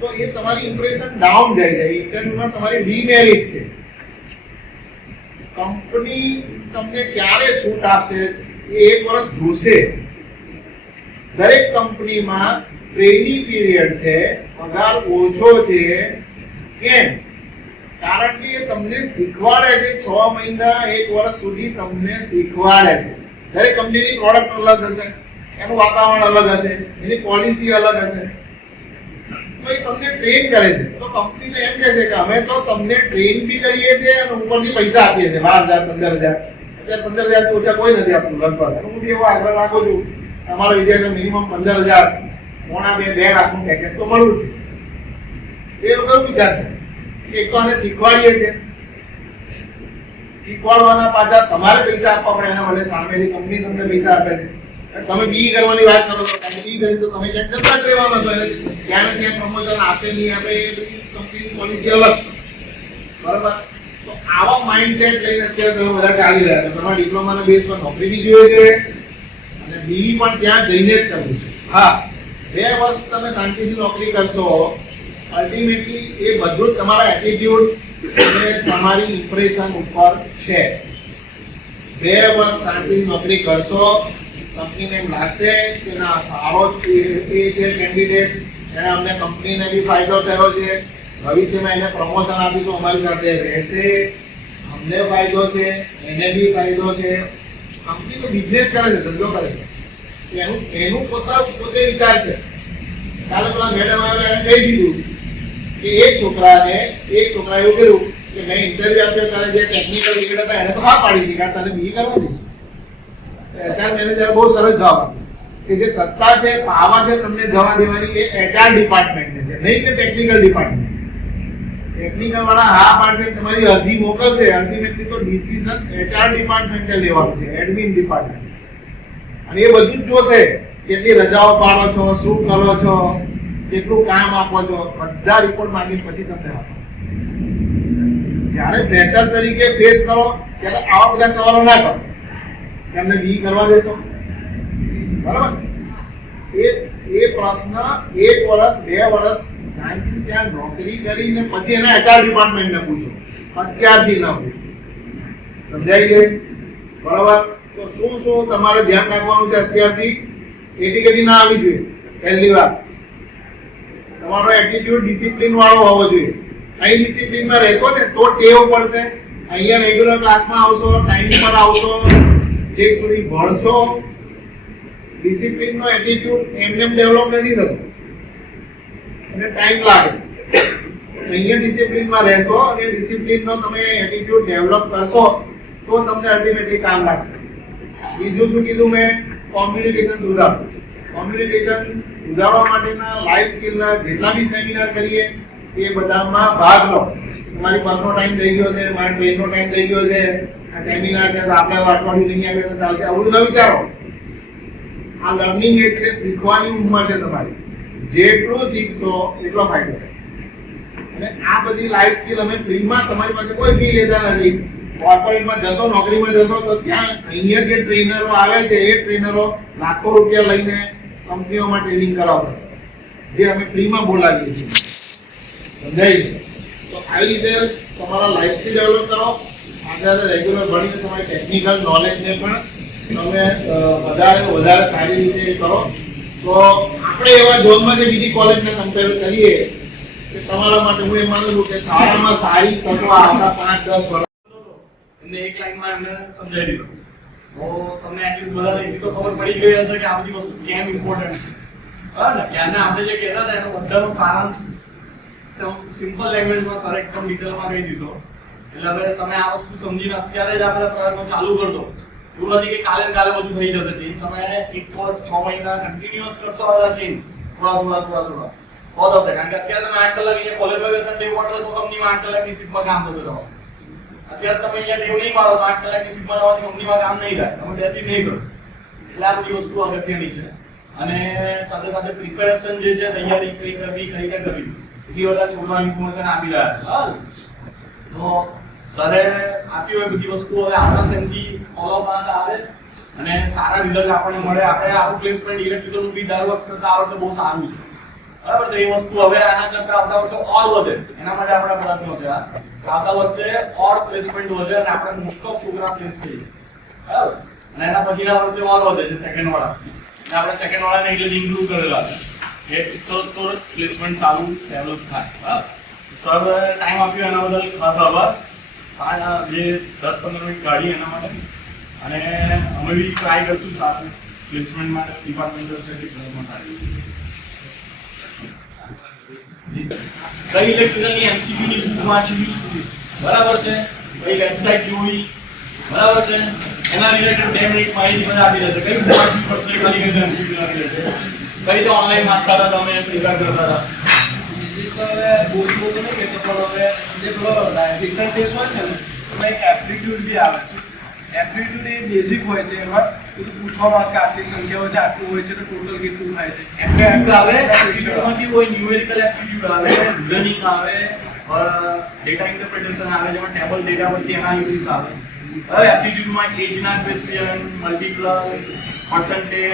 તો એ તમારી ઇમ્પ્રેશન ડાઉન જાય છે. ઇન્ટરવ્યુમાં તમારી ડીમેરિટ છે. કંપની તમને ક્યારે છૂટ આપશે એ 1 વર્ષ જોશે. દરેક કંપનીમાં ટ્રેનિંગ પીરિયડ છે, પગાર ઓછો છે. કેમ? કારણ કે એ તમને શીખવાડે છે, 6 મહિના 1 વર્ષ સુધી તમને શીખવાડે છે. દરેક કંપનીની પ્રોડક્ટ અલગ હશે, એનું વાતાવરણ અલગ હશે, એની પોલિસી અલગ હશે, તો એ તમને ટ્રેન કરે છે. તો કંપની એમ કહે છે કે અમે તો તમને ટ્રેન બી કરીએ છીએ અને ઉપરથી પૈસા આપીએ છીએ 12,000 15,000. અત્યારે 15,000 ઓછા કોઈ નથી આપતું લગભગ. હું બી એવો આગ્રહ રાખું છું તમારા વિદ્યાર્થીઓ મિનિમમ 15,000 2 લાખનું પેકેજ તો મળવું છે. એ લોકો વિચાર છે કે એક તો આને શીખવાડીએ છીએ, શીખવાડવાના પાછા તમારે પૈસા આપવા પડે, એના બદલે સામેથી કંપની તમને પૈસા આપે છે. તમે બી કરવાની વાત કરો છો, બી કરી તો તમે ક્યાંક જતા જ રહેવાના છો, એટલે ત્યાં ને ત્યાં પ્રમોશન આપે નહીં આપે એ બધી કંપનીની પોલિસી અલગ છે, બરાબર. તો આવા માઇન્ડસેટ લઈને અત્યારે તમે બધા ચાલી રહ્યા છો. તમારા ડિપ્લોમાના બેઝ પર નોકરી બી જોઈએ છે અને બી પણ ત્યાં જઈને જ કરવું છે. હા, 2 વર્ષ તમે શાંતિથી નોકરી કરશો, અલ્ટિમેટલી એ બધું જ તમારા એટીટ્યુડ અને તમારી ઇમ્પ્રેશન ઉપર છે. 2 વર્ષ શાંતિથી નોકરી કરશો, કંપનીને એમ લાગશે કે ના સારો એ છે કેન્ડિડેટ, એને અમને કંપનીને બી ફાયદો થયો છે, ભવિષ્યમાં એને પ્રમોશન આપીશું, અમારી સાથે રહેશે, અમને ફાયદો છે, એને બી ફાયદો છે. કંપની તો બિઝનેસ કરે છે, ધંધો કરે છે, એનું પોતે વિચાર છે. કાલે પેલા મેડમ આવ્યા એને કહી દીધું કે એક છોકરાએ એવું કર્યું કે મેં ઇન્ટરવ્યુ આપ્યો ત્યારે જે ટેકનિકલ લીડ હતા એને તો હા પાડી દીધી કે તને બી કરવા દઈશું. એચઆર મેનેજર બહુ સરસ જવાબ આપ્યો કે જે સત્તા છે, પાવર છે તમને જવા દેવાની એ એચઆર ડિપાર્ટમેન્ટને છે, નહીં કે ટેકનિકલ ડિપાર્ટમેન્ટ. ટેકનિકલ વાળા હા પાડશે, તમારી અરજી મોકલશે, અલ્ટિમેટલી તો ડિસિઝન એચઆર ડિપાર્ટમેન્ટે લેવાનું છે, એડમિન ડિપાર્ટમેન્ટ. અને એ બધું જ જોશે, કેટલી રજાઓ પાડો છો, શું કરો છો, કેટલું કામ આપો છો, બધા રિપોર્ટ માંગીને પછી તમને આપો. જ્યારે ફ્રેશર તરીકે ફેસ કરો ત્યારે આવા બધા સવાલો ના કરો કે અમને બી કરવા દેશો, બરાબર? એ પ્રશ્ન 1 વર્ષ 2 વર્ષ શાંતિથી ત્યાં નોકરી કરીને પછી એના એચઆર ડિપાર્ટમેન્ટને પૂછો, અત્યારથી ના પૂછો. સમજાય છે? બરાબર? તો શું તમારે ધ્યાન રાખવાનું છે અત્યારથી? એટીકેટી ના આવી જોઈએ. પહેલી વાત, તમારો એટીટ્યુડ ડિસિપ્લિન વાળો હોવો જોઈએ. અહીં ડિસિપ્લિનમાં રહેશો ને તો ટેવ પડશે. અહીંયા રેગ્યુલર ક્લાસમાં આવશો, ટાઈમ પર આવશો, ચેક સુધી ભણશો. ડિસિપ્લિનનો એટીટ્યુડ એમને ડેવલપ નથી થતો અને ટાઈમ લાગે. અહીંયા ડિસિપ્લિનમાં રહેશો અને ડિસિપ્લિનનો તમે એટીટ્યુડ ડેવલપ કરશો તો તમને અલ્ટિમેટલી કામ લાગશે. બીજું શું કીધું મેં? કોમ્યુનિકેશન સુધારો. કોમ્યુનિકેશન સુધારવા માટેના લાઈફ સ્કિલના જેટલા બી સેમિનાર કરીએ એ બધામાં ભાગ લો. તમારી બસનો ટાઈમ થઈ ગયો છે, મારા ટ્રેનનો ટાઈમ થઈ ગયો છે, આ સેમિનાર છે તો આપણે અઠવાડિયું નહીં આવે તો ચાલશે, આવું ન વિચારો. આ લર્નિંગ એટલે શીખવાની ઉંમર છે તમારી. જેટલું શીખશો એટલો ફાયદો થાય. અને આ બધી લાઈફ સ્કિલ અમે ફ્રીમાં, તમારી પાસે કોઈ ફી લેતા નથી. કોર્પોરેટમાં જશો, નોકરીમાં જશો તો ત્યાં અહીંયા જે ટ્રેનરો આવે છે એ ટ્રેનરો લાખો રૂપિયા લઈને કંપનીઓમાં ટ્રેનિંગ કરાવતા, જે અમે ફ્રીમાં બોલાવીએ છીએ. સમજાય? તો આવી રીતે તમારા લાઈફ સ્કિલ ડેવલપ કરો. આગળ રેગ્યુલર ભણીને તમારી ટેકનિકલ નોલેજને પણ તમે વધારે સારી રીતે કરો. તો આપણે એવા ઝોનમાં જે બીજી કોલેજને કમ્પેર કરીએ કે તમારા માટે હું એ માનું છું કે સારામાં સારી તકો આવતા 5-10 વર્ષ એમને એક લાઈનમાં એમને સમજાવી દીધું. તો તમને એટલીસ્ટ બધાને એટલી તો ખબર પડી ગઈ હશે કે આ બધી વસ્તુ કેમ ઇમ્પોર્ટન્ટ છે. બરાબર ને? ત્યારને આપણે જે કહેતા હતા એનો બધાનો સારાંશ સિમ્પલ લેંગ્વેજમાં સર એકદમ ડિટેલમાં કહી દીધો. એટલે હવે તમે આ વસ્તુ સમજીને અત્યારે જ આ બધા પ્રયત્નો ચાલુ કરજો. એવું નથી કે કાલે કાલે બધું થઈ જશે ચેન્જ. તમે 1 વર્ષ 6 મહિના કન્ટિન્યુઅસ કરતો હતા ચેન્જ, થોડા તો થશે. કારણ કે અત્યારે તમે 8 કલાક અહીંયા કોલેજમાં બેસો ડે પડશે તો કંપનીમાં 8 કલાકની શિફ્ટમાં કામ થતું તમારું. અત્યારે તમે અહીંયા ટેવ નહીં મારો તો 8 કલાકની શિફ્ટમાં રહેવાથી કંપનીમાં કામ નહીં થાય, તમે બેસી નહીં કરો. એટલે આ બધી વસ્તુ અગત્યની છે. અને સાથે સાથે પ્રિપેરેશન જે છે, તૈયારી કઈ કરવી, કઈ રીતે કરવી, એથી વધારે છોડવા ઇન્ફોર્મેશન આપી રહ્યા છે. તો સરે આપી હોય બધી વસ્તુ હવે આપણા સેમથી ફોલો કરતા આવે અને સારા રિઝલ્ટ આપણને મળે. આપણે આપણું પ્લેસમેન્ટ ઇલેક્ટ્રિકલનું બી દર વર્ષ કરતા આ વર્ષે બહુ સારું છે. બરાબર? તો એ વસ્તુ હવે આના કરતા આવતા વર્ષે ઓર વધે, એના માટે આપણા પ્રયત્નો છે. આવતા વર્ષે ઓર પ્લેસમેન્ટ વધે અને આપણે મોસ્ટ ઓફ પ્રોગ્રામ પ્લેસ થઈએ. બરાબર? અને એના પછીના વર્ષે ઓર વધે છે સેકન્ડ વાળા. અને આપણે સેકન્ડ વાળાને એટલે જ ઇમ્પ્રૂવ કરેલા છે એ તો પ્લેસમેન્ટ સારું ડેવલપ થાય. બરાબર? સર ટાઈમ આપ્યો એના બદલ ખાસ આભાર. જે 10-15 મિનિટ કાઢી એના માટે. અને અમે બી ટ્રાય કરશું સારું પ્લેસમેન્ટ માટે ડિપાર્ટમેન્ટલ સેટિંગમાં થાય. કઈ ઇલેક્ટ્રિકલની એમસીક્યુની બુક વાંચવી, બરાબર છે, કઈ વેબસાઇટ જોવી, બરાબર છે, એના રિલેટેડ 2 મિનિટ માહિતી બધા આપી દેશે. કઈ બુક વાંચવી પડશે, ખાલી કઈ એમસીક્યુ ના રિલેટેડ, કઈ રીતે ઓનલાઈન વાંચતા હતા તમે, પ્રિપેર કરતા હતા. હવે બહુ તો નહીં કહેતો, પણ હવે જે પેલો રિટર્ન ટેસ્ટ હોય છે ને એમાં એક એપ્ટિટ્યૂડ બી આવે છે. એપ્ટિટ્યૂડ એ બેઝિક હોય છે, એમાં બધું પૂછવામાં આવે કે આટલી સંખ્યાઓ છે, આટલું હોય છે તો ટોટલ કેટલું થાય છે. એપ્ટિટ્યૂડ આવે, એપ્ટિટ્યૂડમાંથી કોઈ ન્યુમેરિકલ એપ્ટિટ્યૂડ આવે, રીઝનિંગ આવે, ડેટા ઇન્ટરપ્રિટેશન આવે, જેમાં ટેબલ ડેટા પરથી એનાલિસિસ આવે. હવે એપ્ટિટ્યૂડમાં એજના question, multiple, percentage,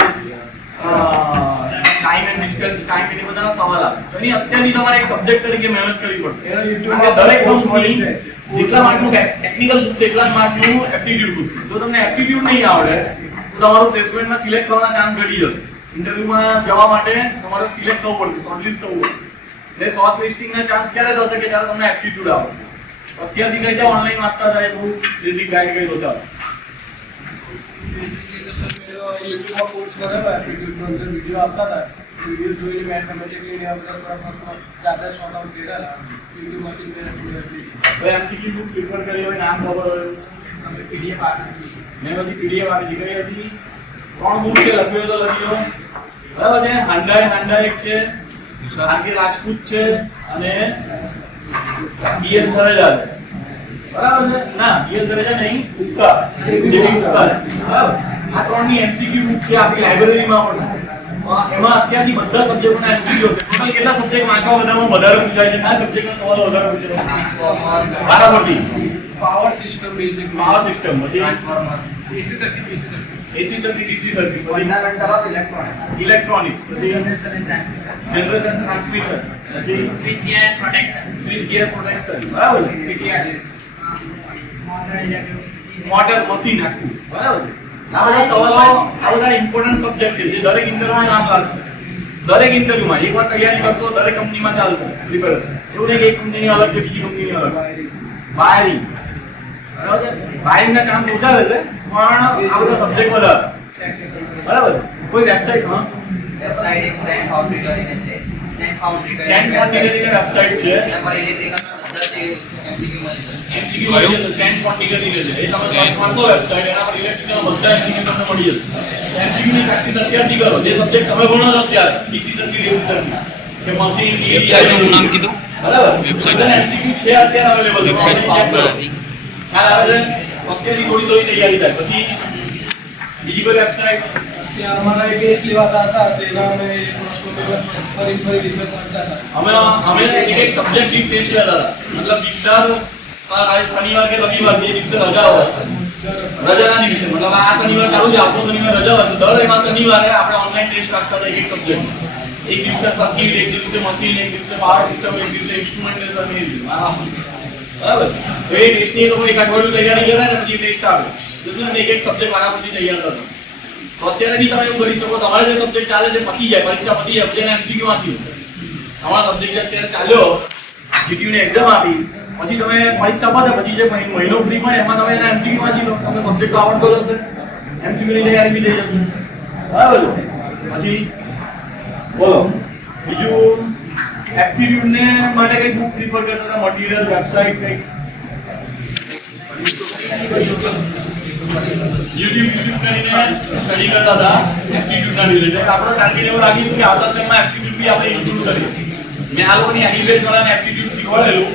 time and distance time એ બધાના સવાલ આવે તો એની અત્યારની તમારે એક સબ્જેક્ટ તરીકે મહેનત કરવી પડશે કારણ કે દરેક કોર્સમાં જેટલા માર્કનું ટેકનિકલ પૂછશે એટલા જ માર્કનું એપ્ટિટ્યુડ પૂછશે જો તમને એપ્ટિટ્યુડ નહીં આવડે તો તમારું પ્લેસમેન્ટમાં સિલેક્ટ થવાના ચાન્સ ઘટી જશે ઇન્ટરવ્યુમાં જવા માટે તમારે સિલેક્ટ થવું પડશે શોર્ટલિસ્ટ થવું પડશે એટલે શોર્ટ લિસ્ટિંગના ચાન્સ ક્યારે થશે કે જ્યારે તમને એપ્ટિટ્યુડ આવડે અત્યારથી કઈ ત્યાં ઓનલાઈન વાંચતા જાય તો બેઝિક ગાઈડ કઈ તો ચાલે યુટ્યુબમાં કોર્સ કરેલો એપ્ટિટ્યુડનો અંદર વિડીયો આપતા હતા વિડીયો જોઈને મેથમેટિકલી ને બધા થોડા જાતે શોર્ટ આઉટ કરેલા યુટ્યુબમાંથી હવે એમસીક્યુ બુક પ્રિફર કરી હોય નામ ખબર હોય તમે પીડીએફ આપી મેં બધી પીડીએફ આપી દીધી હતી 3 બુક છે લખ્યો તો લખી લો બરાબર છે હાંડા એક છે આરકે રાજપૂત છે અને બીએલ સરેજા બરાબર છે ના બીએલ સરેજા નહીં ઉક્કા જેવી ઉક્કા બરાબર આ ત્રણની એમસીક્યુ બુક છે આપણી લાઇબ્રેરીમાં પણ એમાં અત્યારની બધા સબ્જેક્ટના એમસીક્યુ છે ટોટલ કેટલા સબ્જેક્ટ વાંચવા બધામાં વધારે પૂછાય છે કયા સબ્જેક્ટના સવાલ વધારે પૂછાય બરાબરથી power system basic power system પછી transformer AC circuit DC circuit fundamental of electronics પછી જનરેશન ટ્રાન્સમિશન પછી સ્વિચ ગિયર એન્ડ પ્રોટેક્શન બરાબર મોટર મશીન આખું બરાબર આ બધા સવાલો આ બધા ઇમ્પોર્ટન્ટ સબ્જેક્ટ છે જે દરેક ઇન્ટરવ્યુમાં કામ લાગશે દરેક ઇન્ટરવ્યુમાં એકવાર તૈયારી કરતો દરેક કંપનીમાં ચાલશે પ્રિપેરેશન એવું નહીં કે એક કંપનીની અલગ છે બીજી કંપનીની અલગ વાયરિંગ બરાબર વાયરિંગના કામ ઓછા રહેશે પણ આ બધા સબ્જેક્ટ વધારે બરાબર કોઈ વેબસાઇટ હા વેબસાઇટ સેન્ટ ફાઉન્ડ્રી કરીને છે saint foundry saint foundry website છે નંબર ઇલેક્ટ્રિકલ એમસીક્યુ મળી જશે સેન્ટ ફાઉન્ડ્રી છે એ તમે સર્ચ મારશો વેબસાઇટ એના પર ઇલેક્ટ્રિકલ બધા એમસીક્યુ તમને મળી જશે એમસીક્યુ ની પ્રેક્ટિસ અત્યારથી કરો જે સબ્જેક્ટ તમે ભણો છો અત્યારે ડીસી સર્કિટ કે મશીન વેબસાઇટનું નામ કીધું બરાબર વેબસાઇટ એમસીક્યુ છે અત્યારે અવેલેબલ વેબસાઇટ ચેક કરો ખ્યાલ આવે છે અત્યારથી થોડી તૈયારી થાય પછી બીજી કોઈ વેબસાઇટ અમારા એક ટેસ્ટ લેવાતા હતા તેના અમે ફરી રિસર્ચ કરતા હતા અમે એક સબ્જેક્ટિવ ટેસ્ટ લેતા હતા મતલબ દીક્ષાર શનિવાર કે રવિવાર જે દિવસે રજા હોય રજાના દિવસે મતલબ આ શનિવાર ચાલુ છે આપણો શનિવાર રજા હોય દર એમાં શનિવારે આપણે ઓનલાઈન ટેસ્ટ રાખતા હતા એક સબ્જેક્ટ એક દિવસે સર્કિટ એક દિવસે મશીન એક દિવસે પાવર સિસ્ટમ એક દિવસે ઇન્સ્ટ્રુમેન્ટેશન એ રીતે બરાબર તો એ ટેસ્ટની લોકો એક અઠવાડિયું તૈયારી કરે ને પછી ટેસ્ટ આવે એટલે એક સબ્જેક્ટ મારા પછી તૈયાર કરતો તો અત્યારે બી તમે એવું કરી શકો તમારે જે સબ્જેક્ટ ચાલે છે પતી જાય પરીક્ષા પતી જાય પછી એને એમસીક્યુ વાંચી લો તમારો સબ્જેક્ટ અત્યારે ચાલ્યો જીટીયુ ની એક્ઝામ આપી પછી તમે પરીક્ષા પતે પછી જે મહિનો ફ્રી મળે એમાં તમે એના એમસીક્યુ વાંચી લો તમને સબ્જેક્ટ આવડતો જશે એમસીક્યુ ની તૈયારી બી થઈ જશે બરાબર પછી બોલો બીજું એપ્ટિટ્યુડ ને માટે કઈ બુક પ્રિફર કરતા હતા મટીરીયલ વેબસાઇટ કઈ YouTube કરીને સ્ટડી કરતા હતા એપ્ટિટ્યુડના રિલેટેડ આપણો ટાર્ગેટ એવો લાગી કે આવતા સેમમાં એપ્ટિટ્યુડ બી આપણે ઇન્ક્લુડ કરીએ મેં આ લોકોની એનિવેટ વાળાને એપ્ટિટ્યુડ શીખવાડેલું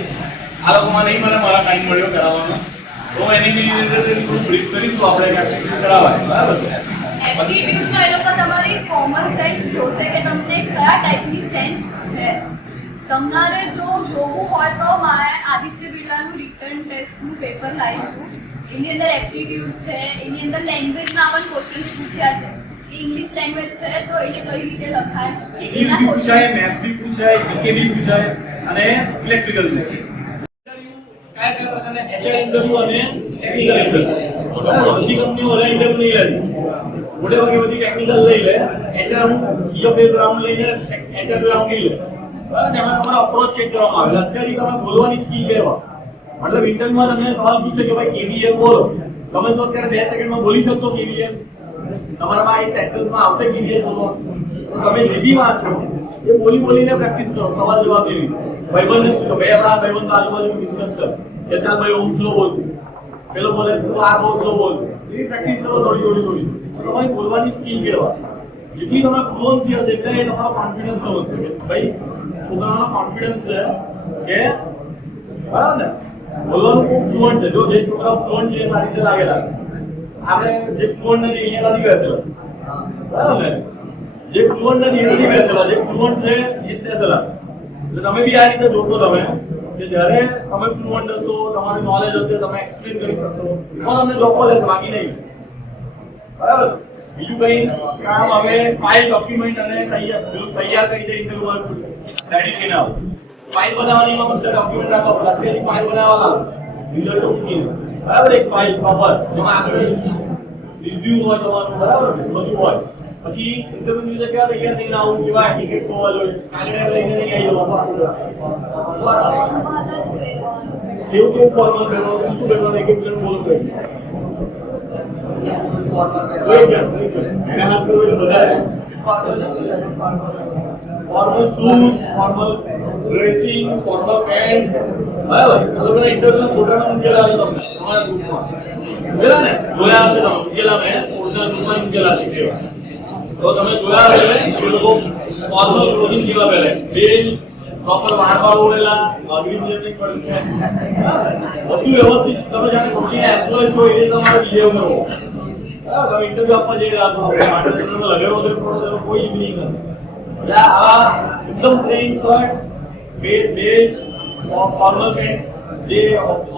આ લોકોમાં નહીં મને મારા ટાઈમ મળ્યો કરાવવાનો તો એની રિલેટેડ થોડું બ્રીફ કરીશું આપણે કે એપ્ટિટ્યુડ કરાવાય બરાબર એપ્ટિટ્યુડમાં એ લોકો તમારી કોમન સેન્સ જોશે કે તમને કયા ટાઈપની સેન્સ છે તમારે જો જોવું હોય તો મારે આદિત્ય બિરલાનું રિટર્ન ટેસ્ટનું પેપર લાવી છું એની અંદર એપ્ટિટ્યુડ છે એની અંદર લેંગ્વેજના પણ ક્વેશ્ચન્સ પૂછ્યા છે ઇંગ્લિશ લેંગ્વેજ છે તો એને કઈ રીતે લખાય ઇંગ્લિશ બી પૂછાય મેથ્સ બી પૂછાય જીકે બી પૂછાય અને ઇલેક્ટ્રિકલ બી કયા પ્રકારના એચઆર ઇન્ટરવ્યુ અને ટેકનિકલ ઇન્ટરવ્યુ બધી કંપનીઓ બધા ઇન્ટરવ્યુ નહીં લેતી મોટે ભાગે બધી ટેકનિકલ લઈ લે એચઆર ઈઓપી રાઉન્ડ લઈને એચઆર રાઉન્ડ લઈ લે બરાબર એમાં તમારો અપ્રોચ ચેક કરવામાં આવે અત્યારે તમે બોલવાની સ્કિલ કેવા મતલબ ઇન્ટરવ્યુમાં તમને સવાલ પૂછે કે ભાઈ કેવીએલ બોલો તમે તો અત્યારે 2 સેકન્ડમાં બોલી શકશો કેવીએલ તમારામાં એક સેન્ટેન્સમાં આવશે કેવીએલ બોલો તમે જે બી વાત છો એ બોલીને પ્રેક્ટિસ કરો સવાલ જવાબ દેવી ભાઈબંધને પૂછો ભાઈ આપણા ભાઈબંધ આજુબાજુ ડિસ્કસ કર કે ચાલ ભાઈ હું સ્લો બોલ પેલો બોલે તું આ બહુ સ્લો બોલ એવી પ્રેક્ટિસ કરો થોડી તો તમારી બોલવાની સ્કિલ કેળવા જેટલી તમે ફ્લુઅન્સી હશે એટલે એ તમારો કોન્ફિડન્સ વધશે કે ભાઈ છોકરાનો કોન્ફિડન્સ છે કે બરાબર ને બોલવાનું ખૂબ ફ્લુઅન્ટ છે જો જે છોકરા ફ્લુઅન્ટ છે એ સારી રીતે લાગેલા આપણે જે ફ્લુઅન્ટ નથી અહીંયા નથી બેસેલા બરાબર ને જે ફ્લુઅન્ટ નથી એ નથી બેસેલા જે ફ્લુઅન્ટ છે એ જ બેસેલા એટલે તમે બી આ રીતે જોશો તમે કે જ્યારે તમે ફ્લુઅન્ટ હશો તમારું નોલેજ હશે તમે એક્સપ્લેન કરી શકશો તો તમને જોબ મળે બાકી નહીં બરાબર. બીજું કઈ કામ હવે ફાઇલ ડોક્યુમેન્ટ અને તૈયાર કરી દે ઇન્ટરવ્યુ રેડી થઈને આવો. ફાઇલ બનાવવાની માં બધા ડોક્યુમેન્ટ રાખો, લખેલી ફાઇલ બનાવવાના રિઝલ્ટ મૂકીને બરાબર. એક ફાઇલ પ્રોપર જેમાં આગળ રિવ્યુ હોય તમારું બરાબર બધું હોય. પછી ઇન્ટરવ્યુ ની જગ્યા તૈયાર થઈને આવું કેવા ટિકિટ હોવા જોઈએ, કાગળ લઈને નહીં આવી જવાનું. એવું કેવું ફોર્મલ પહેરવાનું, શું પહેરવાનું, એક એક બોલો ભાઈ. એના હાથ પર બધા formal shoes, formal dressing, formal pant બરાબર. આ બધા ઇન્ટરવ્યુ ફોટાનો મૂકેલા છે તમને તમારા ગ્રુપમાં જોયા ને, જોયા હશે તમે મૂકેલા મેં ઓરિજિનલ ગ્રુપમાં મૂકેલા છે કેવા. તો તમે જોયા હશે એ લોકો ફોર્મલ ક્લોથિંગ કેવા પહેરે, બેલ પ્રોપર વાળ ઓળેલા, ગ્રીન જેટલી બધું વ્યવસ્થિત. તમે જાણે કંપનીના એમ્પ્લોય છો એ તમારે બિહેવ કરવો. તમે ઇન્ટરવ્યુ આપવા જઈ રહ્યા છો માટે તમે લગાવ્યો વગર થોડો કોઈ જ નહીં કરે. એટલે આ એકદમ plane shirt, belt, formal pant જે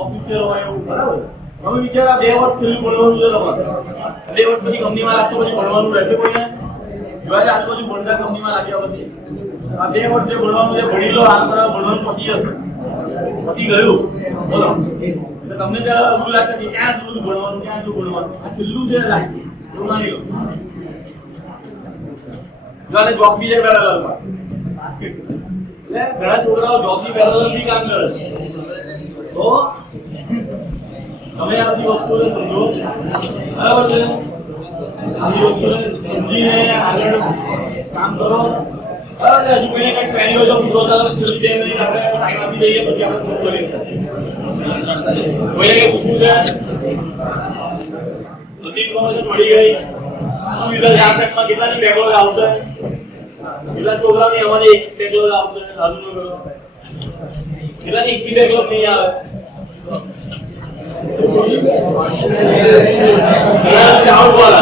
ઓફિસિયલ હોય એવું બરાબર. તમે વિચારા 2 વર્ષ છેલ્લું ભણવાનું છે તમારે, 2 વર્ષ પછી કંપનીમાં લાગતો પછી ભણવાનું રહેશે કોઈને? જોયા આજુબાજુ ભણતા કંપનીમાં લાગ્યા પછી આ 2 વર્ષે ભણવાનું છે. ભણી લો, આ તરફ ભણવાનું પતી જશે, પતી ગયું. બોલો એટલે તમને ત્યારે એવું લાગે કે ક્યાં આટલું ભણવાનું, ક્યાં આટલું ભણવાનું, આ છેલ્લું છે લાગે એવું માની લો. જોને જોબ બી છે પેરેલલમાં, એટલે ઘણા છોકરાઓ જોબ ની પેરેલલ બી કામ કરે છે. તો તમે આ બધી વસ્તુને સમજો બરાબર છે. આ બધી વસ્તુને સમજીને આગળ કામ કરો. હજુ કોઈને કંઈક પહેરી હોય તો પૂછો, છેલ્લી 2 મિનિટ આપણે ટાઈમ આપી દઈએ, પછી આપણે પૂછ કરીએ છીએ. કોઈને કંઈ પૂછવું છે? બધી ઇન્ફોર્મેશન મળી ગઈ. શું રિઝલ્ટ આ સેટમાં કેટલાની બેકલોગ આવશે, કેટલા છોકરાની એમાંથી એક બેકલોગ આવશે, કેટલાની એક બી બેકલોગ નહીં આવે. डाउट वाला